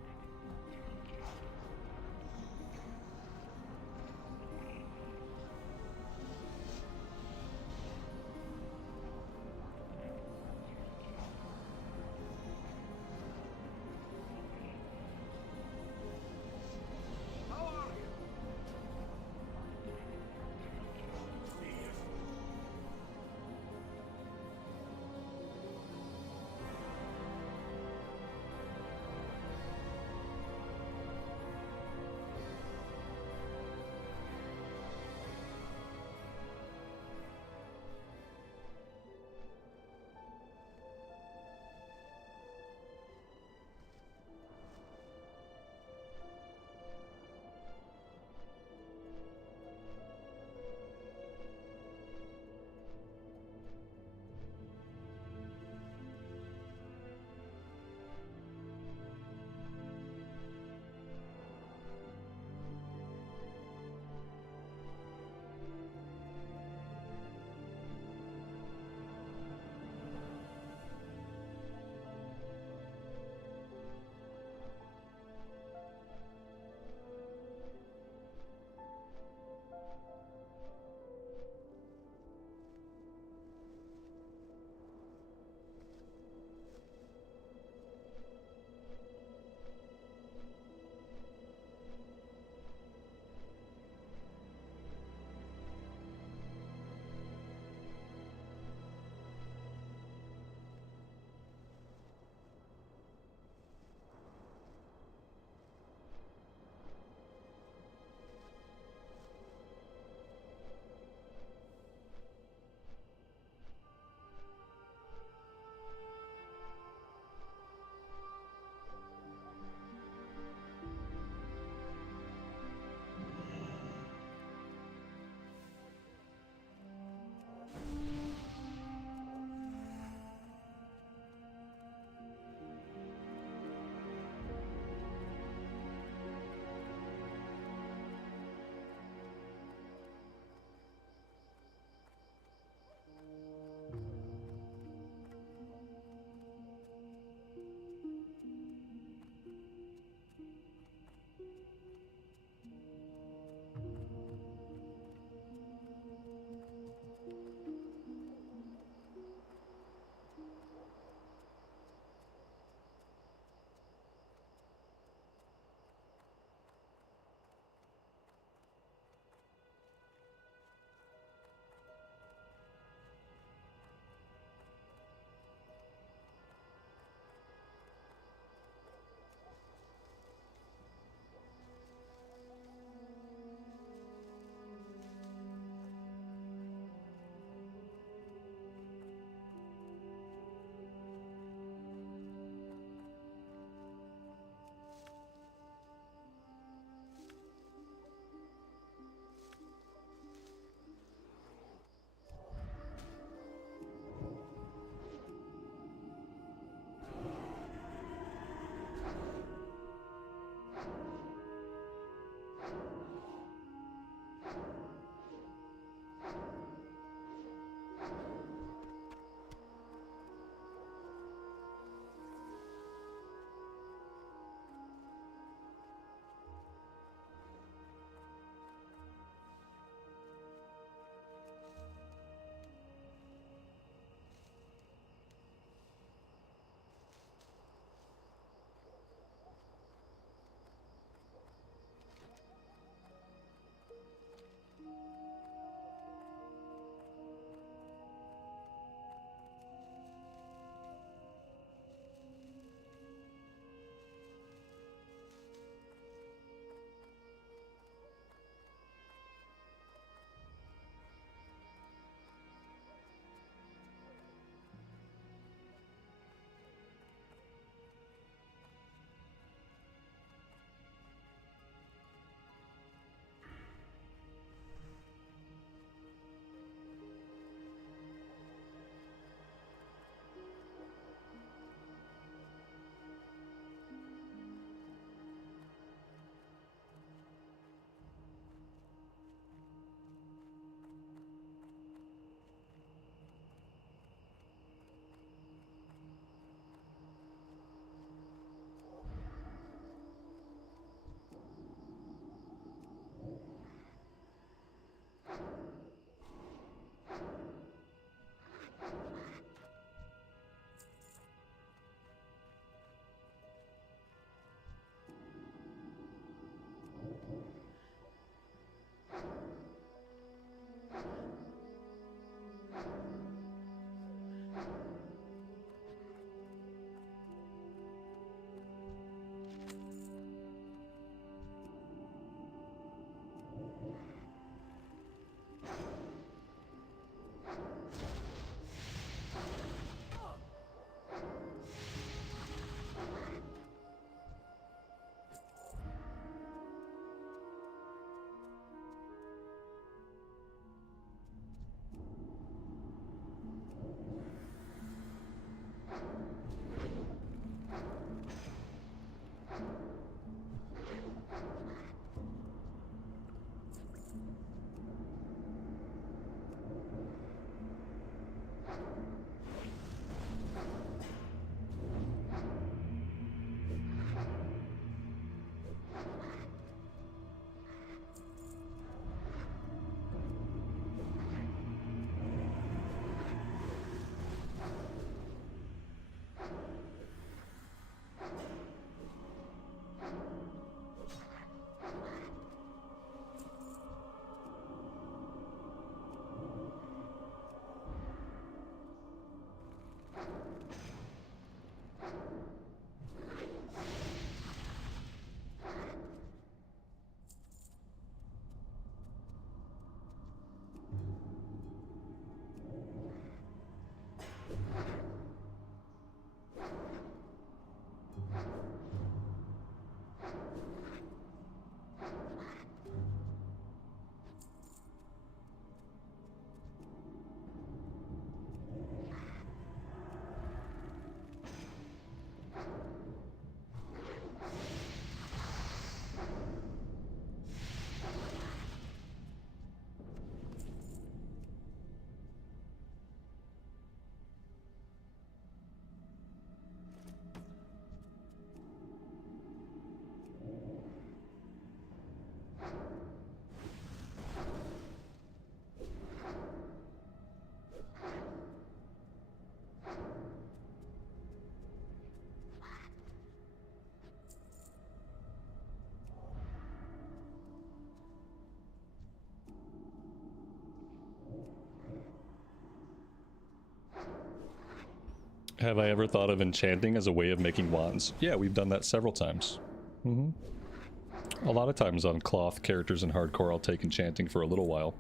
Have I ever thought of enchanting as a way of making wands? Yeah, we've done that several times. A lot of times on cloth characters in hardcore, I'll take enchanting for a little while.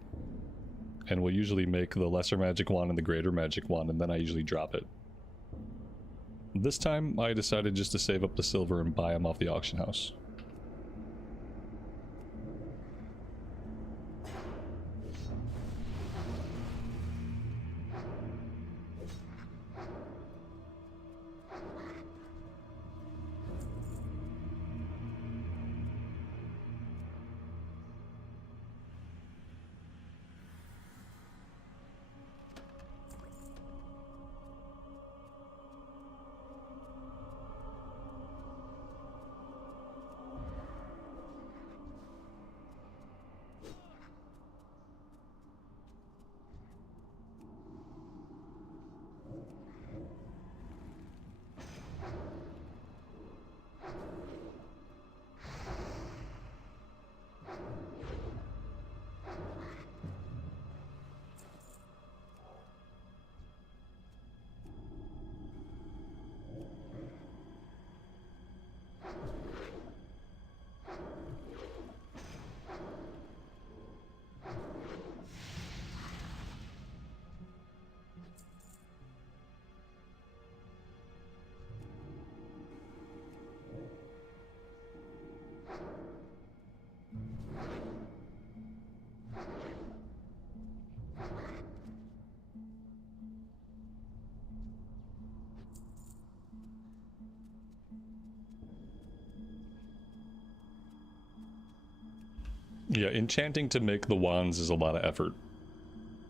And we'll usually make the lesser magic wand and the greater magic wand, and then I usually drop it. This time, I decided just to save up the silver and buy them off the auction house. Yeah, enchanting to make the wands is a lot of effort.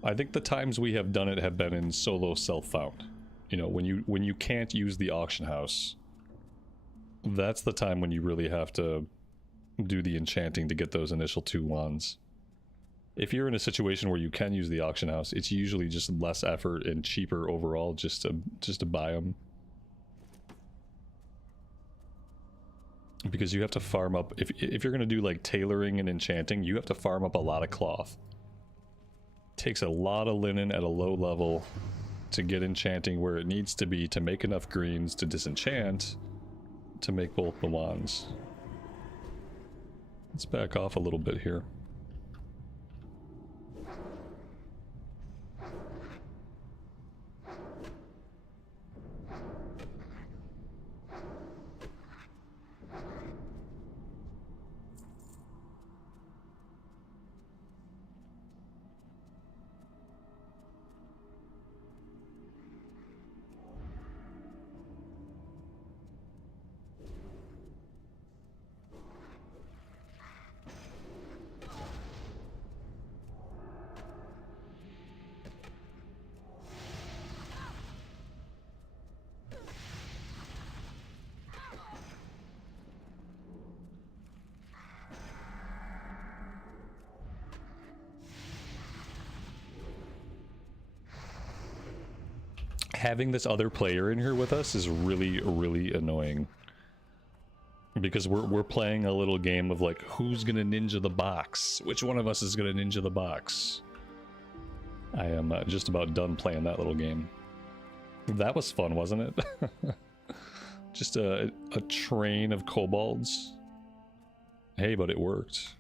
I think the times we have done it have been in solo self-found. You know, when you can't use the auction house, that's the time when you really have to do the enchanting to get those initial 2 wands. If you're in a situation where you can use the auction house, it's usually just less effort and cheaper overall just to buy them. Because you have to farm up, if you're going to do like tailoring and enchanting, you have to farm up a lot of cloth. Takes a lot of linen at a low level to get enchanting where it needs to be to make enough greens to disenchant to make both the wands. Let's back off a little bit here. Having this other player in here with us is really, really annoying. Because we're playing a little game of like, who's gonna ninja the box? Which one of us is gonna ninja the box? I am just about done playing that little game. That was fun, wasn't it? Just a train of kobolds. Hey, but it worked.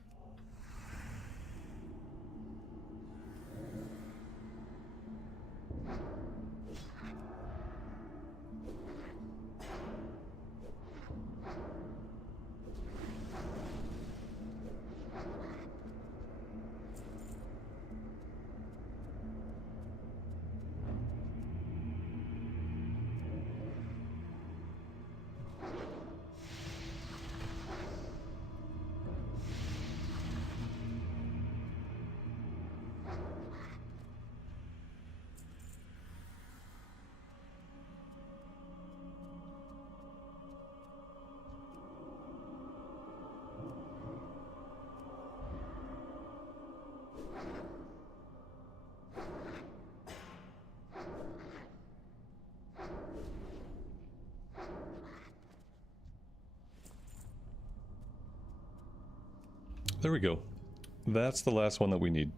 There we go. That's the last one that we need.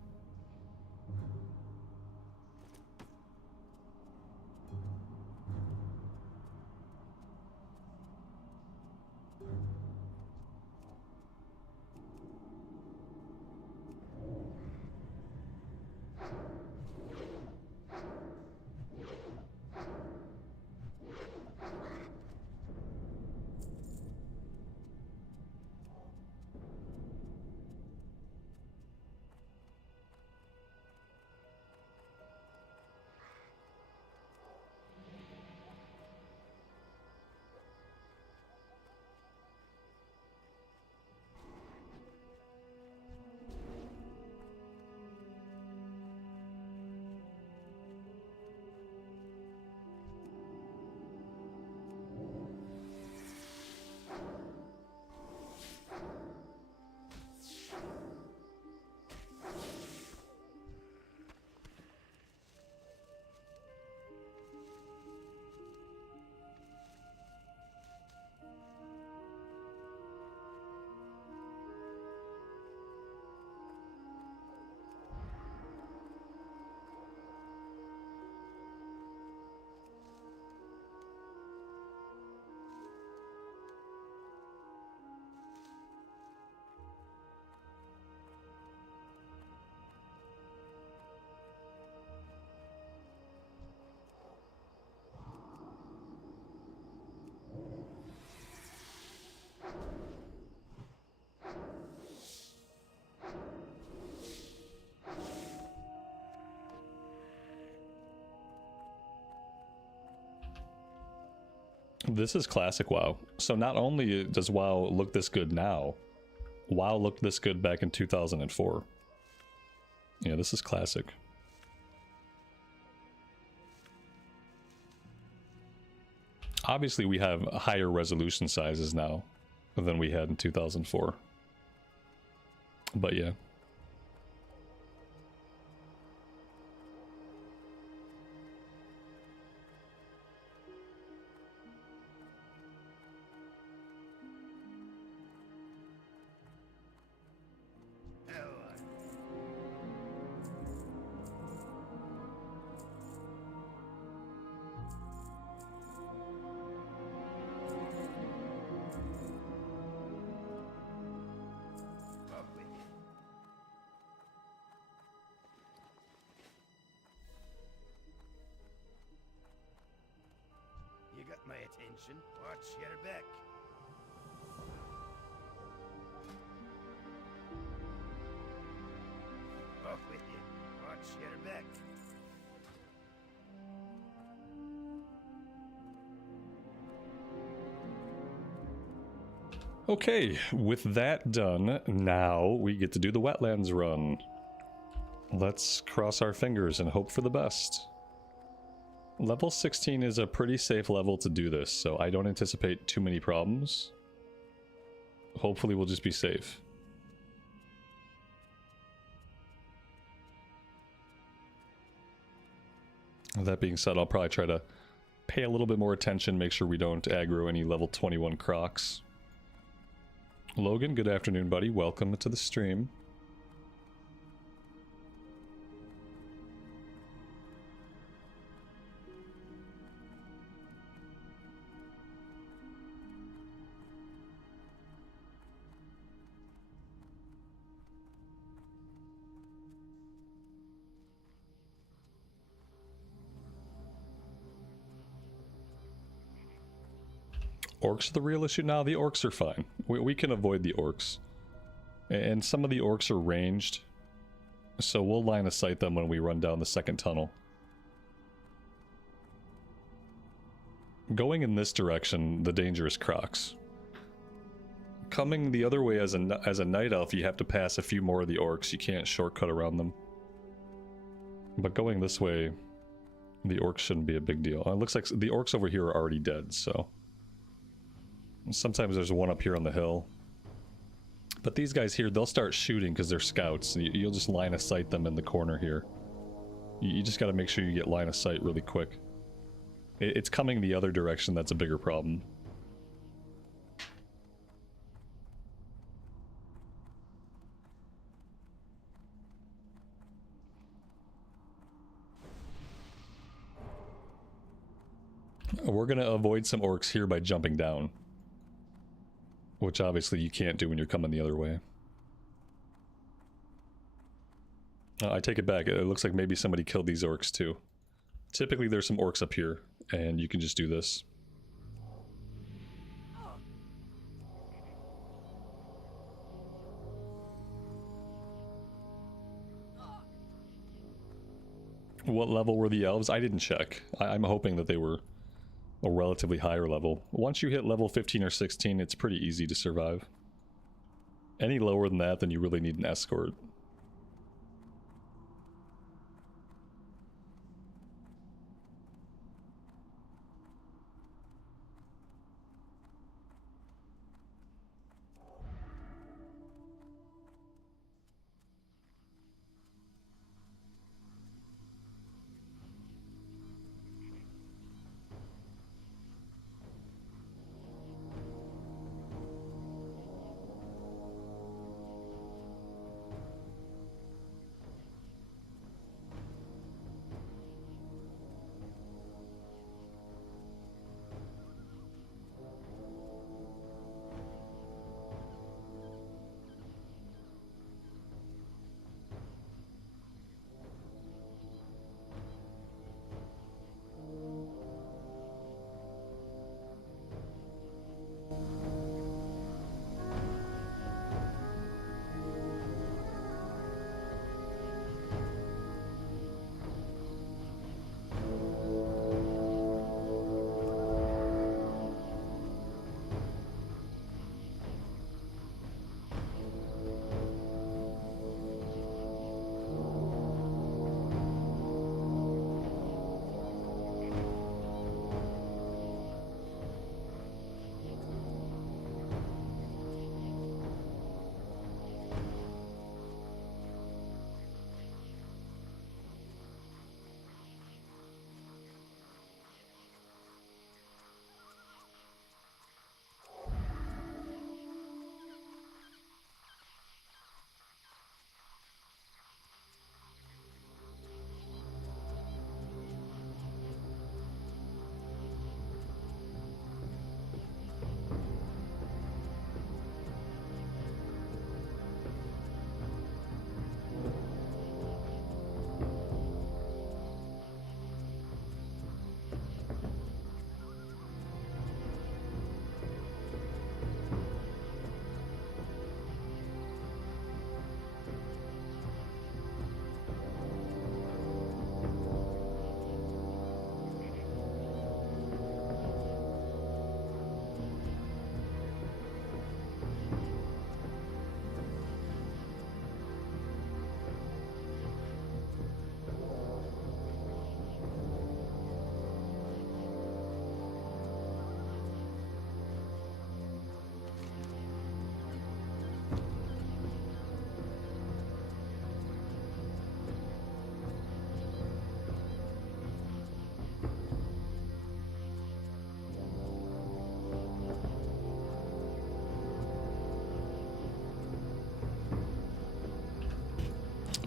This is classic WoW. So not only does WoW look this good now, WoW looked this good back in 2004. Yeah, this is classic. Obviously, we have higher resolution sizes now than we had in 2004. But yeah. My attention. Watch your back. Off with you. Watch your back. Okay, with that done, now we get to do the wetlands run. Let's cross our fingers and hope for the best. Level 16 is a pretty safe level to do this, so I don't anticipate too many problems. Hopefully we'll just be safe. That being said, I'll probably try to pay a little bit more attention, make sure we don't aggro any level 21 crocs. Logan, good afternoon, buddy. Welcome to the stream. orcs are the real issue? Now the orcs are fine. We can avoid the orcs. And some of the orcs are ranged. So we'll line of sight them when we run down the second tunnel. Going in this direction, the danger is crocs. Coming the other way as a night elf, you have to pass a few more of the orcs. You can't shortcut around them. But going this way, the orcs shouldn't be a big deal. It looks like the orcs over here are already dead, so... Sometimes there's one up here on the hill. But these guys here, they'll start shooting because they're scouts. You'll just line of sight them in the corner here. You just got to make sure you get line of sight really quick. It's coming the other direction that's a bigger problem. We're going to avoid some orcs here by jumping down. Which obviously you can't do when you're coming the other way. I take it back. It looks like maybe somebody killed these orcs too. Typically there's some orcs up here, and you can just do this. What level were the elves? I didn't check. I'm hoping that they were a relatively higher level. Once you hit level 15 or 16, it's pretty easy to survive. Any lower than that, then you really need an escort.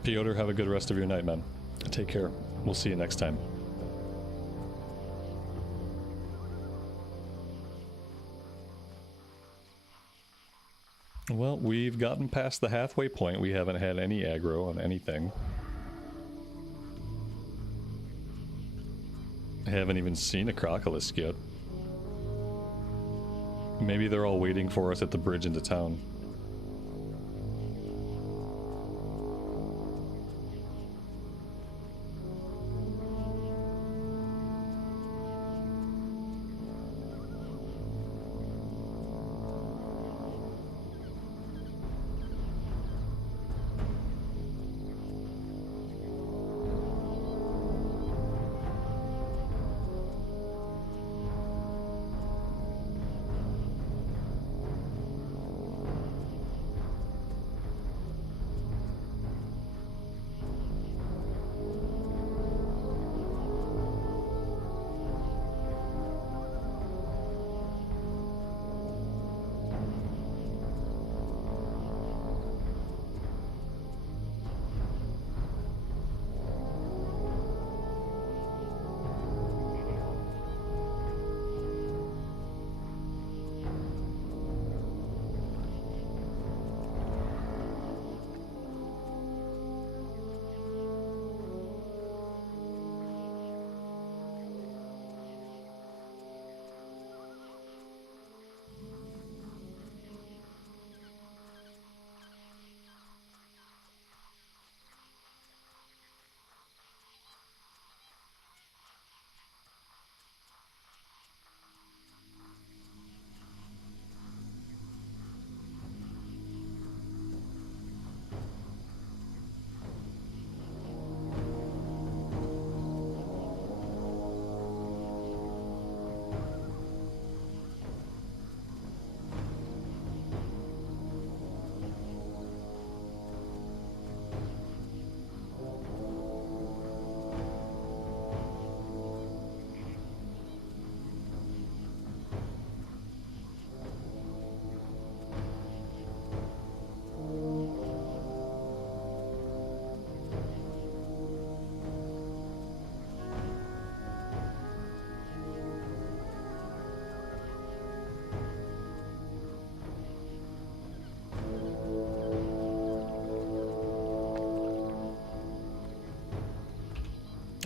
Piotr, have a good rest of your night, man. Take care. We'll see you next time. Well, we've gotten past the halfway point. We haven't had any aggro on anything. I haven't even seen a crocolisk yet. Maybe they're all waiting for us at the bridge into town.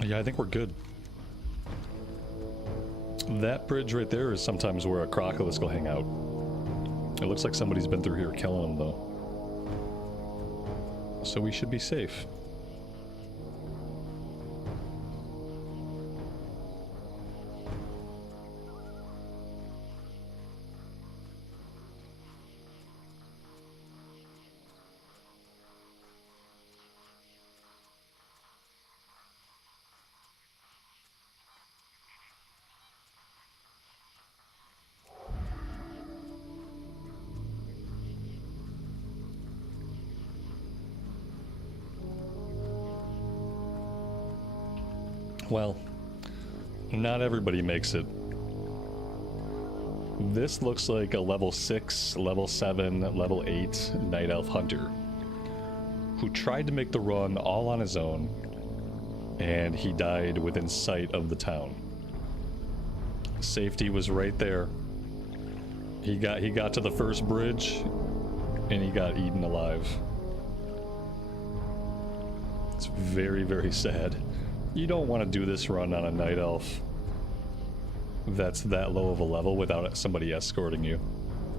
Yeah, I think we're good. That bridge right there is sometimes where a crocodile will hang out. It looks like somebody's been through here killing them, though. So we should be safe. Well, not everybody makes it. This looks like a level 6, level 7, level 8 Night Elf Hunter who tried to make the run all on his own, and he died within sight of the town. Safety was right there. He got to the first bridge, and he got eaten alive. It's very, very sad. You don't want to do this run on a Night Elf that's that low of a level without somebody escorting you.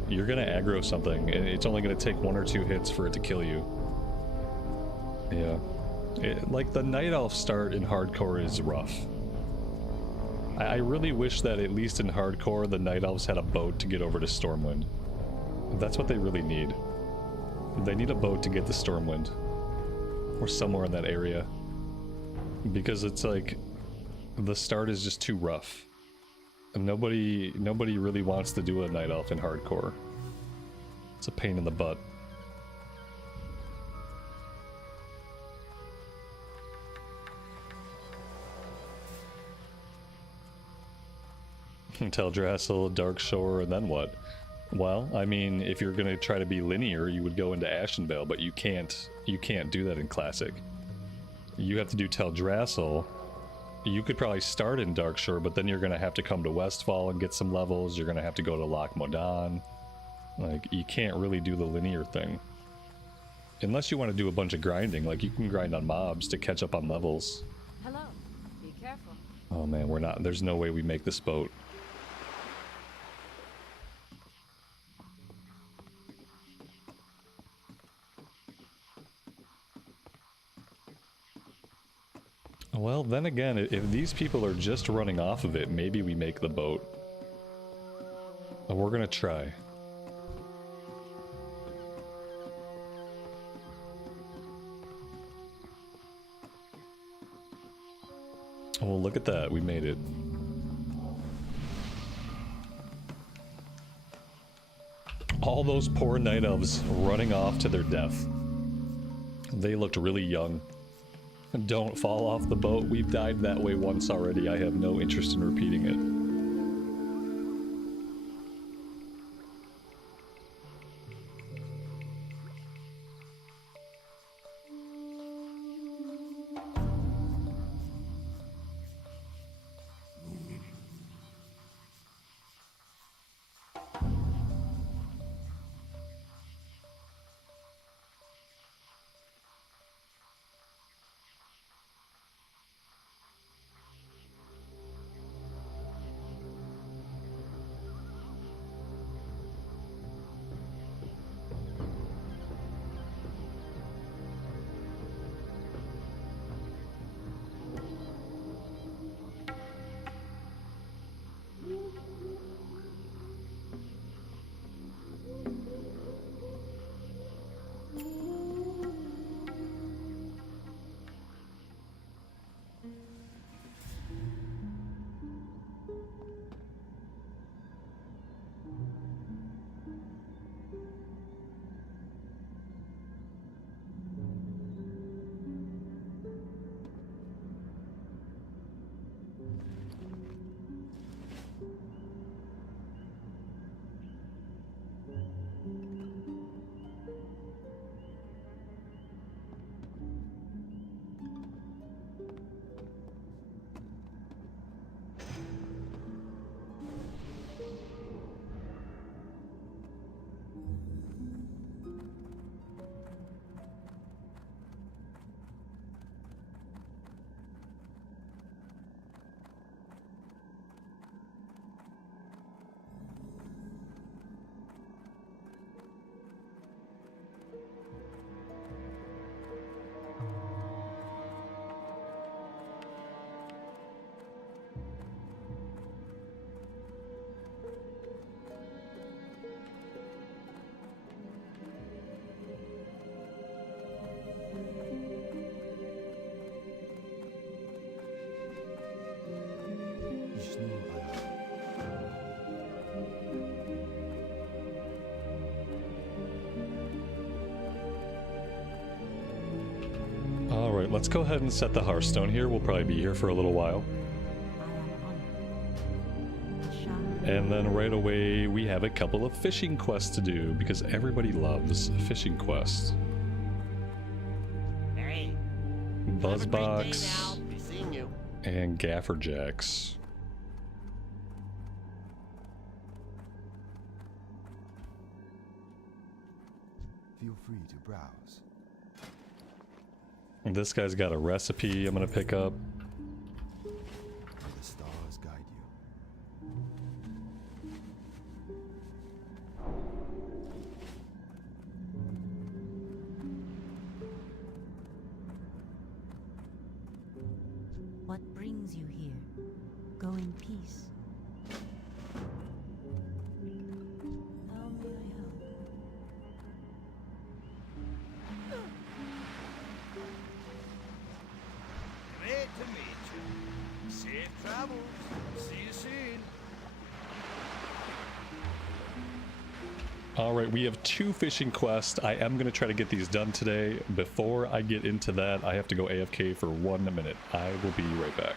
You're gonna aggro something, and it's only gonna take 1 or 2 hits for it to kill you. Yeah. Like, the Night Elf start in hardcore is rough. I really wish that at least in hardcore the Night Elves had a boat to get over to Stormwind. That's what they really need. They need a boat to get to Stormwind. Or somewhere in that area. Because it's like, the start is just too rough. And nobody really wants to do a Night Elf in hardcore. It's a pain in the butt. Teldrassil, Darkshore, and then what? Well, I mean, if you're gonna try to be linear, you would go into Ashenvale, but you can't do that in Classic. You have to do Teldrassil. You could probably start in Darkshore, but then you're gonna have to come to Westfall and get some levels. You're gonna have to go to Loch Modan. Like, you can't really do the linear thing. Unless you want to do a bunch of grinding, like you can grind on mobs to catch up on levels. Hello. Be careful. Oh man, there's no way we make this boat. Well, then again, if these people are just running off of it, maybe we make the boat. But we're gonna try. Oh, look at that. We made it. All those poor night elves running off to their death. They looked really young. Don't fall off the boat. We've died that way once already. I have no interest in repeating it. Alright, let's go ahead and set the Hearthstone here. We'll probably be here for a little while. And then right away we have a couple of fishing quests to do because everybody loves fishing quests. Hey, Buzzbox be seeing you. and Gaffer Jacks. Feel free to browse. And this guy's got a recipe I'm gonna pick up. The stars guide you. What brings you here? Go in peace. How may I help? Great to meet you. Safe travels. See you soon. Alright, we have 2 fishing quests. I am going to try to get these done today. Before I get into that, I have to go AFK for 1 minute. I will be right back.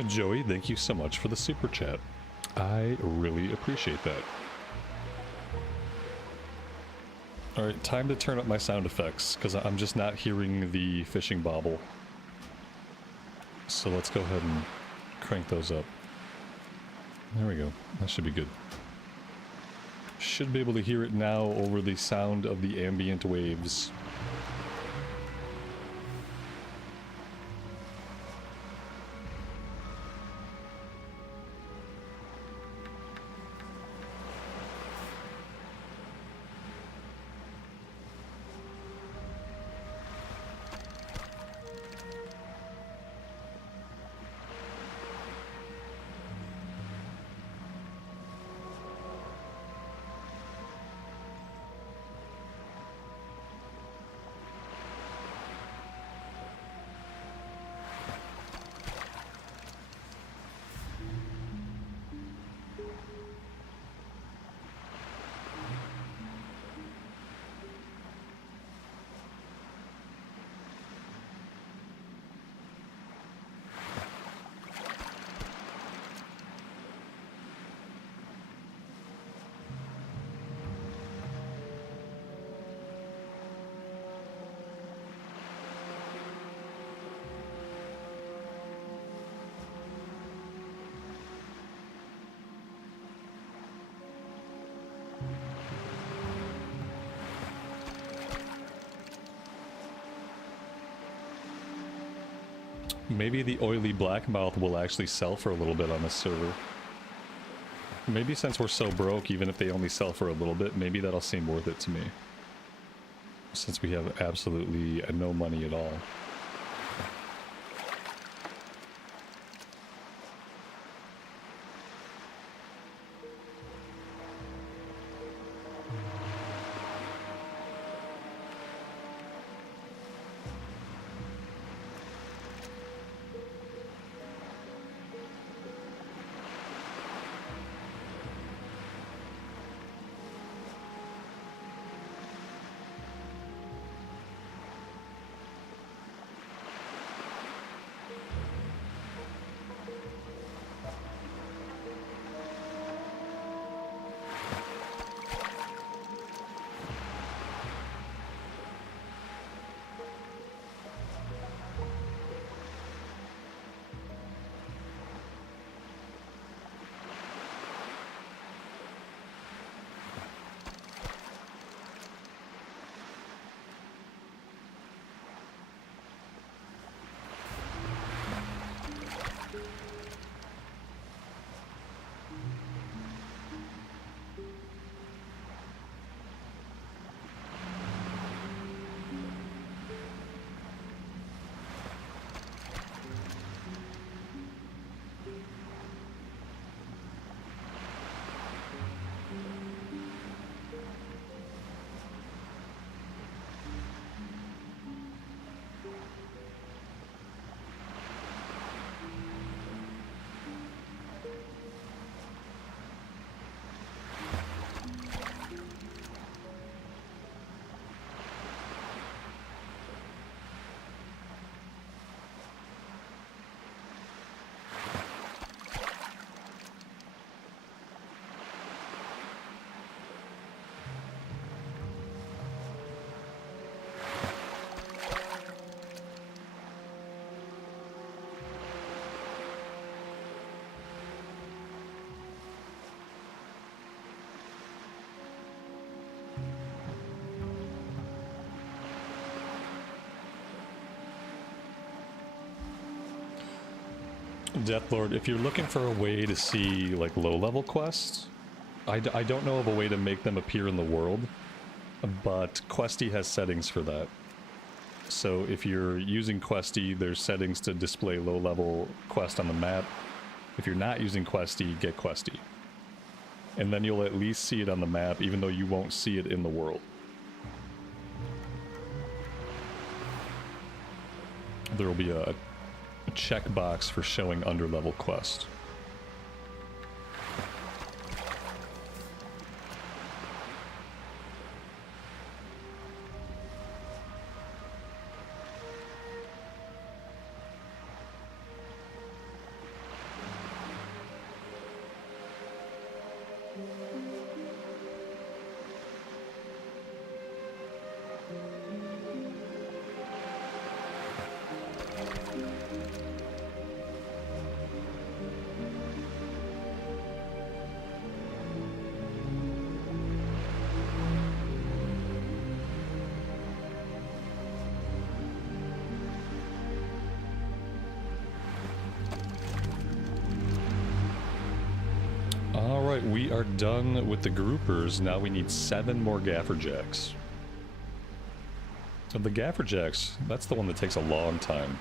Joey, thank you so much for the super chat. I really appreciate that. Alright, time to turn up my sound effects, because I'm just not hearing the fishing bobble. So let's go ahead and crank those up. There we go. That should be good. Should be able to hear it now over the sound of the ambient waves. Maybe the oily blackmouth will actually sell for a little bit on this server. Maybe since we're so broke, even if they only sell for a little bit, maybe that'll seem worth it to me. Since we have absolutely no money at all. Deathlord, if you're looking for a way to see like low-level quests, I don't know of a way to make them appear in the world, but Questie has settings for that. So if you're using Questie, there's settings to display low-level quest on the map. If you're not using Questie, get Questie. And then you'll at least see it on the map, even though you won't see it in the world. There will be a checkbox for showing underlevel quest. We are done with the groupers. Now we need 7 more gaffer jacks. Of the gaffer jacks, that's the one that takes a long time.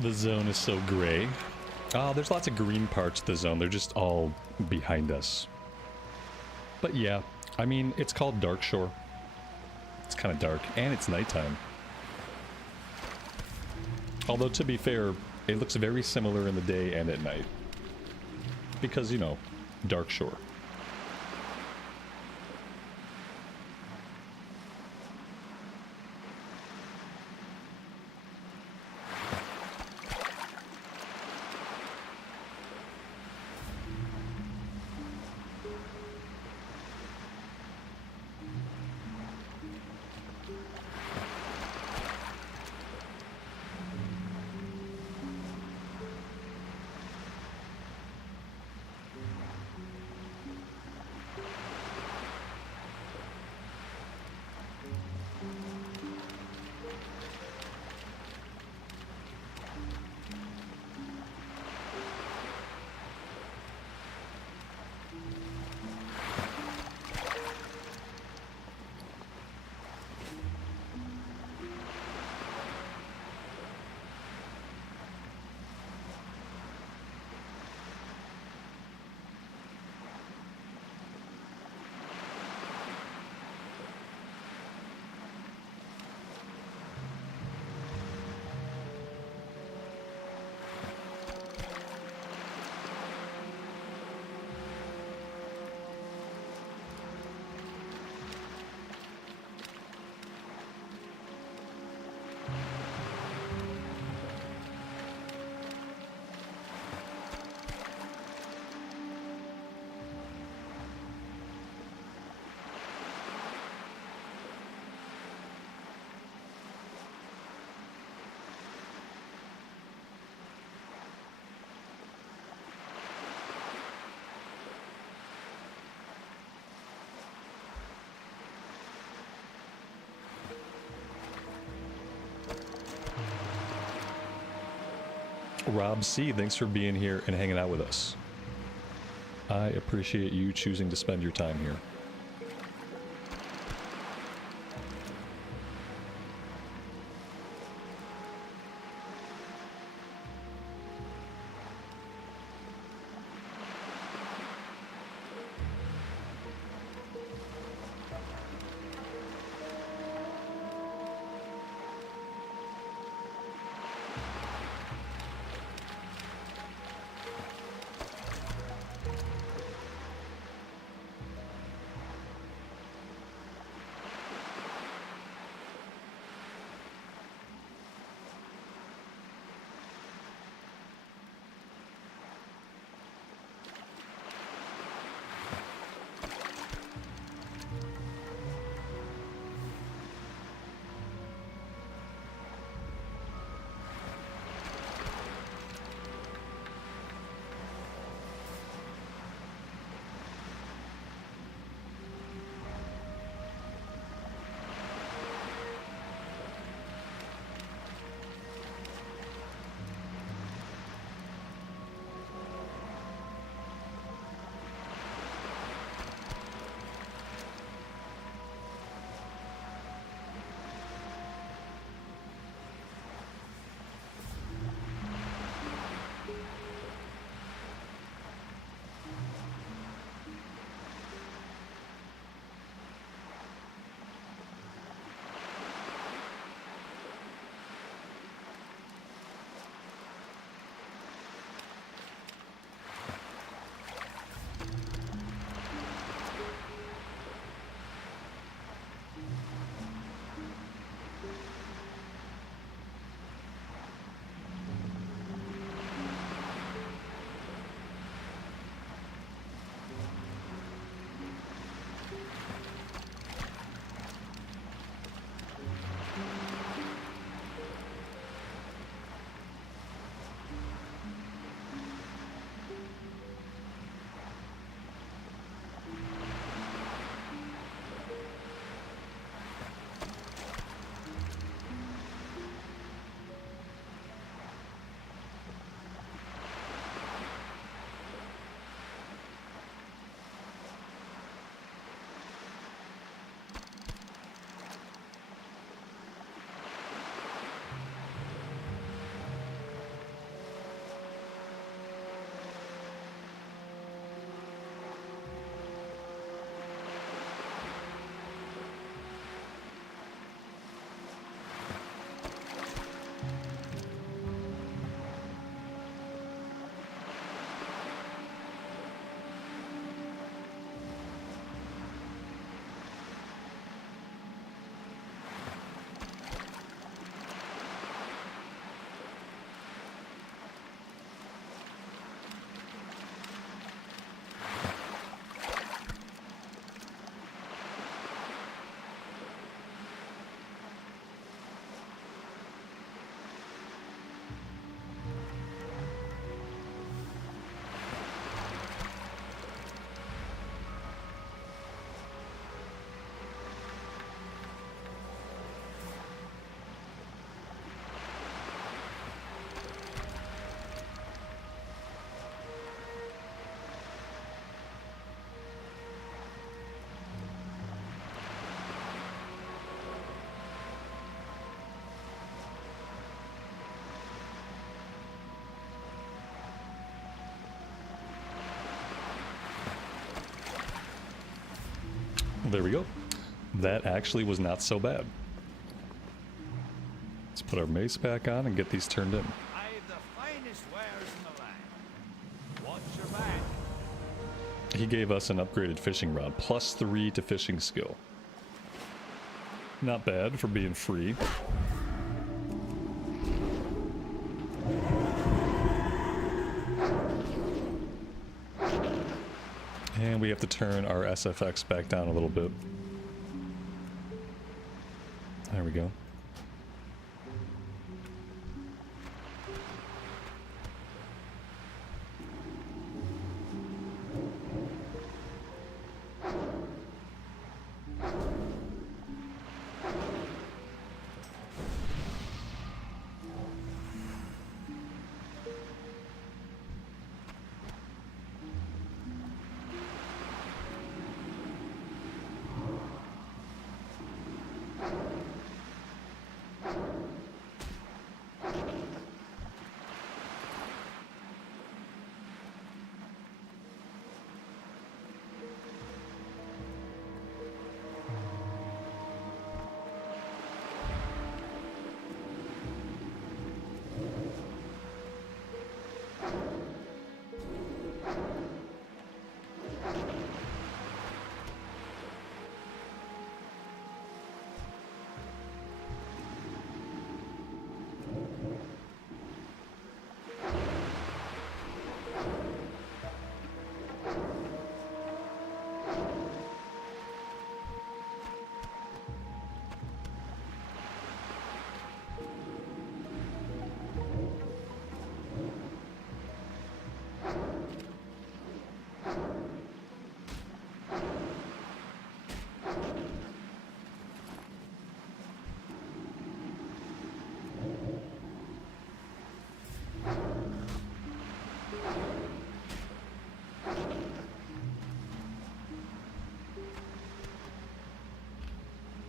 The zone is so gray. Oh, there's lots of green parts of the zone. They're just all behind us. But yeah, I mean, it's called Dark Shore. It's kind of dark, and it's nighttime. Although, to be fair, it looks very similar in the day and at night. Because, you know, Dark Shore. Rob C, thanks for being here and hanging out with us. I appreciate you choosing to spend your time here. There we go. That actually was not so bad. Let's put our mace back on and get these turned in. I've the finest wares in the land. Watch your back. He gave us an upgraded fishing rod, +3 to fishing skill. Not bad for being free. And we have to turn our SFX back down a little bit. There we go.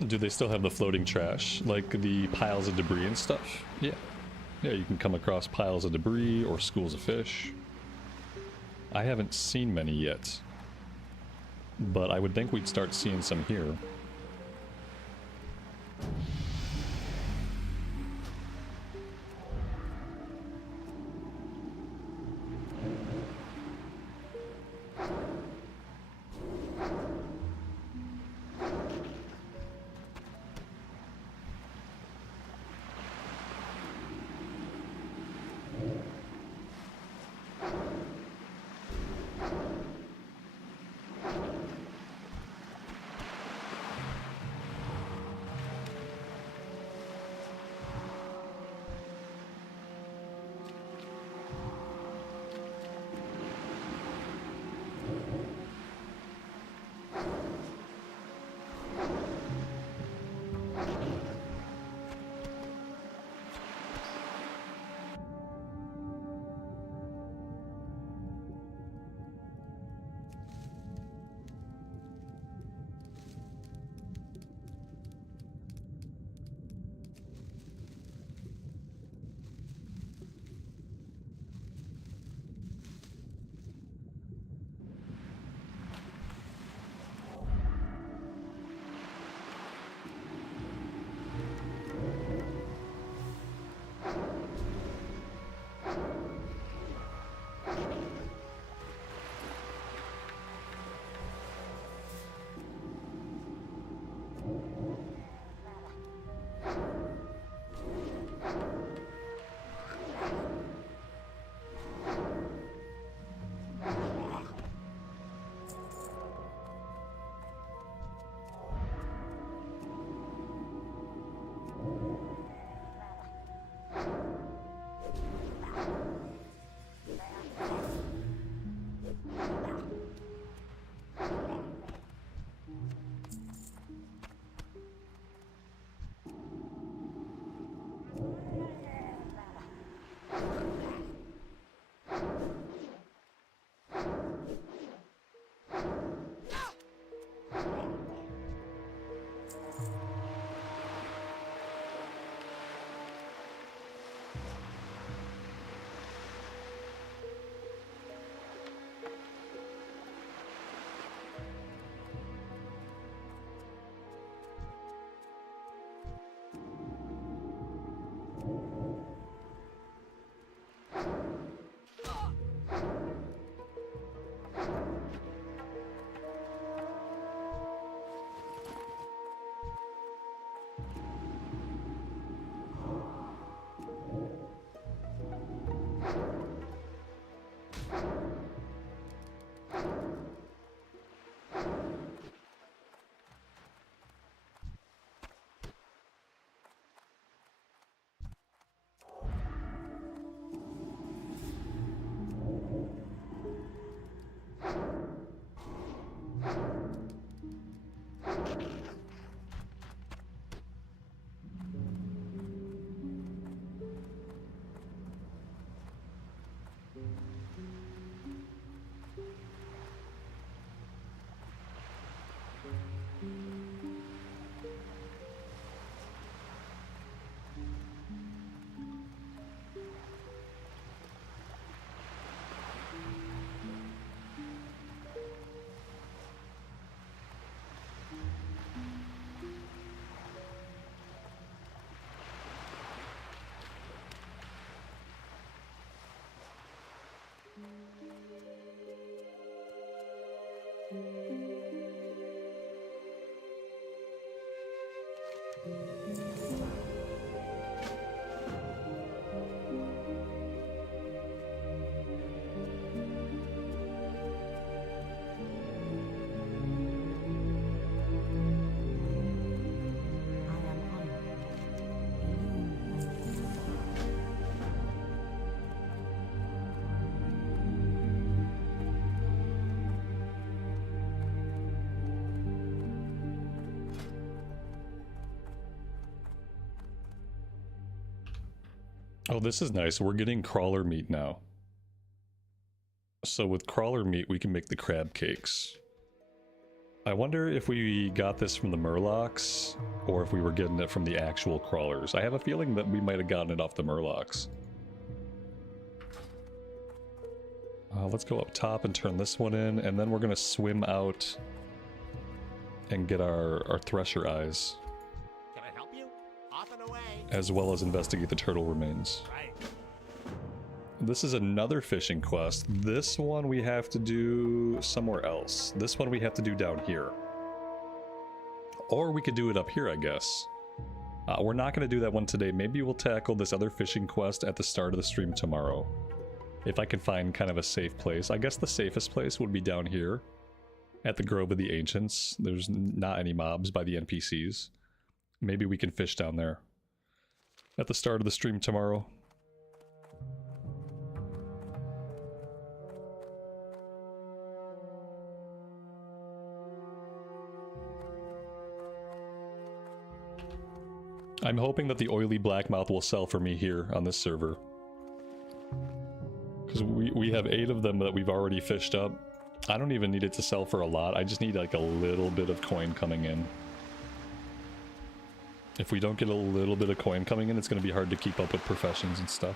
Do they still have the floating trash, like the piles of debris and stuff? Yeah. Yeah, you can come across piles of debris or schools of fish. I haven't seen many yet, but I would think we'd start seeing some here. Oh, this is nice. We're getting crawler meat now. So with crawler meat, we can make the crab cakes. I wonder if we got this from the Murlocs, or if we were getting it from the actual crawlers. I have a feeling that we might have gotten it off the Murlocs. Let's go up top and turn this one in, and then we're going to swim out and get our Thresher eyes. Can I help you? Off and away. As well as investigate the turtle remains. Right. This is another fishing quest. This one we have to do somewhere else. This one we have to do down here. Or we could do it up here, I guess. We're not going to do that one today. Maybe we'll tackle this other fishing quest at the start of the stream tomorrow. If I can find kind of a safe place. I guess the safest place would be down here at the Grove of the Ancients. There's not any mobs by the NPCs. Maybe we can fish down there at the start of the stream tomorrow. I'm hoping that the oily blackmouth will sell for me here on this server. Because we have 8 of them that we've already fished up. I don't even need it to sell for a lot. I just need like a little bit of coin coming in. If we don't get a little bit of coin coming in, it's going to be hard to keep up with professions and stuff.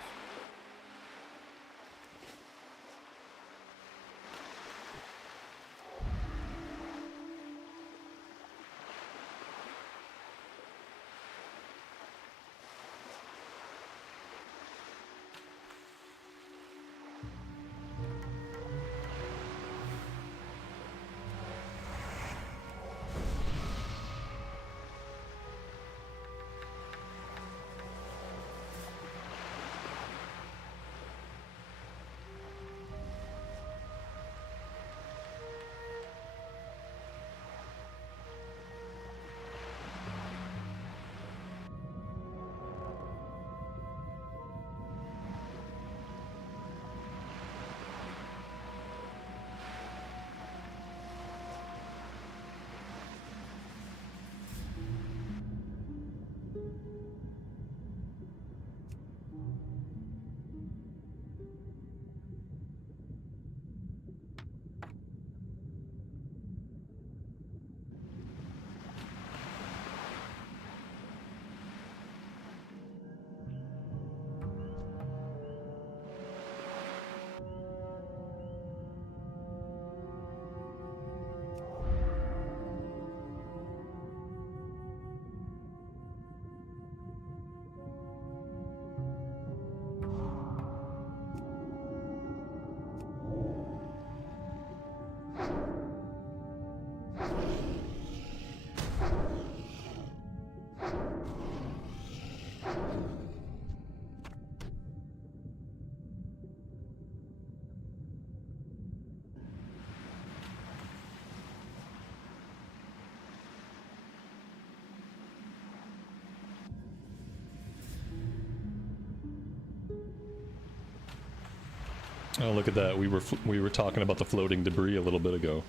Oh, look at that. We were talking about the floating debris a little bit ago.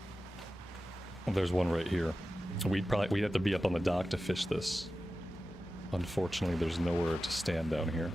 There's one right here. We'd have to be up on the dock to fish this. Unfortunately, there's nowhere to stand down here.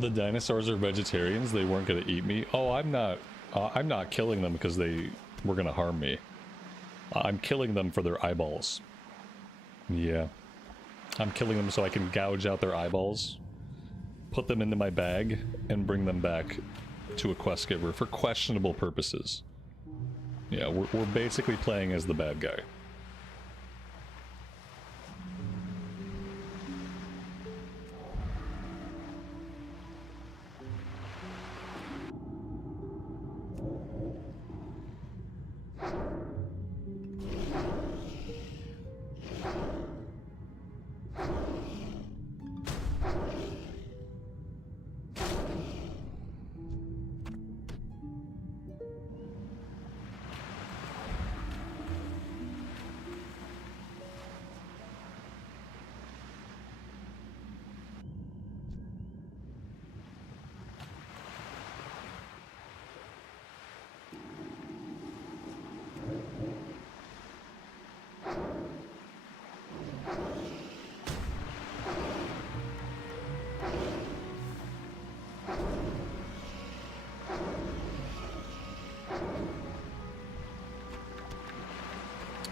The dinosaurs are vegetarians. They weren't going to eat me. Oh, I'm not killing them because they were going to harm me. I'm killing them for their eyeballs. Yeah. I'm killing them so I can gouge out their eyeballs, put them into my bag, and bring them back to a quest giver for questionable purposes. Yeah, we're basically playing as the bad guy.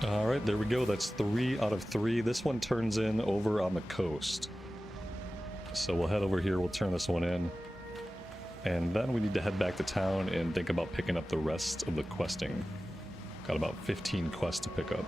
Alright, there we go. That's 3 out of 3. This one turns in over on the coast. So we'll head over here, we'll turn this one in. And then we need to head back to town and think about picking up the rest of the questing. Got about 15 quests to pick up.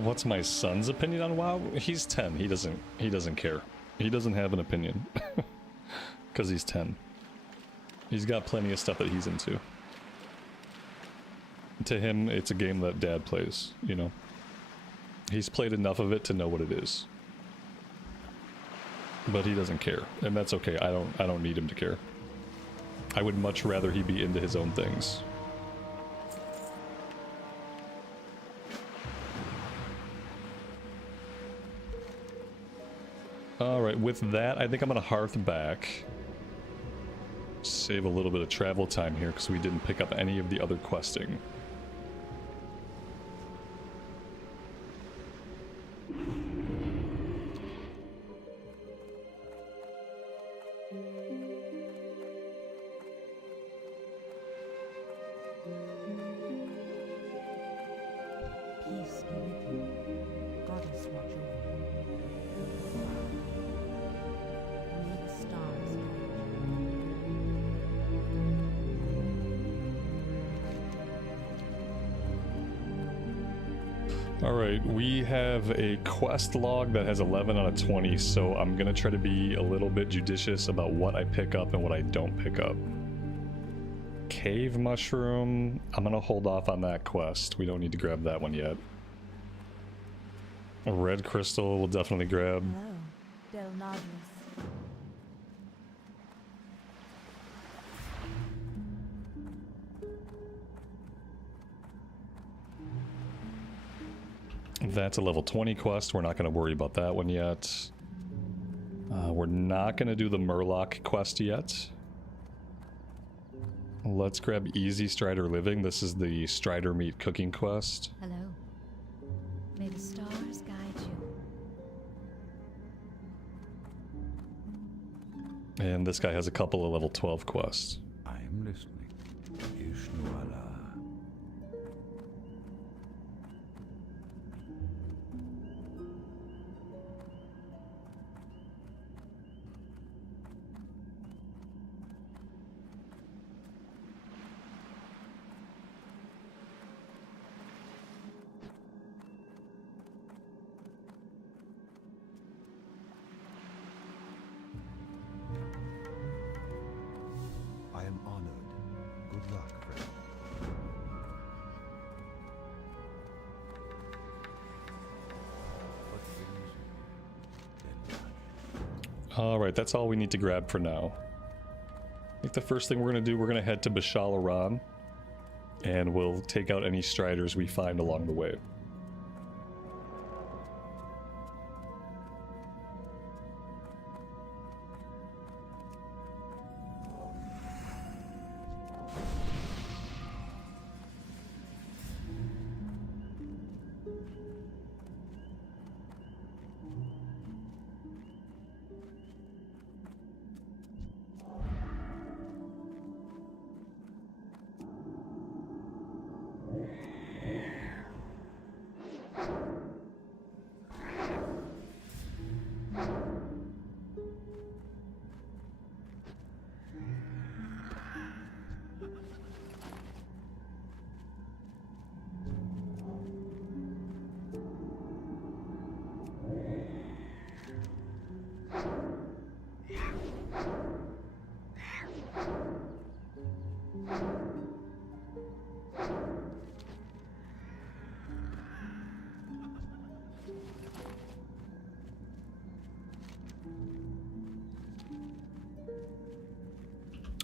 What's my son's opinion on WoW? He's 10. He doesn't care. He doesn't have an opinion. Because he's 10. He's got plenty of stuff that he's into. To him, it's a game that dad plays, you know? He's played enough of it to know what it is. But he doesn't care, and that's okay. I don't need him to care. I would much rather he be into his own things. Alright, with that, I think I'm gonna hearth back. Save a little bit of travel time here because we didn't pick up any of the other questing. Peace be with you. Goddess watch over you. May the stars guide you. Alright, we have a quest log that has 11 out of 20, so I'm gonna try to be a little bit judicious about what I pick up and what I don't pick up. Cave mushroom, I'm gonna hold off on that quest. We don't need to grab that one yet. A red crystal we'll definitely grab. Hello, Del Nadris. That's a level 20 quest. We're not going to worry about that one yet. We're not going to do the Murloc quest yet. Let's grab Easy Strider Living. This is the Strider Meat Cooking quest. Hello. May the stars guide you. And this guy has a couple of level 12 quests. I am listening. Ishnuala. I am honored. Good luck, friend. What brings you here? Alright, that's all we need to grab for now. I think the first thing we're going to do, we're going to head to Bashal Aran. And we'll take out any Striders we find along the way.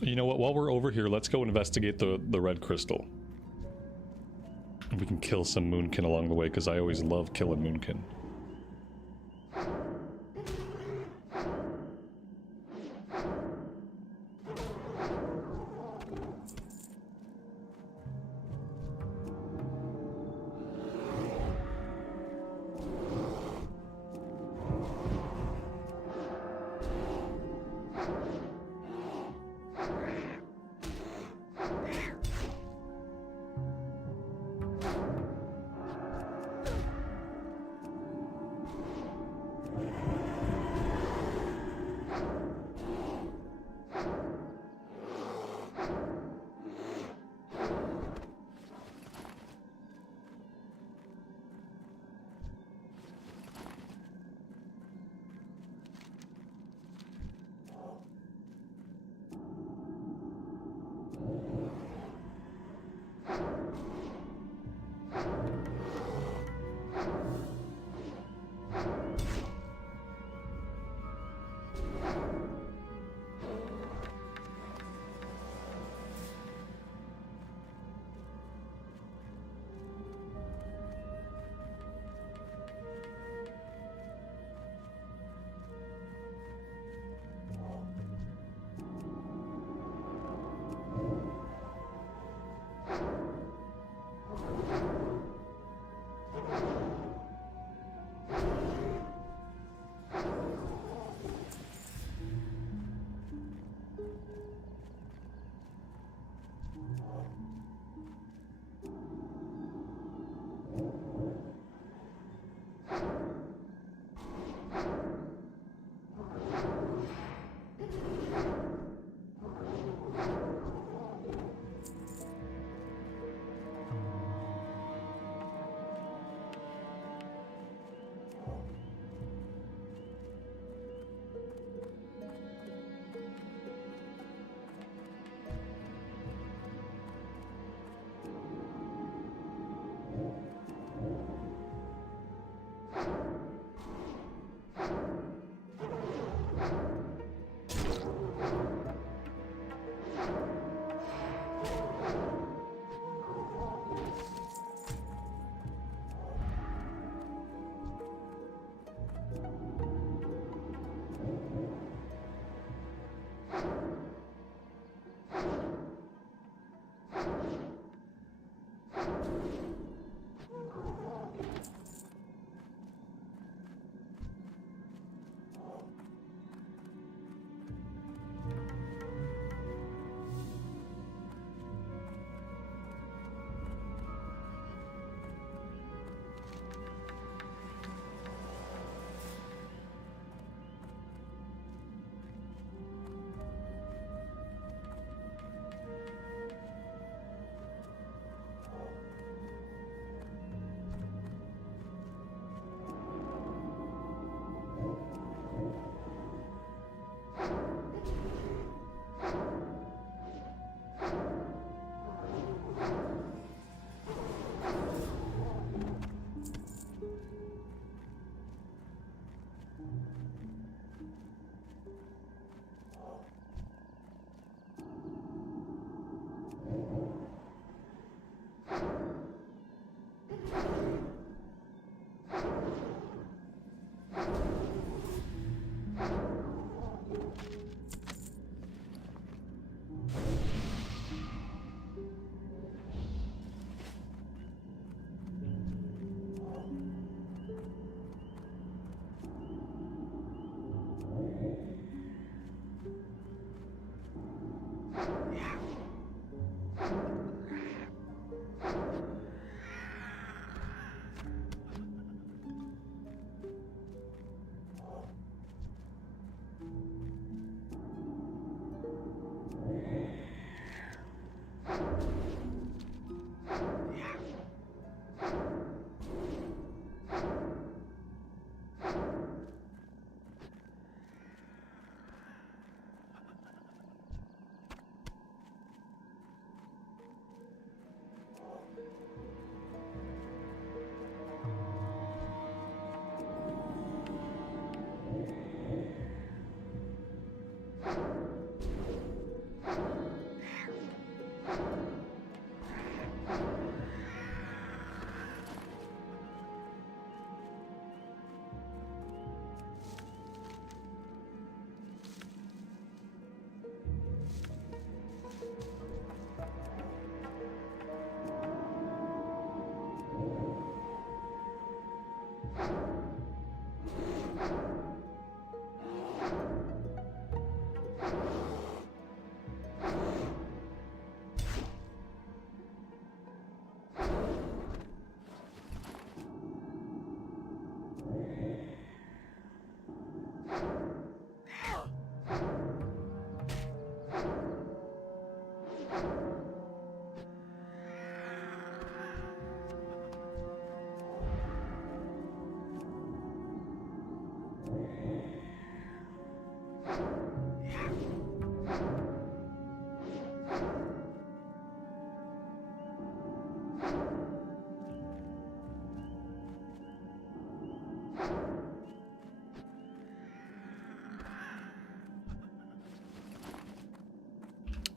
You know what, while we're over here, let's go investigate the red crystal. We can kill some Moonkin along the way, because I always love killing Moonkin.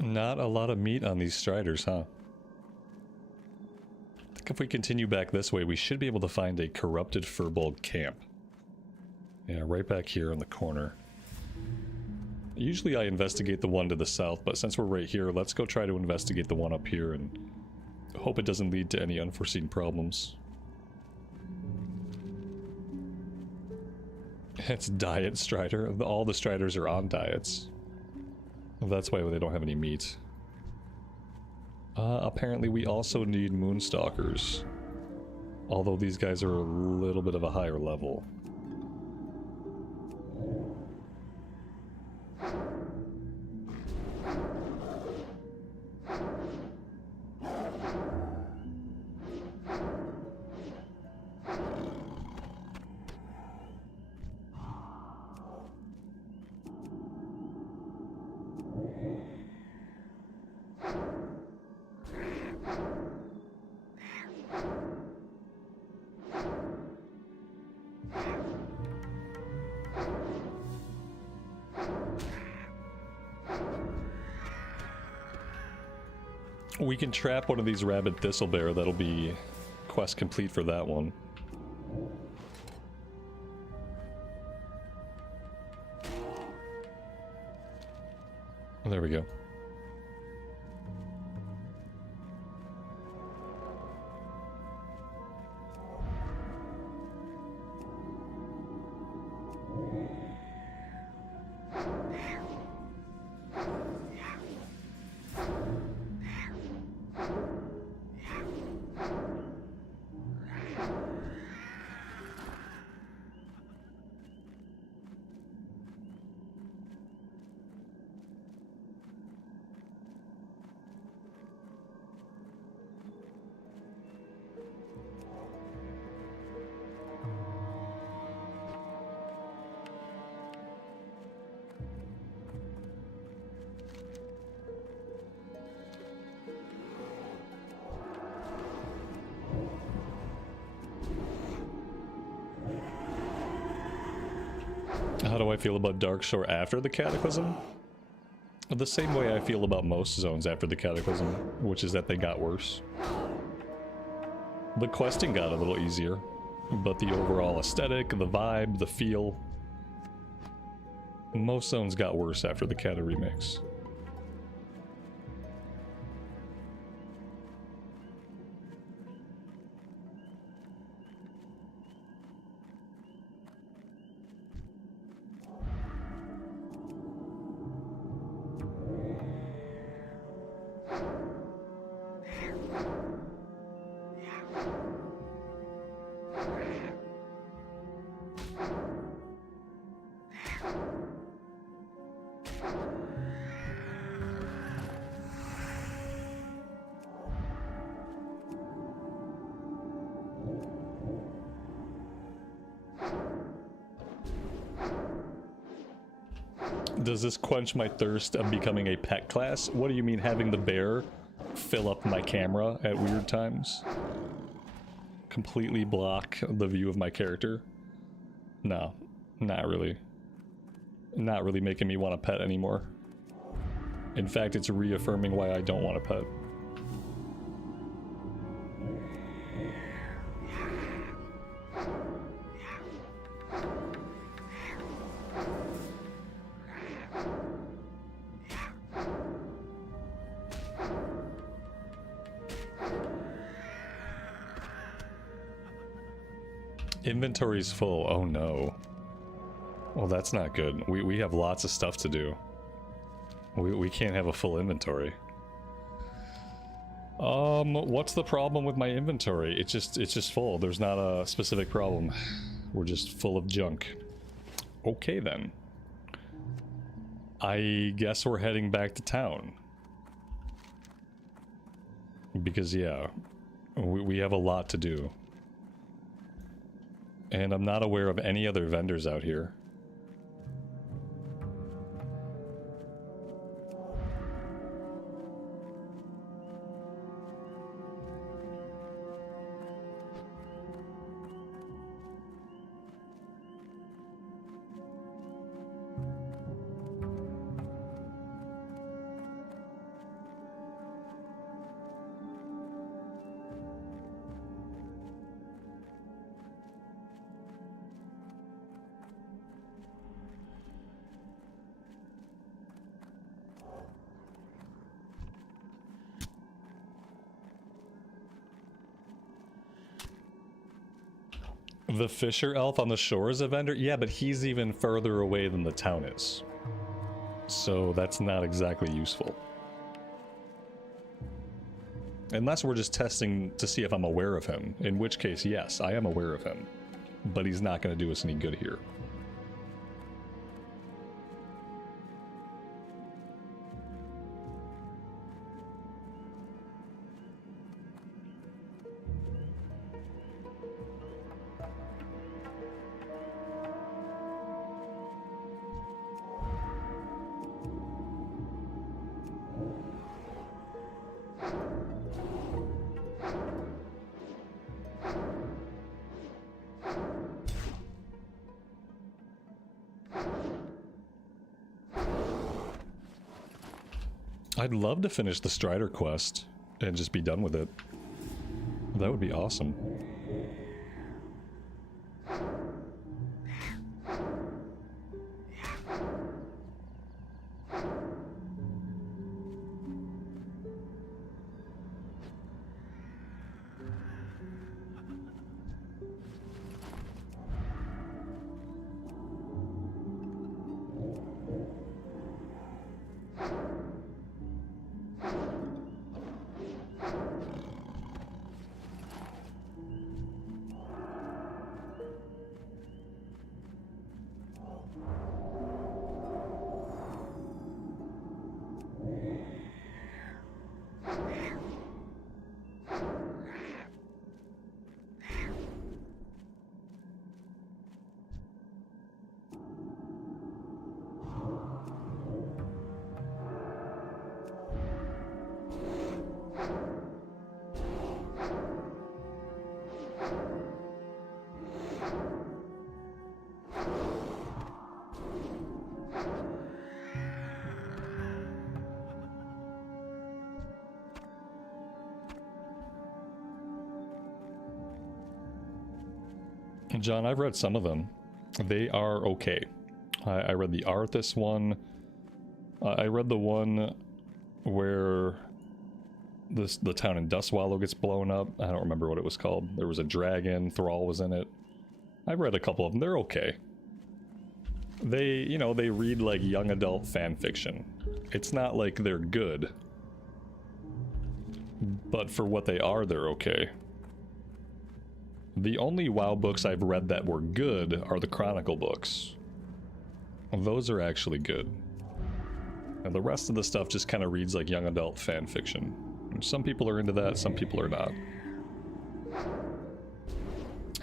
Not a lot of meat on these striders, huh? I think if we continue back this way, we should be able to find a corrupted Furbolg camp. Yeah, right back here in the corner. Usually I investigate the one to the south, but since we're right here, let's go try to investigate the one up here and hope it doesn't lead to any unforeseen problems. It's diet strider. All the striders are on diets. That's why they don't have any meat. Apparently we also need moonstalkers. Although these guys are a little bit of a higher level. We can trap one of these rabid thistlebear. That'll be quest complete for that one. There we go. How do I feel about Darkshore after the Cataclysm? The same way I feel about most zones after the Cataclysm, which is that they got worse. The questing got a little easier, but the overall aesthetic, the vibe, the feel... most zones got worse after the Cata remix. Does this quench my thirst of becoming a pet class? What do you mean having the bear fill up my camera at weird times? Completely block the view of my character? No, not really. Not really making me want a pet anymore. In fact, it's reaffirming why I don't want a pet. Inventory's full. Oh no. Well, that's not good. We have lots of stuff to do. We can't have a full inventory. What's the problem with my inventory? It's just full. There's not a specific problem. We're just full of junk. Okay then. I guess we're heading back to town. Because yeah, we have a lot to do. And I'm not aware of any other vendors out here. The fisher elf on the shores of Ender? Yeah, but he's even further away than the town is. So that's not exactly useful. Unless we're just testing to see if I'm aware of him. In which case, yes, I am aware of him. But he's not going to do us any good here. I'd love to finish the Strider quest and just be done with it. That would be awesome. John, I've read some of them. They are okay. I read the Arthas one. I read the one where the town in Dustwallow gets blown up. I don't remember what it was called. There was a dragon. Thrall was in it. I read a couple of them. They're okay. They, you know, they read like young adult fan fiction. It's not like they're good. But for what they are, they're okay. The only WoW books I've read that were good are the Chronicle books. Those are actually good. And the rest of the stuff just kind of reads like young adult fan fiction. Some people are into that, some people are not.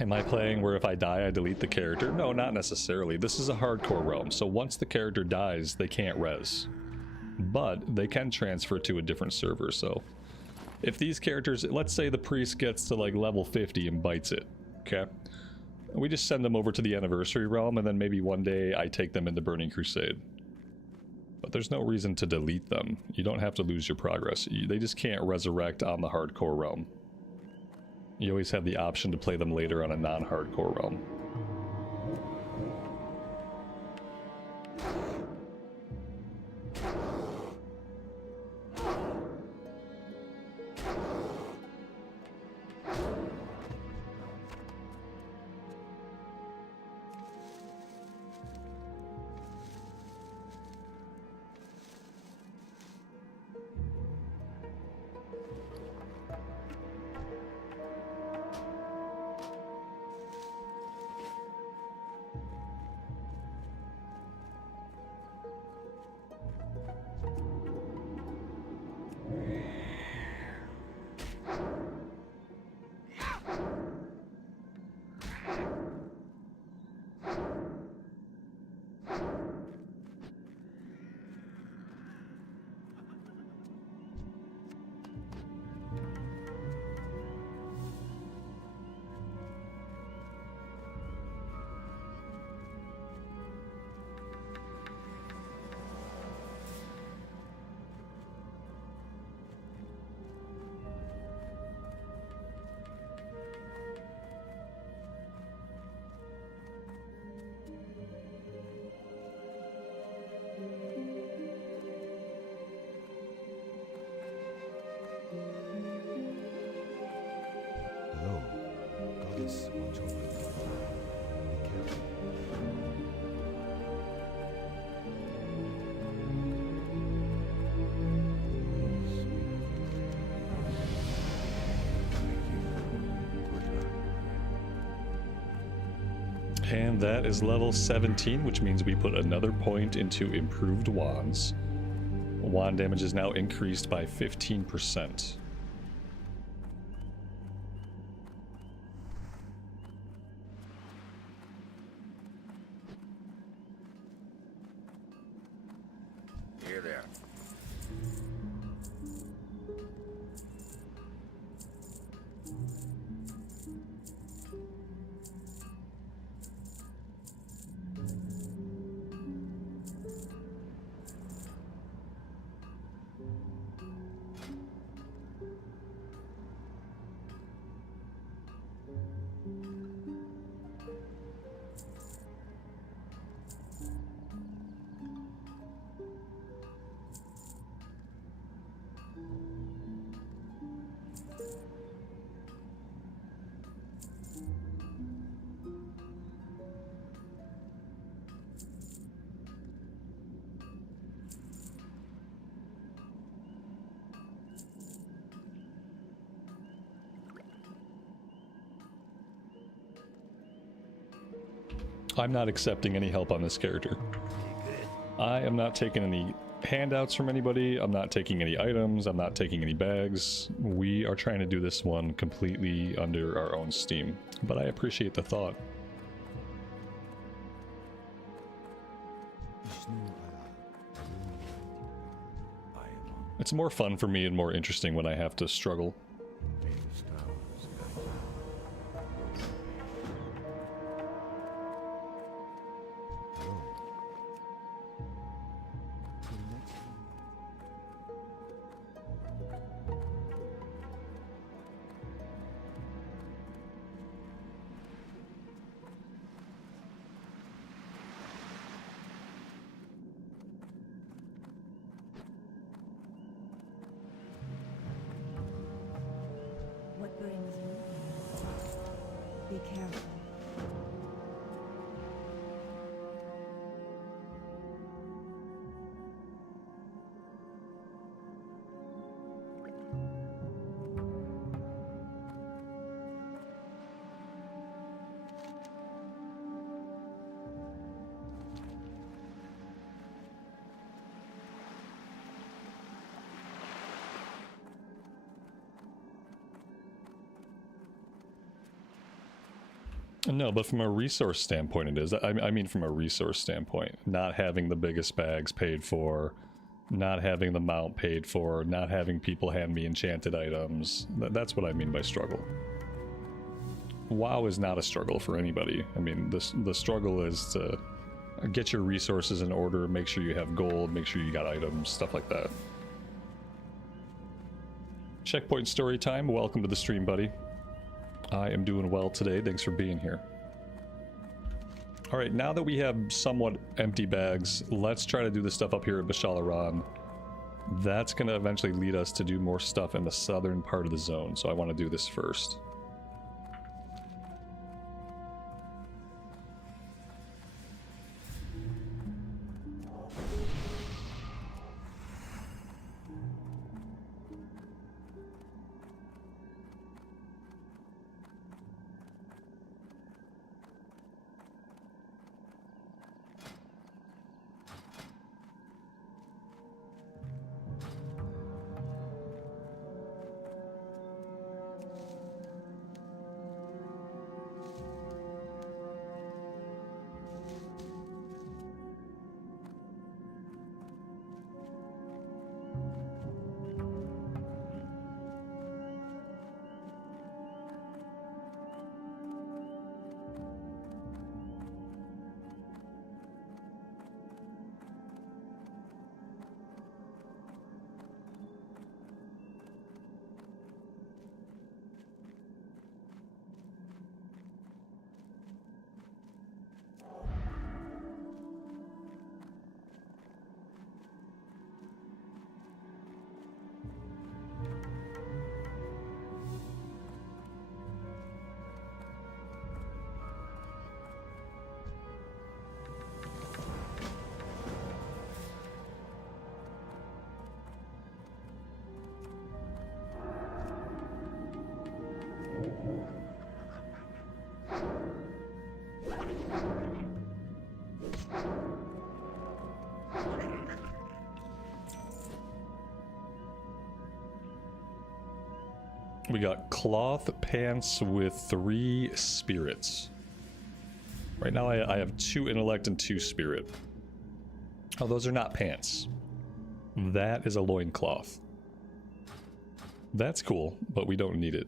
Am I playing where if I die I delete the character? No, not necessarily. This is a hardcore realm, so once the character dies, they can't res. But they can transfer to a different server, so... If these characters, let's say the priest gets to like level 50 and bites it, okay? We just send them over to the anniversary realm and then maybe one day I take them into Burning Crusade. But there's no reason to delete them. You don't have to lose your progress. They just can't resurrect on the hardcore realm. You always have the option to play them later on a non-hardcore realm. Hello, goddess, watch over me. And that is level 17, which means we put another point into improved wands. Wand damage is now increased by 15%. Here there. I'm not accepting any help on this character. I am not taking any handouts from anybody. I'm not taking any items. I'm not taking any bags. We are trying to do this one completely under our own steam. But I appreciate the thought. It's more fun for me and more interesting when I have to struggle. What brings you? Be careful. No, but from a resource standpoint it is. I mean from a resource standpoint. Not having the biggest bags paid for, not having the mount paid for, not having people hand me enchanted items. That's what I mean by struggle. WoW is not a struggle for anybody. I mean, the struggle is to get your resources in order, make sure you have gold, make sure you got items, stuff like that. Checkpoint story time. Welcome to the stream, buddy. I am doing well today. Thanks for being here. All right, now that we have somewhat empty bags, let's try to do the stuff up here at Bashalaran. That's going to eventually lead us to do more stuff in the southern part of the zone, so I want to do this first. We got cloth pants with 3 spirits. Right now I have 2 intellect and 2 spirit. Oh, those are not pants. That is a loincloth. That's cool, but we don't need it.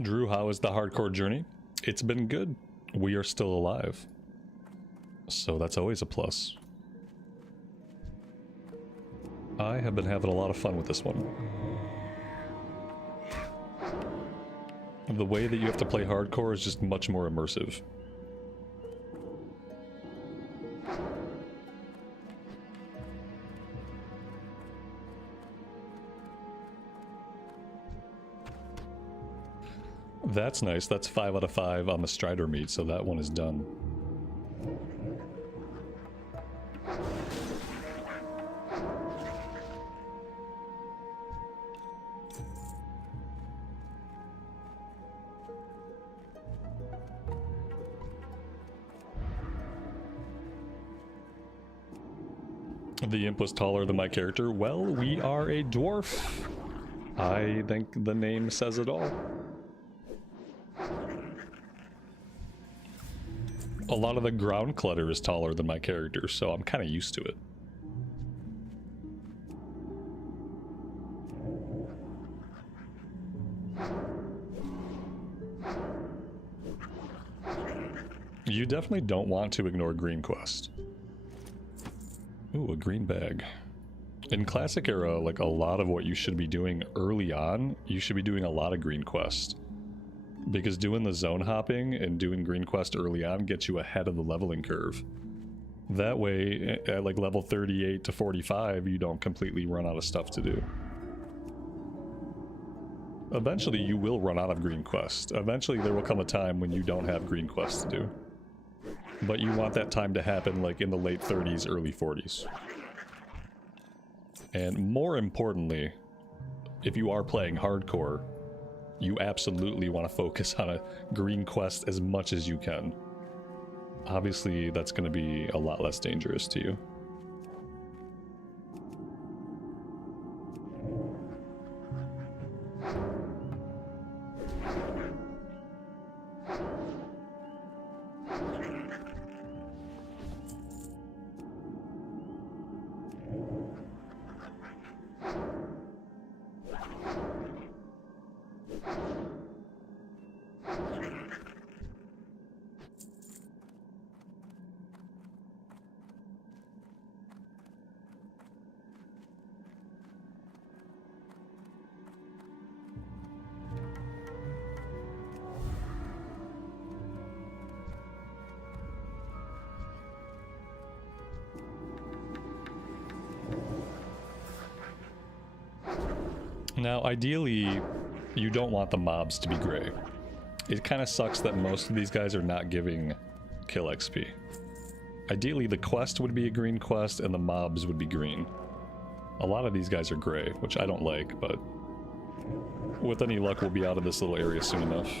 Drew, how is the hardcore journey? It's been good. We are still alive. So that's always a plus. I have been having a lot of fun with this one. The way that you have to play hardcore is just much more immersive. That's nice. That's 5 out of 5 on the Strider meat, so that one is done. The imp was taller than my character. Well, we are a dwarf. I think the name says it all. A lot of the ground clutter is taller than my character, so I'm kind of used to it. You definitely don't want to ignore Green Quest. Ooh, a green bag. In Classic Era, like a lot of what you should be doing early on, you should be doing a lot of Green Quest. Because doing the zone hopping and doing Green Quest early on gets you ahead of the leveling curve. That way, at like level 38 to 45, you don't completely run out of stuff to do. Eventually, you will run out of Green Quest. Eventually, there will come a time when you don't have Green Quest to do. But you want that time to happen like in the late 30s, early 40s. And more importantly, if you are playing hardcore, you absolutely want to focus on a Green Quest as much as you can. Obviously, that's going to be a lot less dangerous to you. Now, ideally, you don't want the mobs to be gray. It kind of sucks that most of these guys are not giving kill XP. Ideally, the quest would be a green quest and the mobs would be green. A lot of these guys are gray, which I don't like, but with any luck, we'll be out of this little area soon enough.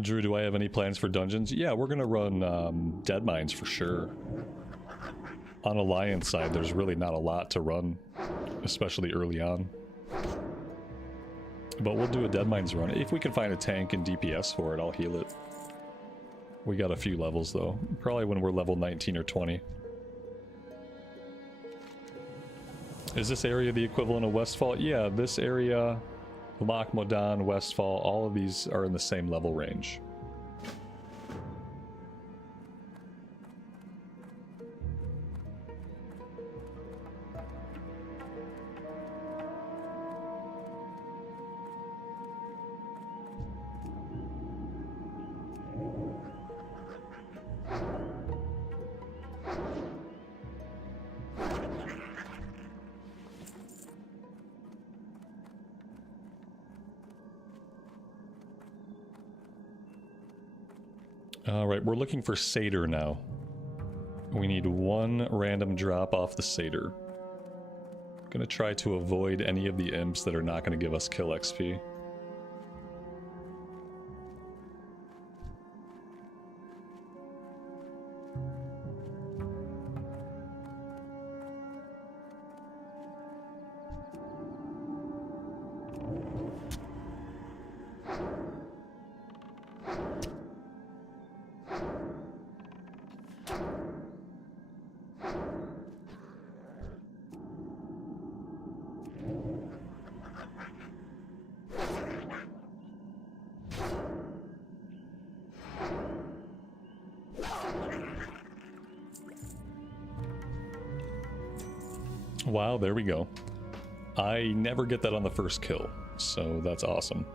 Drew, do I have any plans for dungeons? Yeah, we're gonna run dead mines for sure. On Alliance side, there's really not a lot to run, especially early on. But we'll do a dead mines run. If we can find a tank and DPS for it, I'll heal it. We got a few levels though. Probably when we're level 19 or 20. Is this area the equivalent of Westfall? Yeah, this area, Loch Modan, Westfall, all of these are in the same level range. Alright, we're looking for Satyr now. We need one random drop off the Satyr. Gonna try to avoid any of the imps that are not gonna give us kill XP. Wow, there we go. I never get that on the first kill, so that's awesome.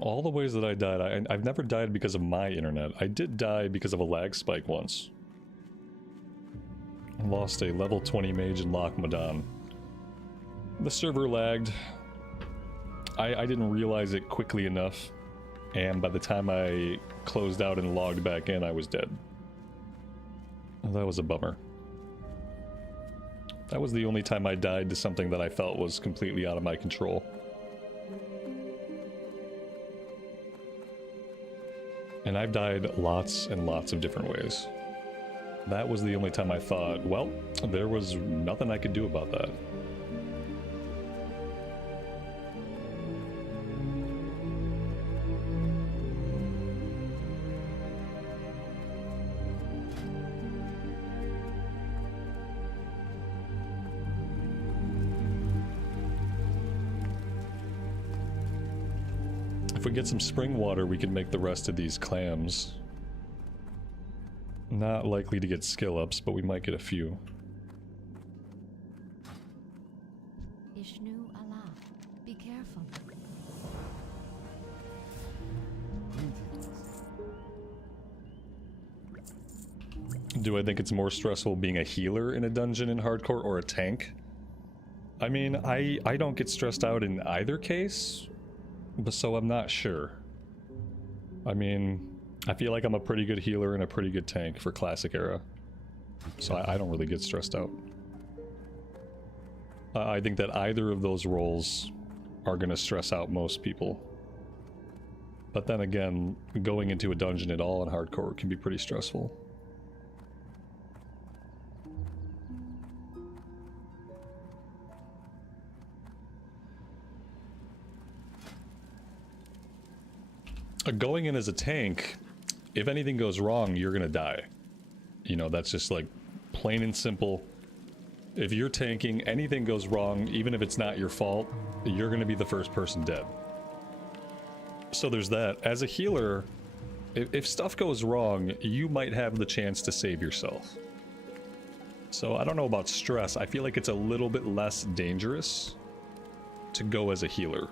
All the ways that I died, I've never died because of my internet. I did die because of a lag spike once. I lost a level 20 mage in Loch Madan. The server lagged. I didn't realize it quickly enough, and by the time I closed out and logged back in, I was dead. That was a bummer. That was the only time I died to something that I felt was completely out of my control. And I've died lots and lots of different ways. That was the only time I thought, well, there was nothing I could do about that. If we get some spring water, we can make the rest of these clams. Not likely to get skill ups, but we might get a few. Ishnu Allah. Be careful. Do I think it's more stressful being a healer in a dungeon in hardcore or a tank? I mean, I don't get stressed out in either case, but so I'm not sure. I mean, I feel like I'm a pretty good healer and a pretty good tank for classic era, so I don't really get stressed out. I think that either of those roles are going to stress out most people. But then again, going into a dungeon at all in hardcore can be pretty stressful. Going in as a tank, if anything goes wrong, you're gonna die. You know, that's just like plain and simple. If you're tanking, anything goes wrong, even if it's not your fault, you're gonna be the first person dead. So there's that. As a healer, if stuff goes wrong, you might have the chance to save yourself. So I don't know about stress. I feel like it's a little bit less dangerous to go as a healer.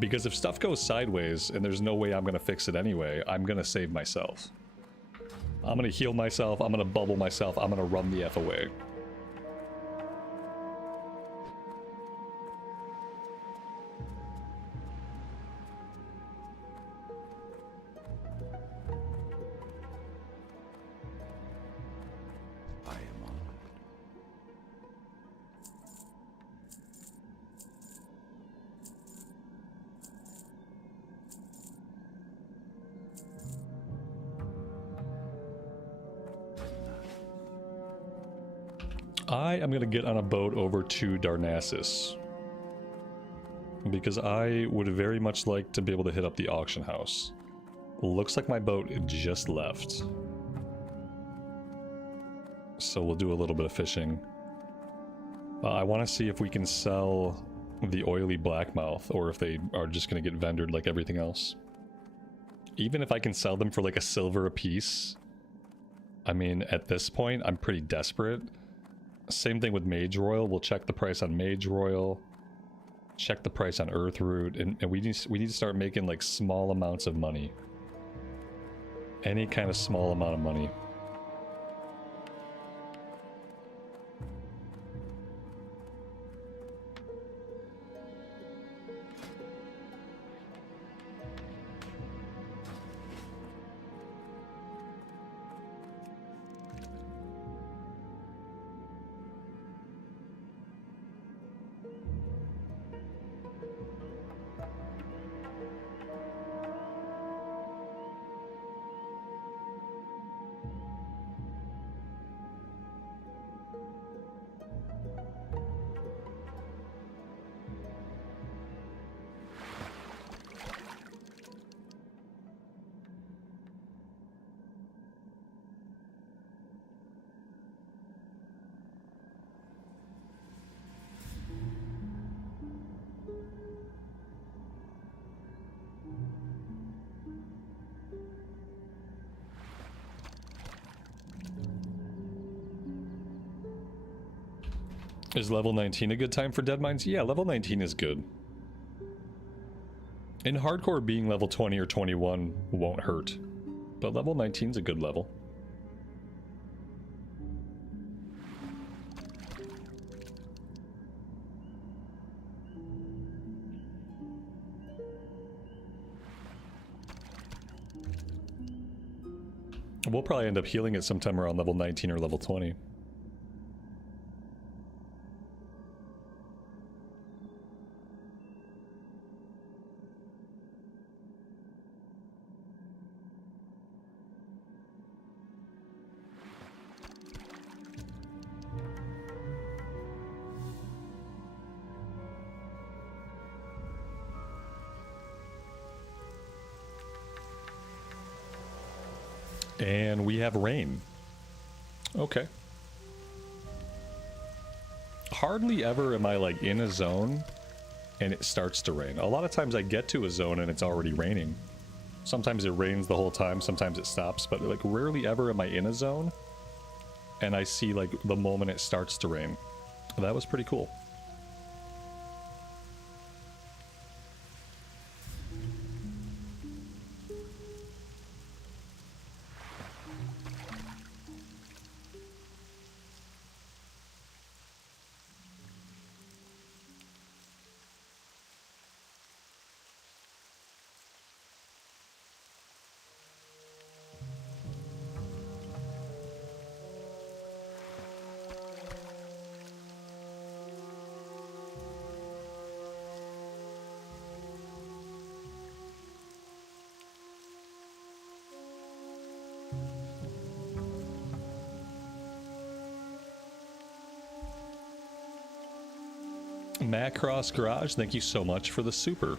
Because if stuff goes sideways and there's no way I'm gonna fix it anyway, I'm gonna save myself. I'm gonna heal myself, I'm gonna bubble myself, I'm gonna run the F away. I am honored. I am gonna get on a boat over to Darnassus. Because I would very much like to be able to hit up the auction house. Looks like my boat just left. So we'll do a little bit of fishing. I want to see if we can sell the oily blackmouth, or if they are just going to get vendored like everything else. Even if I can sell them for like a silver a piece, I mean, at this point, I'm pretty desperate. Same thing with Mage Royal. We'll check the price on Mage Royal, check the price on Earth Root, and we need to start making like small amounts of money. Any kind of small amount of money. Is level 19 a good time for Dead Mines? Yeah, level 19 is good. In hardcore, being level 20 or 21 won't hurt, but level 19 is a good level. We'll probably end up healing it sometime around level 19 or level 20. And we have rain. Okay. Hardly ever am I like in a zone and it starts to rain. A lot of times I get to a zone and it's already raining. Sometimes it rains the whole time, sometimes it stops, but like rarely ever am I in a zone and I see like the moment it starts to rain. That was pretty cool. Macross Garage, thank you so much for the super.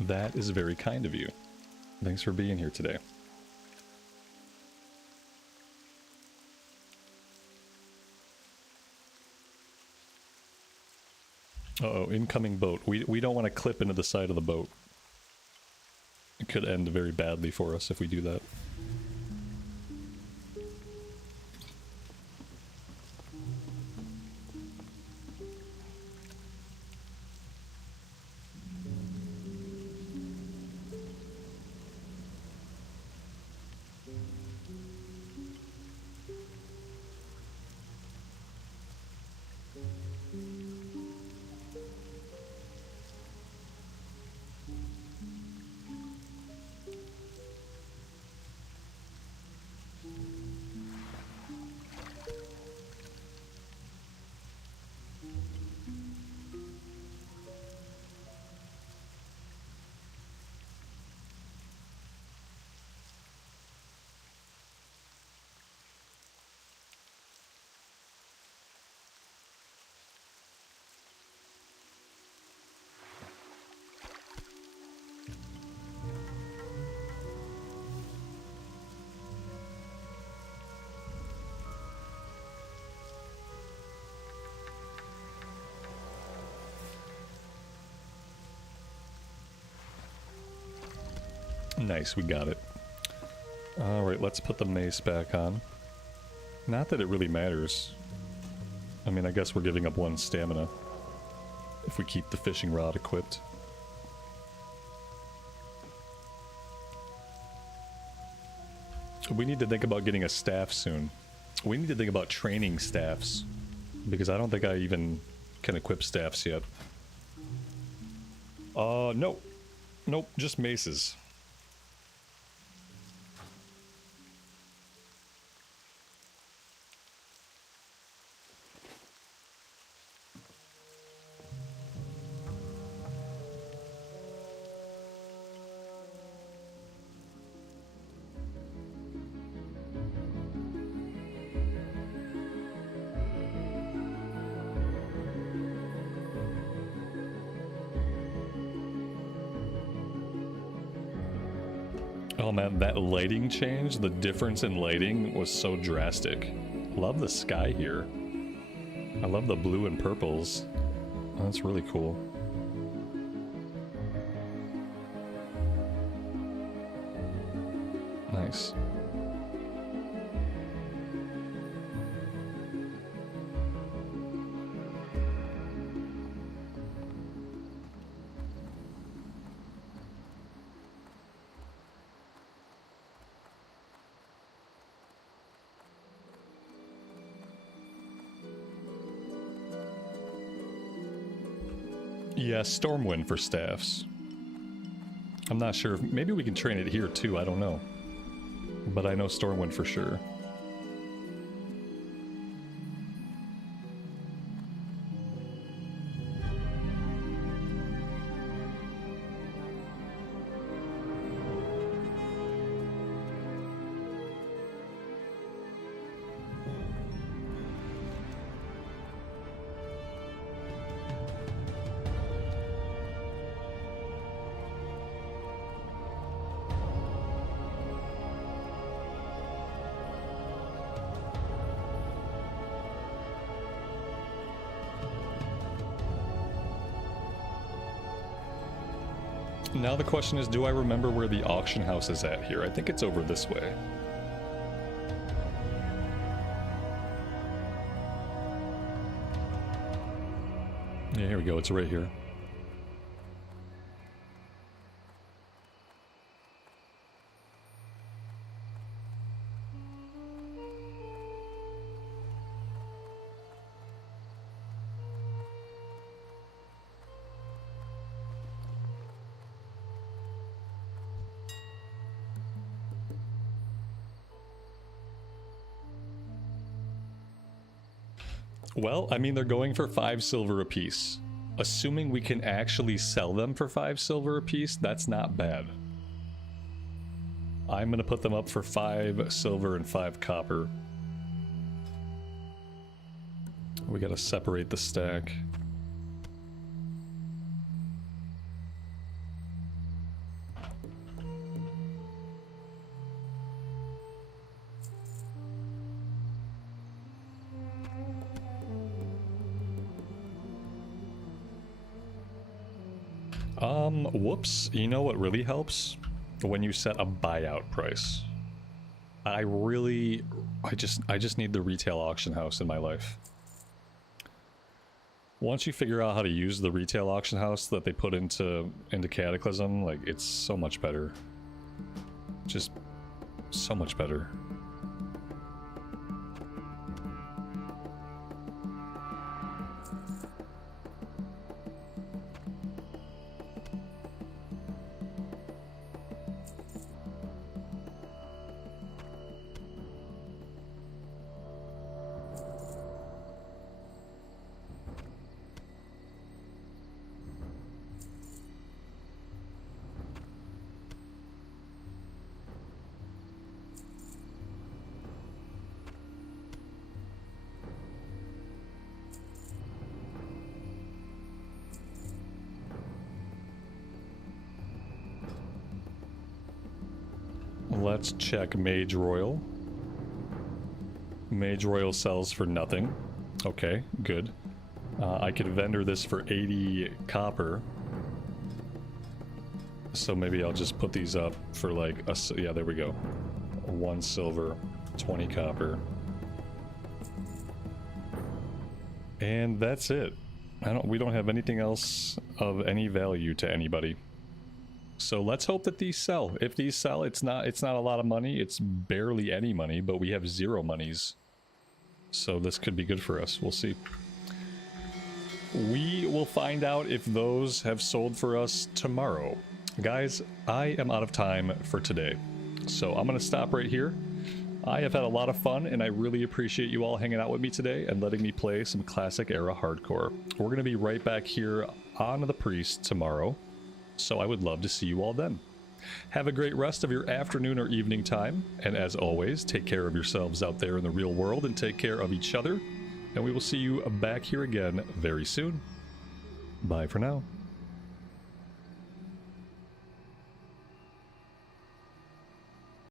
That is very kind of you. Thanks for being here today. Uh-oh, incoming boat. We don't want to clip into the side of the boat. It could end very badly for us if we do that. Nice, we got it. Alright, let's put the mace back on. Not that it really matters. I mean, I guess we're giving up 1 stamina if we keep the fishing rod equipped. We need to think about getting a staff soon. We need to think about training staffs, because I don't think I even can equip staffs yet. Nope. Nope, just maces. Oh man, that lighting change, the difference in lighting was so drastic. Love the sky here. I love the blue and purples. Oh, that's really cool. Nice. Yeah, Stormwind for staffs. I'm not sure if maybe we can train it here too, I don't know. But I know Stormwind for sure. Now the question is, do I remember where the auction house is at here? I think it's over this way. Yeah, here we go. It's right here. Well, I mean, they're going for 5 silver apiece. Assuming we can actually sell them for 5 silver apiece, that's not bad. I'm gonna put them up for 5 silver and 5 copper. We gotta separate the stack. Whoops. You know what really helps? When you set a buyout price. I just need the retail auction house in my life. Once you figure out how to use the retail auction house that they put into Cataclysm, like, it's so much better. Just so much better. Let's check Mage Royal. Mage Royal sells for nothing. Okay, good. I could vendor this for 80 copper. So maybe I'll just put these up for like a, yeah, there we go. 1 silver, 20 copper. And that's it. We don't have anything else of any value to anybody. So let's hope that these sell. If these sell, it's not a lot of money. It's barely any money, but we have 0 monies. So this could be good for us. We'll see. We will find out if those have sold for us tomorrow. Guys, I am out of time for today. So I'm going to stop right here. I have had a lot of fun, and I really appreciate you all hanging out with me today and letting me play some classic era hardcore. We're going to be right back here on the Priest tomorrow. So I would love to see you all then. Have a great rest of your afternoon or evening time, and as always, take care of yourselves out there in the real world and take care of each other, and we will see you back here again very soon. Bye for now.